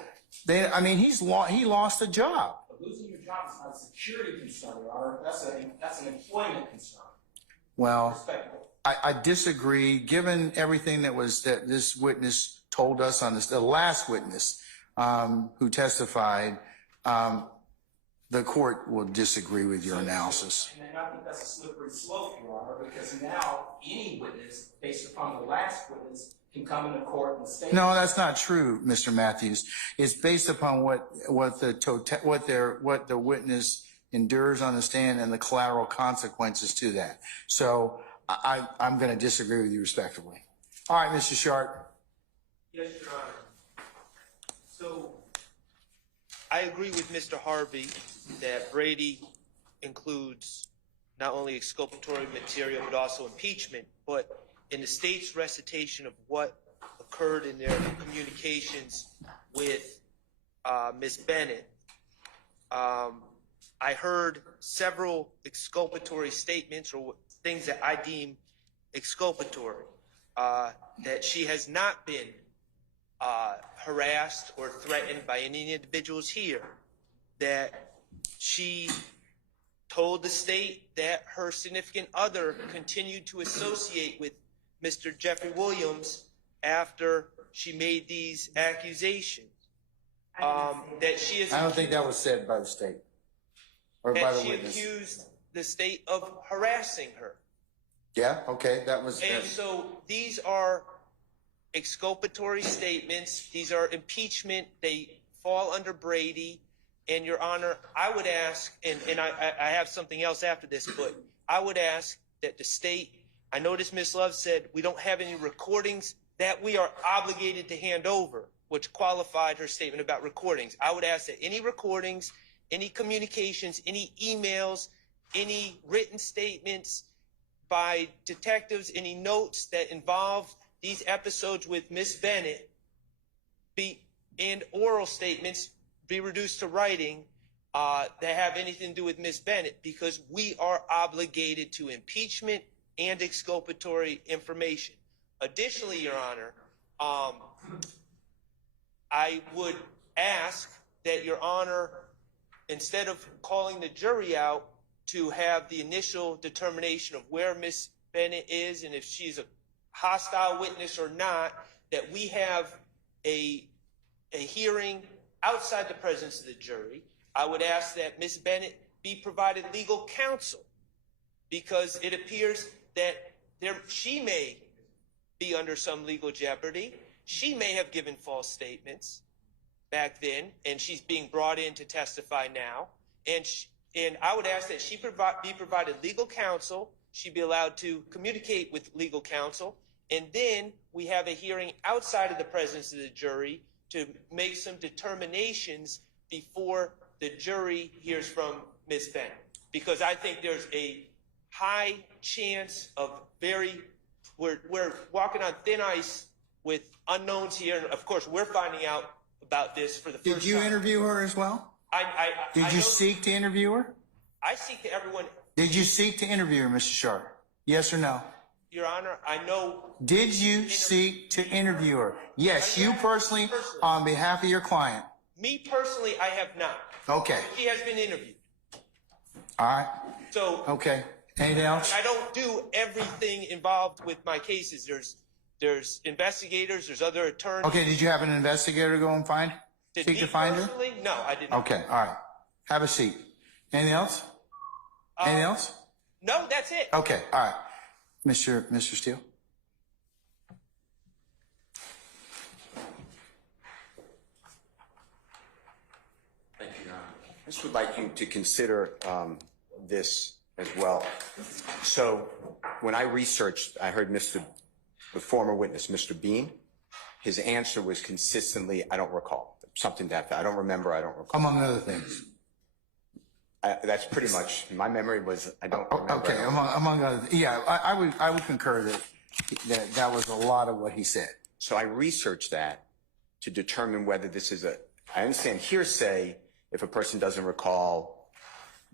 he lost a job. But losing your job is not a security concern, Your Honor. That's an employment concern. Well, I disagree. Given everything that this witness told us on the last witness who testified, the court will disagree with your analysis. And I think that's a slippery slope, Your Honor, because now any witness, based upon the last witness, can come into court and state. No, that's not true, Mr. Matthews. It's based upon what the witness endures on the stand and the collateral consequences to that. So I'm going to disagree with you respectfully. All right, Mr. Sharp. Yes, Your Honor. So I agree with Mr. Harvey that Brady includes not only exculpatory material but also impeachment. But in the state's recitation of what occurred in their communications with Ms. Bennett, I heard several exculpatory statements or things that I deem exculpatory, that she has not been harassed or threatened by any individuals here, that she told the state that her significant other continued to associate with Mr. Jeffrey Williams after she made these accusations. That she is. I don't think that was said by the state or by the witness. She accused the state of harassing her. Yeah. Okay. That was. And so these are exculpatory statements. These are impeachment. They fall under Brady. And Your Honor, I would ask, and I have something else after this, but I would ask that the state, I noticed Ms. Love said we don't have any recordings that we are obligated to hand over, which qualified her statement about recordings. I would ask that any recordings, any communications, any emails, any written statements by detectives, any notes that involve these episodes with Ms. Bennett and oral statements be reduced to writing that have anything to do with Ms. Bennett, because we are obligated to impeachment and exculpatory information. Additionally, Your Honor, I would ask that Your Honor, instead of calling the jury out to have the initial determination of where Ms. Bennett is and if she's a hostile witness or not, that we have a a hearing outside the presence of the jury. I would ask that Ms. Bennett be provided legal counsel, because it appears that she may be under some legal jeopardy. She may have given false statements back then, and she's being brought in to testify now. And I would ask that she be provided legal counsel. She be allowed to communicate with legal counsel, and then we have a hearing outside of the presence of the jury to make some determinations before the jury hears from Ms. Bennett. Because I think there's a high chance of we're walking on thin ice with unknowns here. And of course, we're finding out about this for the first time. Did you interview her as well? Did you seek to interview her? I seek to everyone. Did you seek to interview her, Mr. Sharp? Yes or no? Your Honor, I know. Did you seek to interview her? Yes, you personally, on behalf of your client. Me personally, I have not. Okay. She has been interviewed. All right. So. Okay. Anything else? I don't do everything involved with my cases. There's investigators, there's other attorneys. Okay, did you have an investigator go and seek to find her? No, I didn't. Okay, all right. Have a seat. Anything else? Anything else? No, that's it. Okay, all right. Mr. Steele? Thank you, Your Honor. I just would like you to consider this as well. So when I researched, I heard the former witness, Mr. Bean, his answer was consistently, I don't recall. Something that I don't remember, I don't recall. Among other things. That's pretty much, my memory was, I don't remember. Okay, among other things. Yeah, I would concur that was a lot of what he said. So I researched that to determine whether this is I understand hearsay, if a person doesn't recall,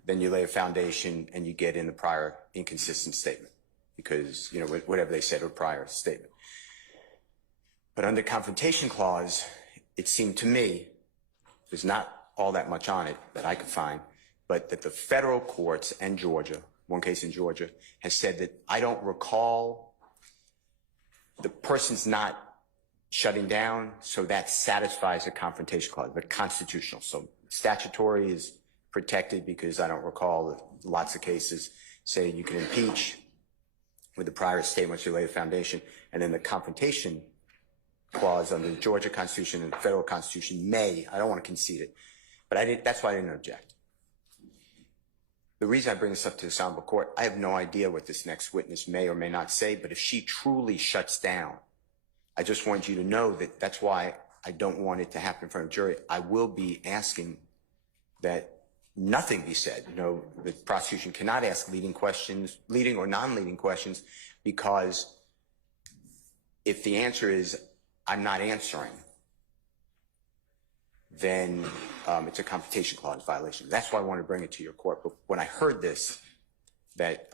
then you lay a foundation and you get in the prior inconsistent statement because, whatever they said or prior statement. But under confrontation clause, it seemed to me, there's not all that much on it that I could find, but that the federal courts and Georgia, one case in Georgia, has said that I don't recall, the person's not shutting down, so that satisfies the confrontation clause, but constitutional. So statutory is protected because I don't recall lots of cases say you can impeach with the prior statements, you lay a foundation, and then the confrontation clause under the Georgia Constitution and the federal Constitution may, I don't want to concede it, but that's why I didn't object. The reason I bring this up to the honorable court, I have no idea what this next witness may or may not say, but if she truly shuts down, I just want you to know that that's why I don't want it to happen in front of a jury. I will be asking that nothing be said. The prosecution cannot ask leading or non-leading questions, because if the answer is I'm not answering, then it's a confrontation clause violation. That's why I want to bring it to your court. But when I heard this, that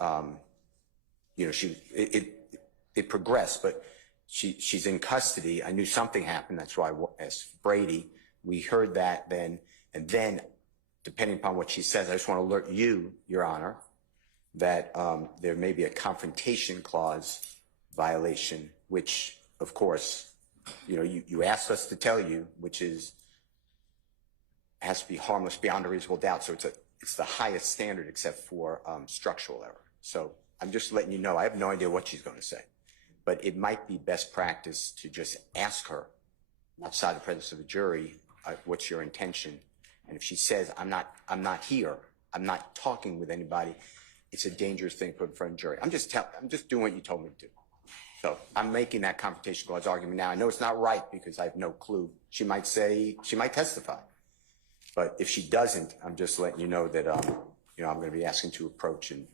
it progressed, but she's in custody. I knew something happened. That's why I asked Brady. We heard that then, and then depending upon what she says, I just want to alert you, Your Honor, that there may be a confrontation clause violation, which, of course, you asked us to tell you, which has to be harmless beyond a reasonable doubt. So it's the highest standard except for structural error. So I'm just letting you know, I have no idea what she's going to say, but it might be best practice to just ask her outside the presence of a jury, what's your intention? And if she says, I'm not here, I'm not talking with anybody, it's a dangerous thing to put in front of a jury. I'm just doing what you told me to do. So I'm making that confrontation clause argument now. I know it's not right because I have no clue. She might testify. But if she doesn't, I'm just letting you know that, I'm going to be asking to approach and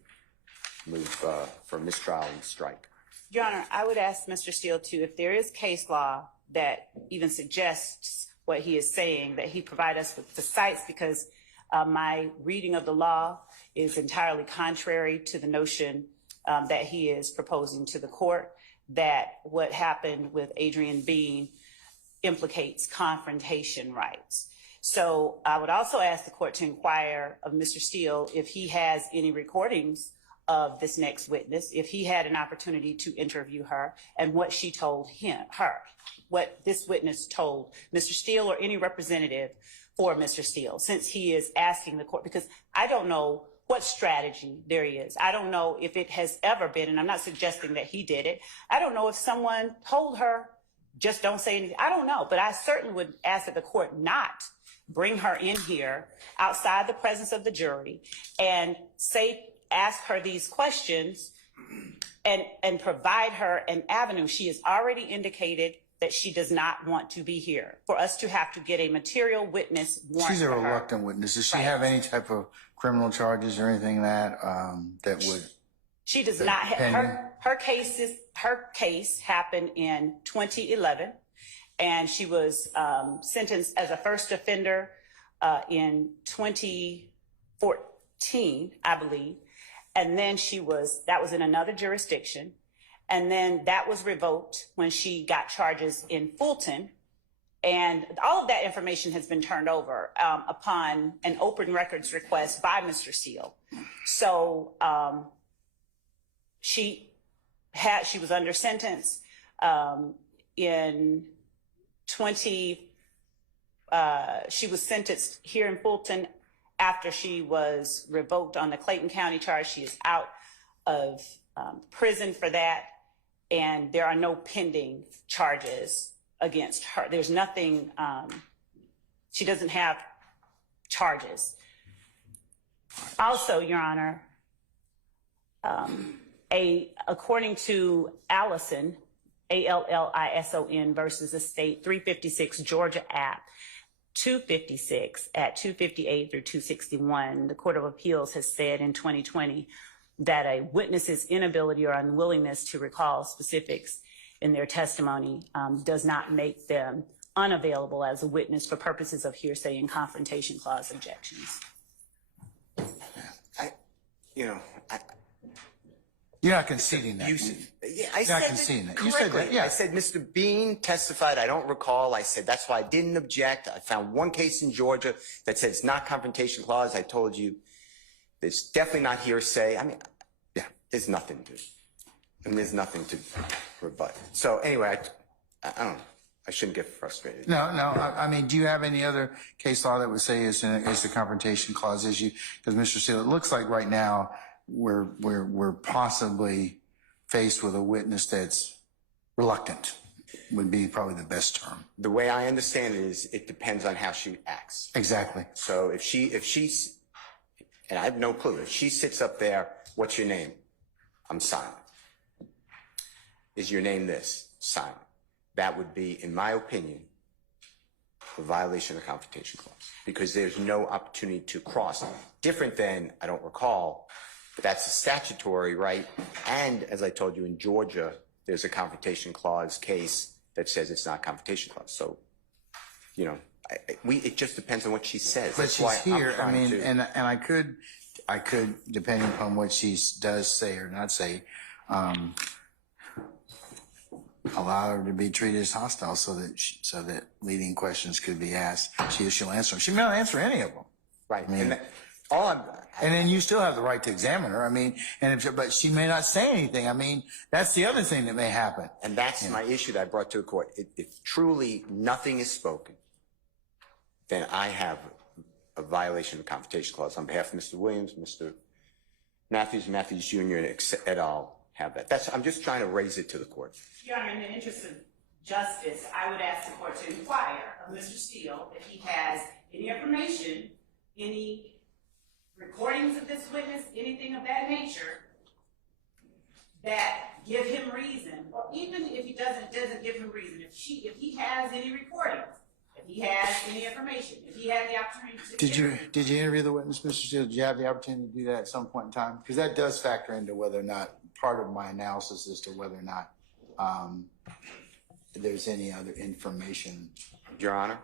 move for mistrial and strike. Your Honor, I would ask Mr. Steele too, if there is case law that even suggests what he is saying, that he provide us with the cites, because my reading of the law is entirely contrary to the notion that he is proposing to the court, that what happened with Adrian Bean implicates confrontation rights. So I would also ask the court to inquire of Mr. Steele if he has any recordings of this next witness, if he had an opportunity to interview her, and what she told what this witness told Mr. Steele or any representative for Mr. Steele, since he is asking the court, because I don't know what strategy there is. I don't know if it has ever been, and I'm not suggesting that he did it. I don't know if someone told her, just don't say anything. I don't know, but I certainly would ask that the court not bring her in here outside the presence of the jury and ask her these questions and provide her an avenue. She has already indicated that she does not want to be here. For us to have to get a material witness warrant She's a for her. reluctant witness. Does she Right. have any type of criminal charges or anything that would? She does not have pending? her case happened in 2011, and she was sentenced as a first offender in 2014, I believe. And then that was in another jurisdiction. And then that was revoked when she got charges in Fulton. And all of that information has been turned over upon an open records request by Mr. Steele. So she was under sentence in she was sentenced here in Fulton after she was revoked on the Clayton County charge. She is out of prison for that, and there are no pending charges against her. There's nothing, she doesn't have charges. Also, Your Honor, according to Allison, Allison versus the state 356 Georgia App 256 at 258 through 261, the Court of Appeals has said in 2020 that a witness's inability or unwillingness to recall specifics in their testimony does not make them unavailable as a witness for purposes of hearsay and confrontation clause objections. You're not conceding that. I You're said not conceding it that. You said correctly. that, yeah. I said Mr. Bean testified. I don't recall. I said that's why I didn't object. I found one case in Georgia that said it's not confrontation clause. I told you it's definitely not hearsay. I mean, yeah, there's nothing to rebut. So anyway, I don't know. I shouldn't get frustrated. No. I mean, do you have any other case law that would say it's the confrontation clause issue? Because Mr. Steele, it looks like right now we're possibly faced with a witness that's reluctant. Would be probably the best term. The way I understand it is, it depends on how she acts. Exactly. So if she's, and I have no clue, if she sits up there, what's your name? I'm silent. Is your name this? Silent. That would be, in my opinion, a violation of the confrontation clause, because there's no opportunity to cross. Different than, I don't recall, but that's a statutory right. And as I told you, in Georgia, there's a confrontation clause case that says it's not confrontation clause. So, it just depends on what she says. But That's she's why here. I'm trying to, and I could, depending upon what she does say or not say, allow her to be treated as hostile, so that leading questions could be asked. She'll answer them. She may not answer any of them. Right. I mean, and then you still have the right to examine her. I mean, but she may not say anything. I mean, that's the other thing that may happen. And that's my issue that I brought to the court. If truly nothing is spoken, then I have a violation of the confrontation clause on behalf of Mr. Williams, Mr. Matthews Jr., et al. Have that. I'm just trying to raise it to the court. Your Honor, in the interest of justice, I would ask the court to inquire of Mr. Steele if he has any information, any recordings of this witness, anything of that nature, that give him reason, or even if he doesn't give him reason, if he has any recordings, if he has any information, if he had the opportunity to Did you interview the witness, Mr. Steele? Did you have the opportunity to do that at some point in time? Because that does factor into whether or not, part of my analysis as to whether or not there's any other information. Your Honor,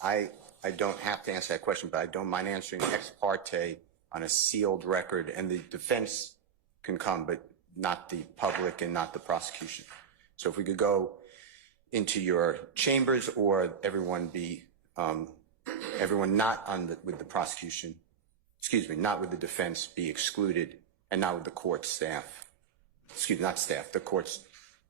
I don't have to answer that question, but I don't mind answering ex parte on a sealed record, and the defense can come, but not the public and not the prosecution. So if we could go into your chambers, or everyone not with the prosecution, not with the defense, be excluded and not with the court staff, excuse me, not staff, the court's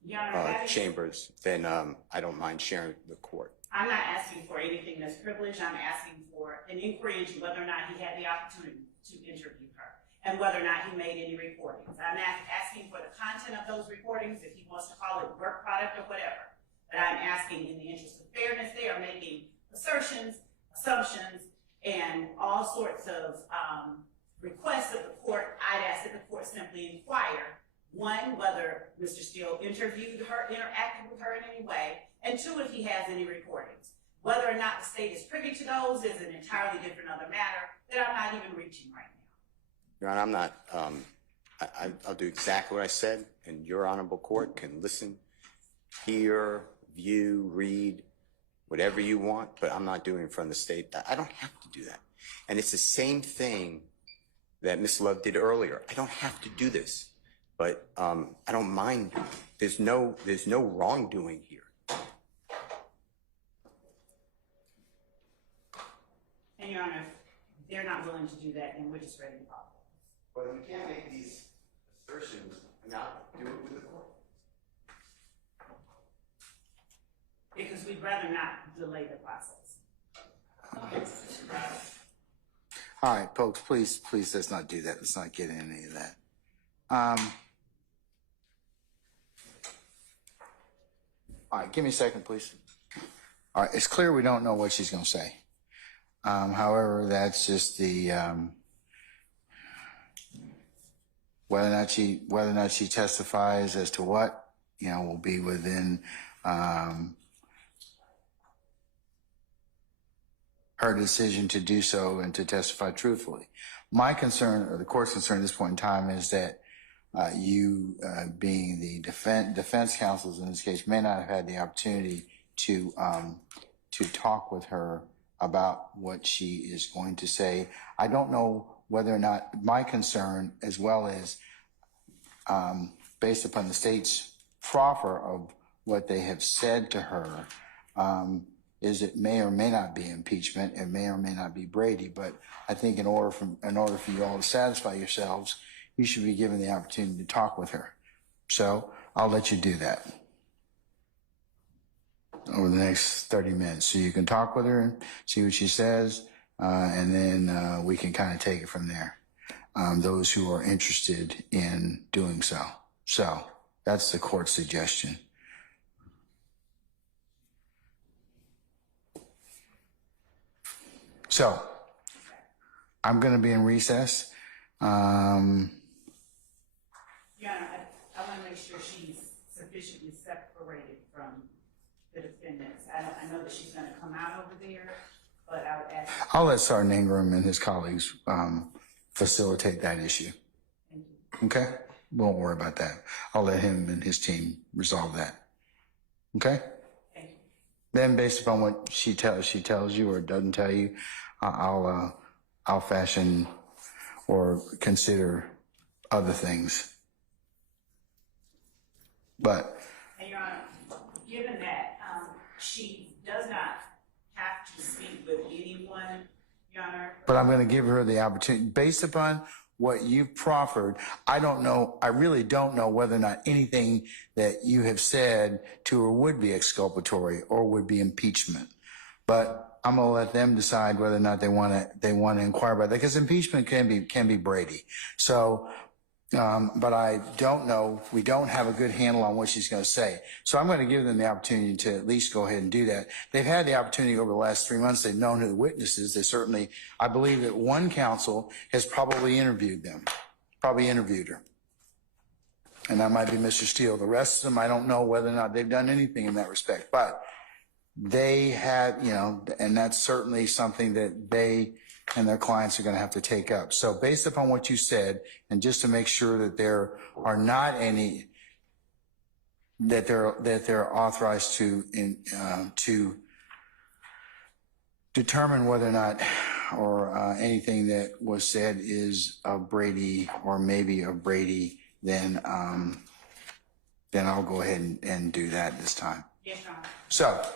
Your Honor, chambers, then I don't mind sharing with the court. I'm not asking for anything that's privileged. I'm asking for an inquiry into whether or not he had the opportunity to interview her and whether or not he made any recordings. I'm not asking for the content of those recordings, if he wants to call it work product or whatever. But I'm asking, in the interest of fairness, they are making assertions, assumptions, and all sorts of requests of the court. I'd ask that the court simply inquire, one, whether Mr. Steele interviewed her, interacted with her in any way, and two, if he has any recordings. Whether or not the state is privy to those is an entirely different other matter that I'm not even reaching right now. Your Honor, I'm not, I'll do exactly what I said, and your honorable court can listen, hear, view, read, whatever you want, but I'm not doing it in front of the state. I don't have to do that. And it's the same thing that Ms. Love did earlier. I don't have to do this, but I don't mind doing it. There's no wrongdoing here. And Your Honor, if they're not willing to do that, then we're just ready to follow. But you can't make these assertions and not do it with the court. Because we'd rather not delay the process. All right, folks, please, let's not do that. Let's not get into any of that. All right, give me a second, please. All right, it's clear we don't know what she's going to say. However, that's just the whether or not she testifies as to what, will be within her decision to do so and to testify truthfully. My concern, or the court's concern at this point in time, is that you, being the defense counsels in this case, may not have had the opportunity to talk with her about what she is going to say. I don't know whether or not my concern, as well as based upon the state's proffer of what they have said to her, is it may or may not be impeachment, it may or may not be Brady, but I think in order for you all to satisfy yourselves, you should be given the opportunity to talk with her. So I'll let you do that over the next 30 minutes. So you can talk with her and see what she says, and then we can kind of take it from there, those who are interested in doing so. So that's the court's suggestion. So I'm going to be in recess. Your Honor, I want to make sure she's sufficiently separated from the defendants. I know that she's going to come out over there, but I would ask. I'll let Sergeant Ingram and his colleagues facilitate that issue. Thank you. Okay? Won't worry about that. I'll let him and his team resolve that. Okay? Thank you. Then, based upon what she tells you or doesn't tell you, I'll fashion or consider other things. But, And Your Honor, given that she does not have to speak with anyone, Your Honor. but I'm going to give her the opportunity based upon what you've proffered. I really don't know whether or not anything that you have said to her would be exculpatory or would be impeachment. But I'm going to let them decide whether or not they want to inquire about that, because impeachment can be Brady. So, but I don't know. We don't have a good handle on what she's going to say. So I'm going to give them the opportunity to at least go ahead and do that. They've had the opportunity over the last 3 months. They've known who the witnesses. They certainly, I believe that one counsel has probably interviewed her. And that might be Mr. Steele. The rest of them, I don't know whether or not they've done anything in that respect, but they have, and that's certainly something that they and their clients are going to have to take up. So based upon what you said, and just to make sure that there are not any, that they're authorized to determine whether or not, or anything that was said is of Brady or maybe of Brady, then I'll go ahead and do that this time. Yes, Your Honor. So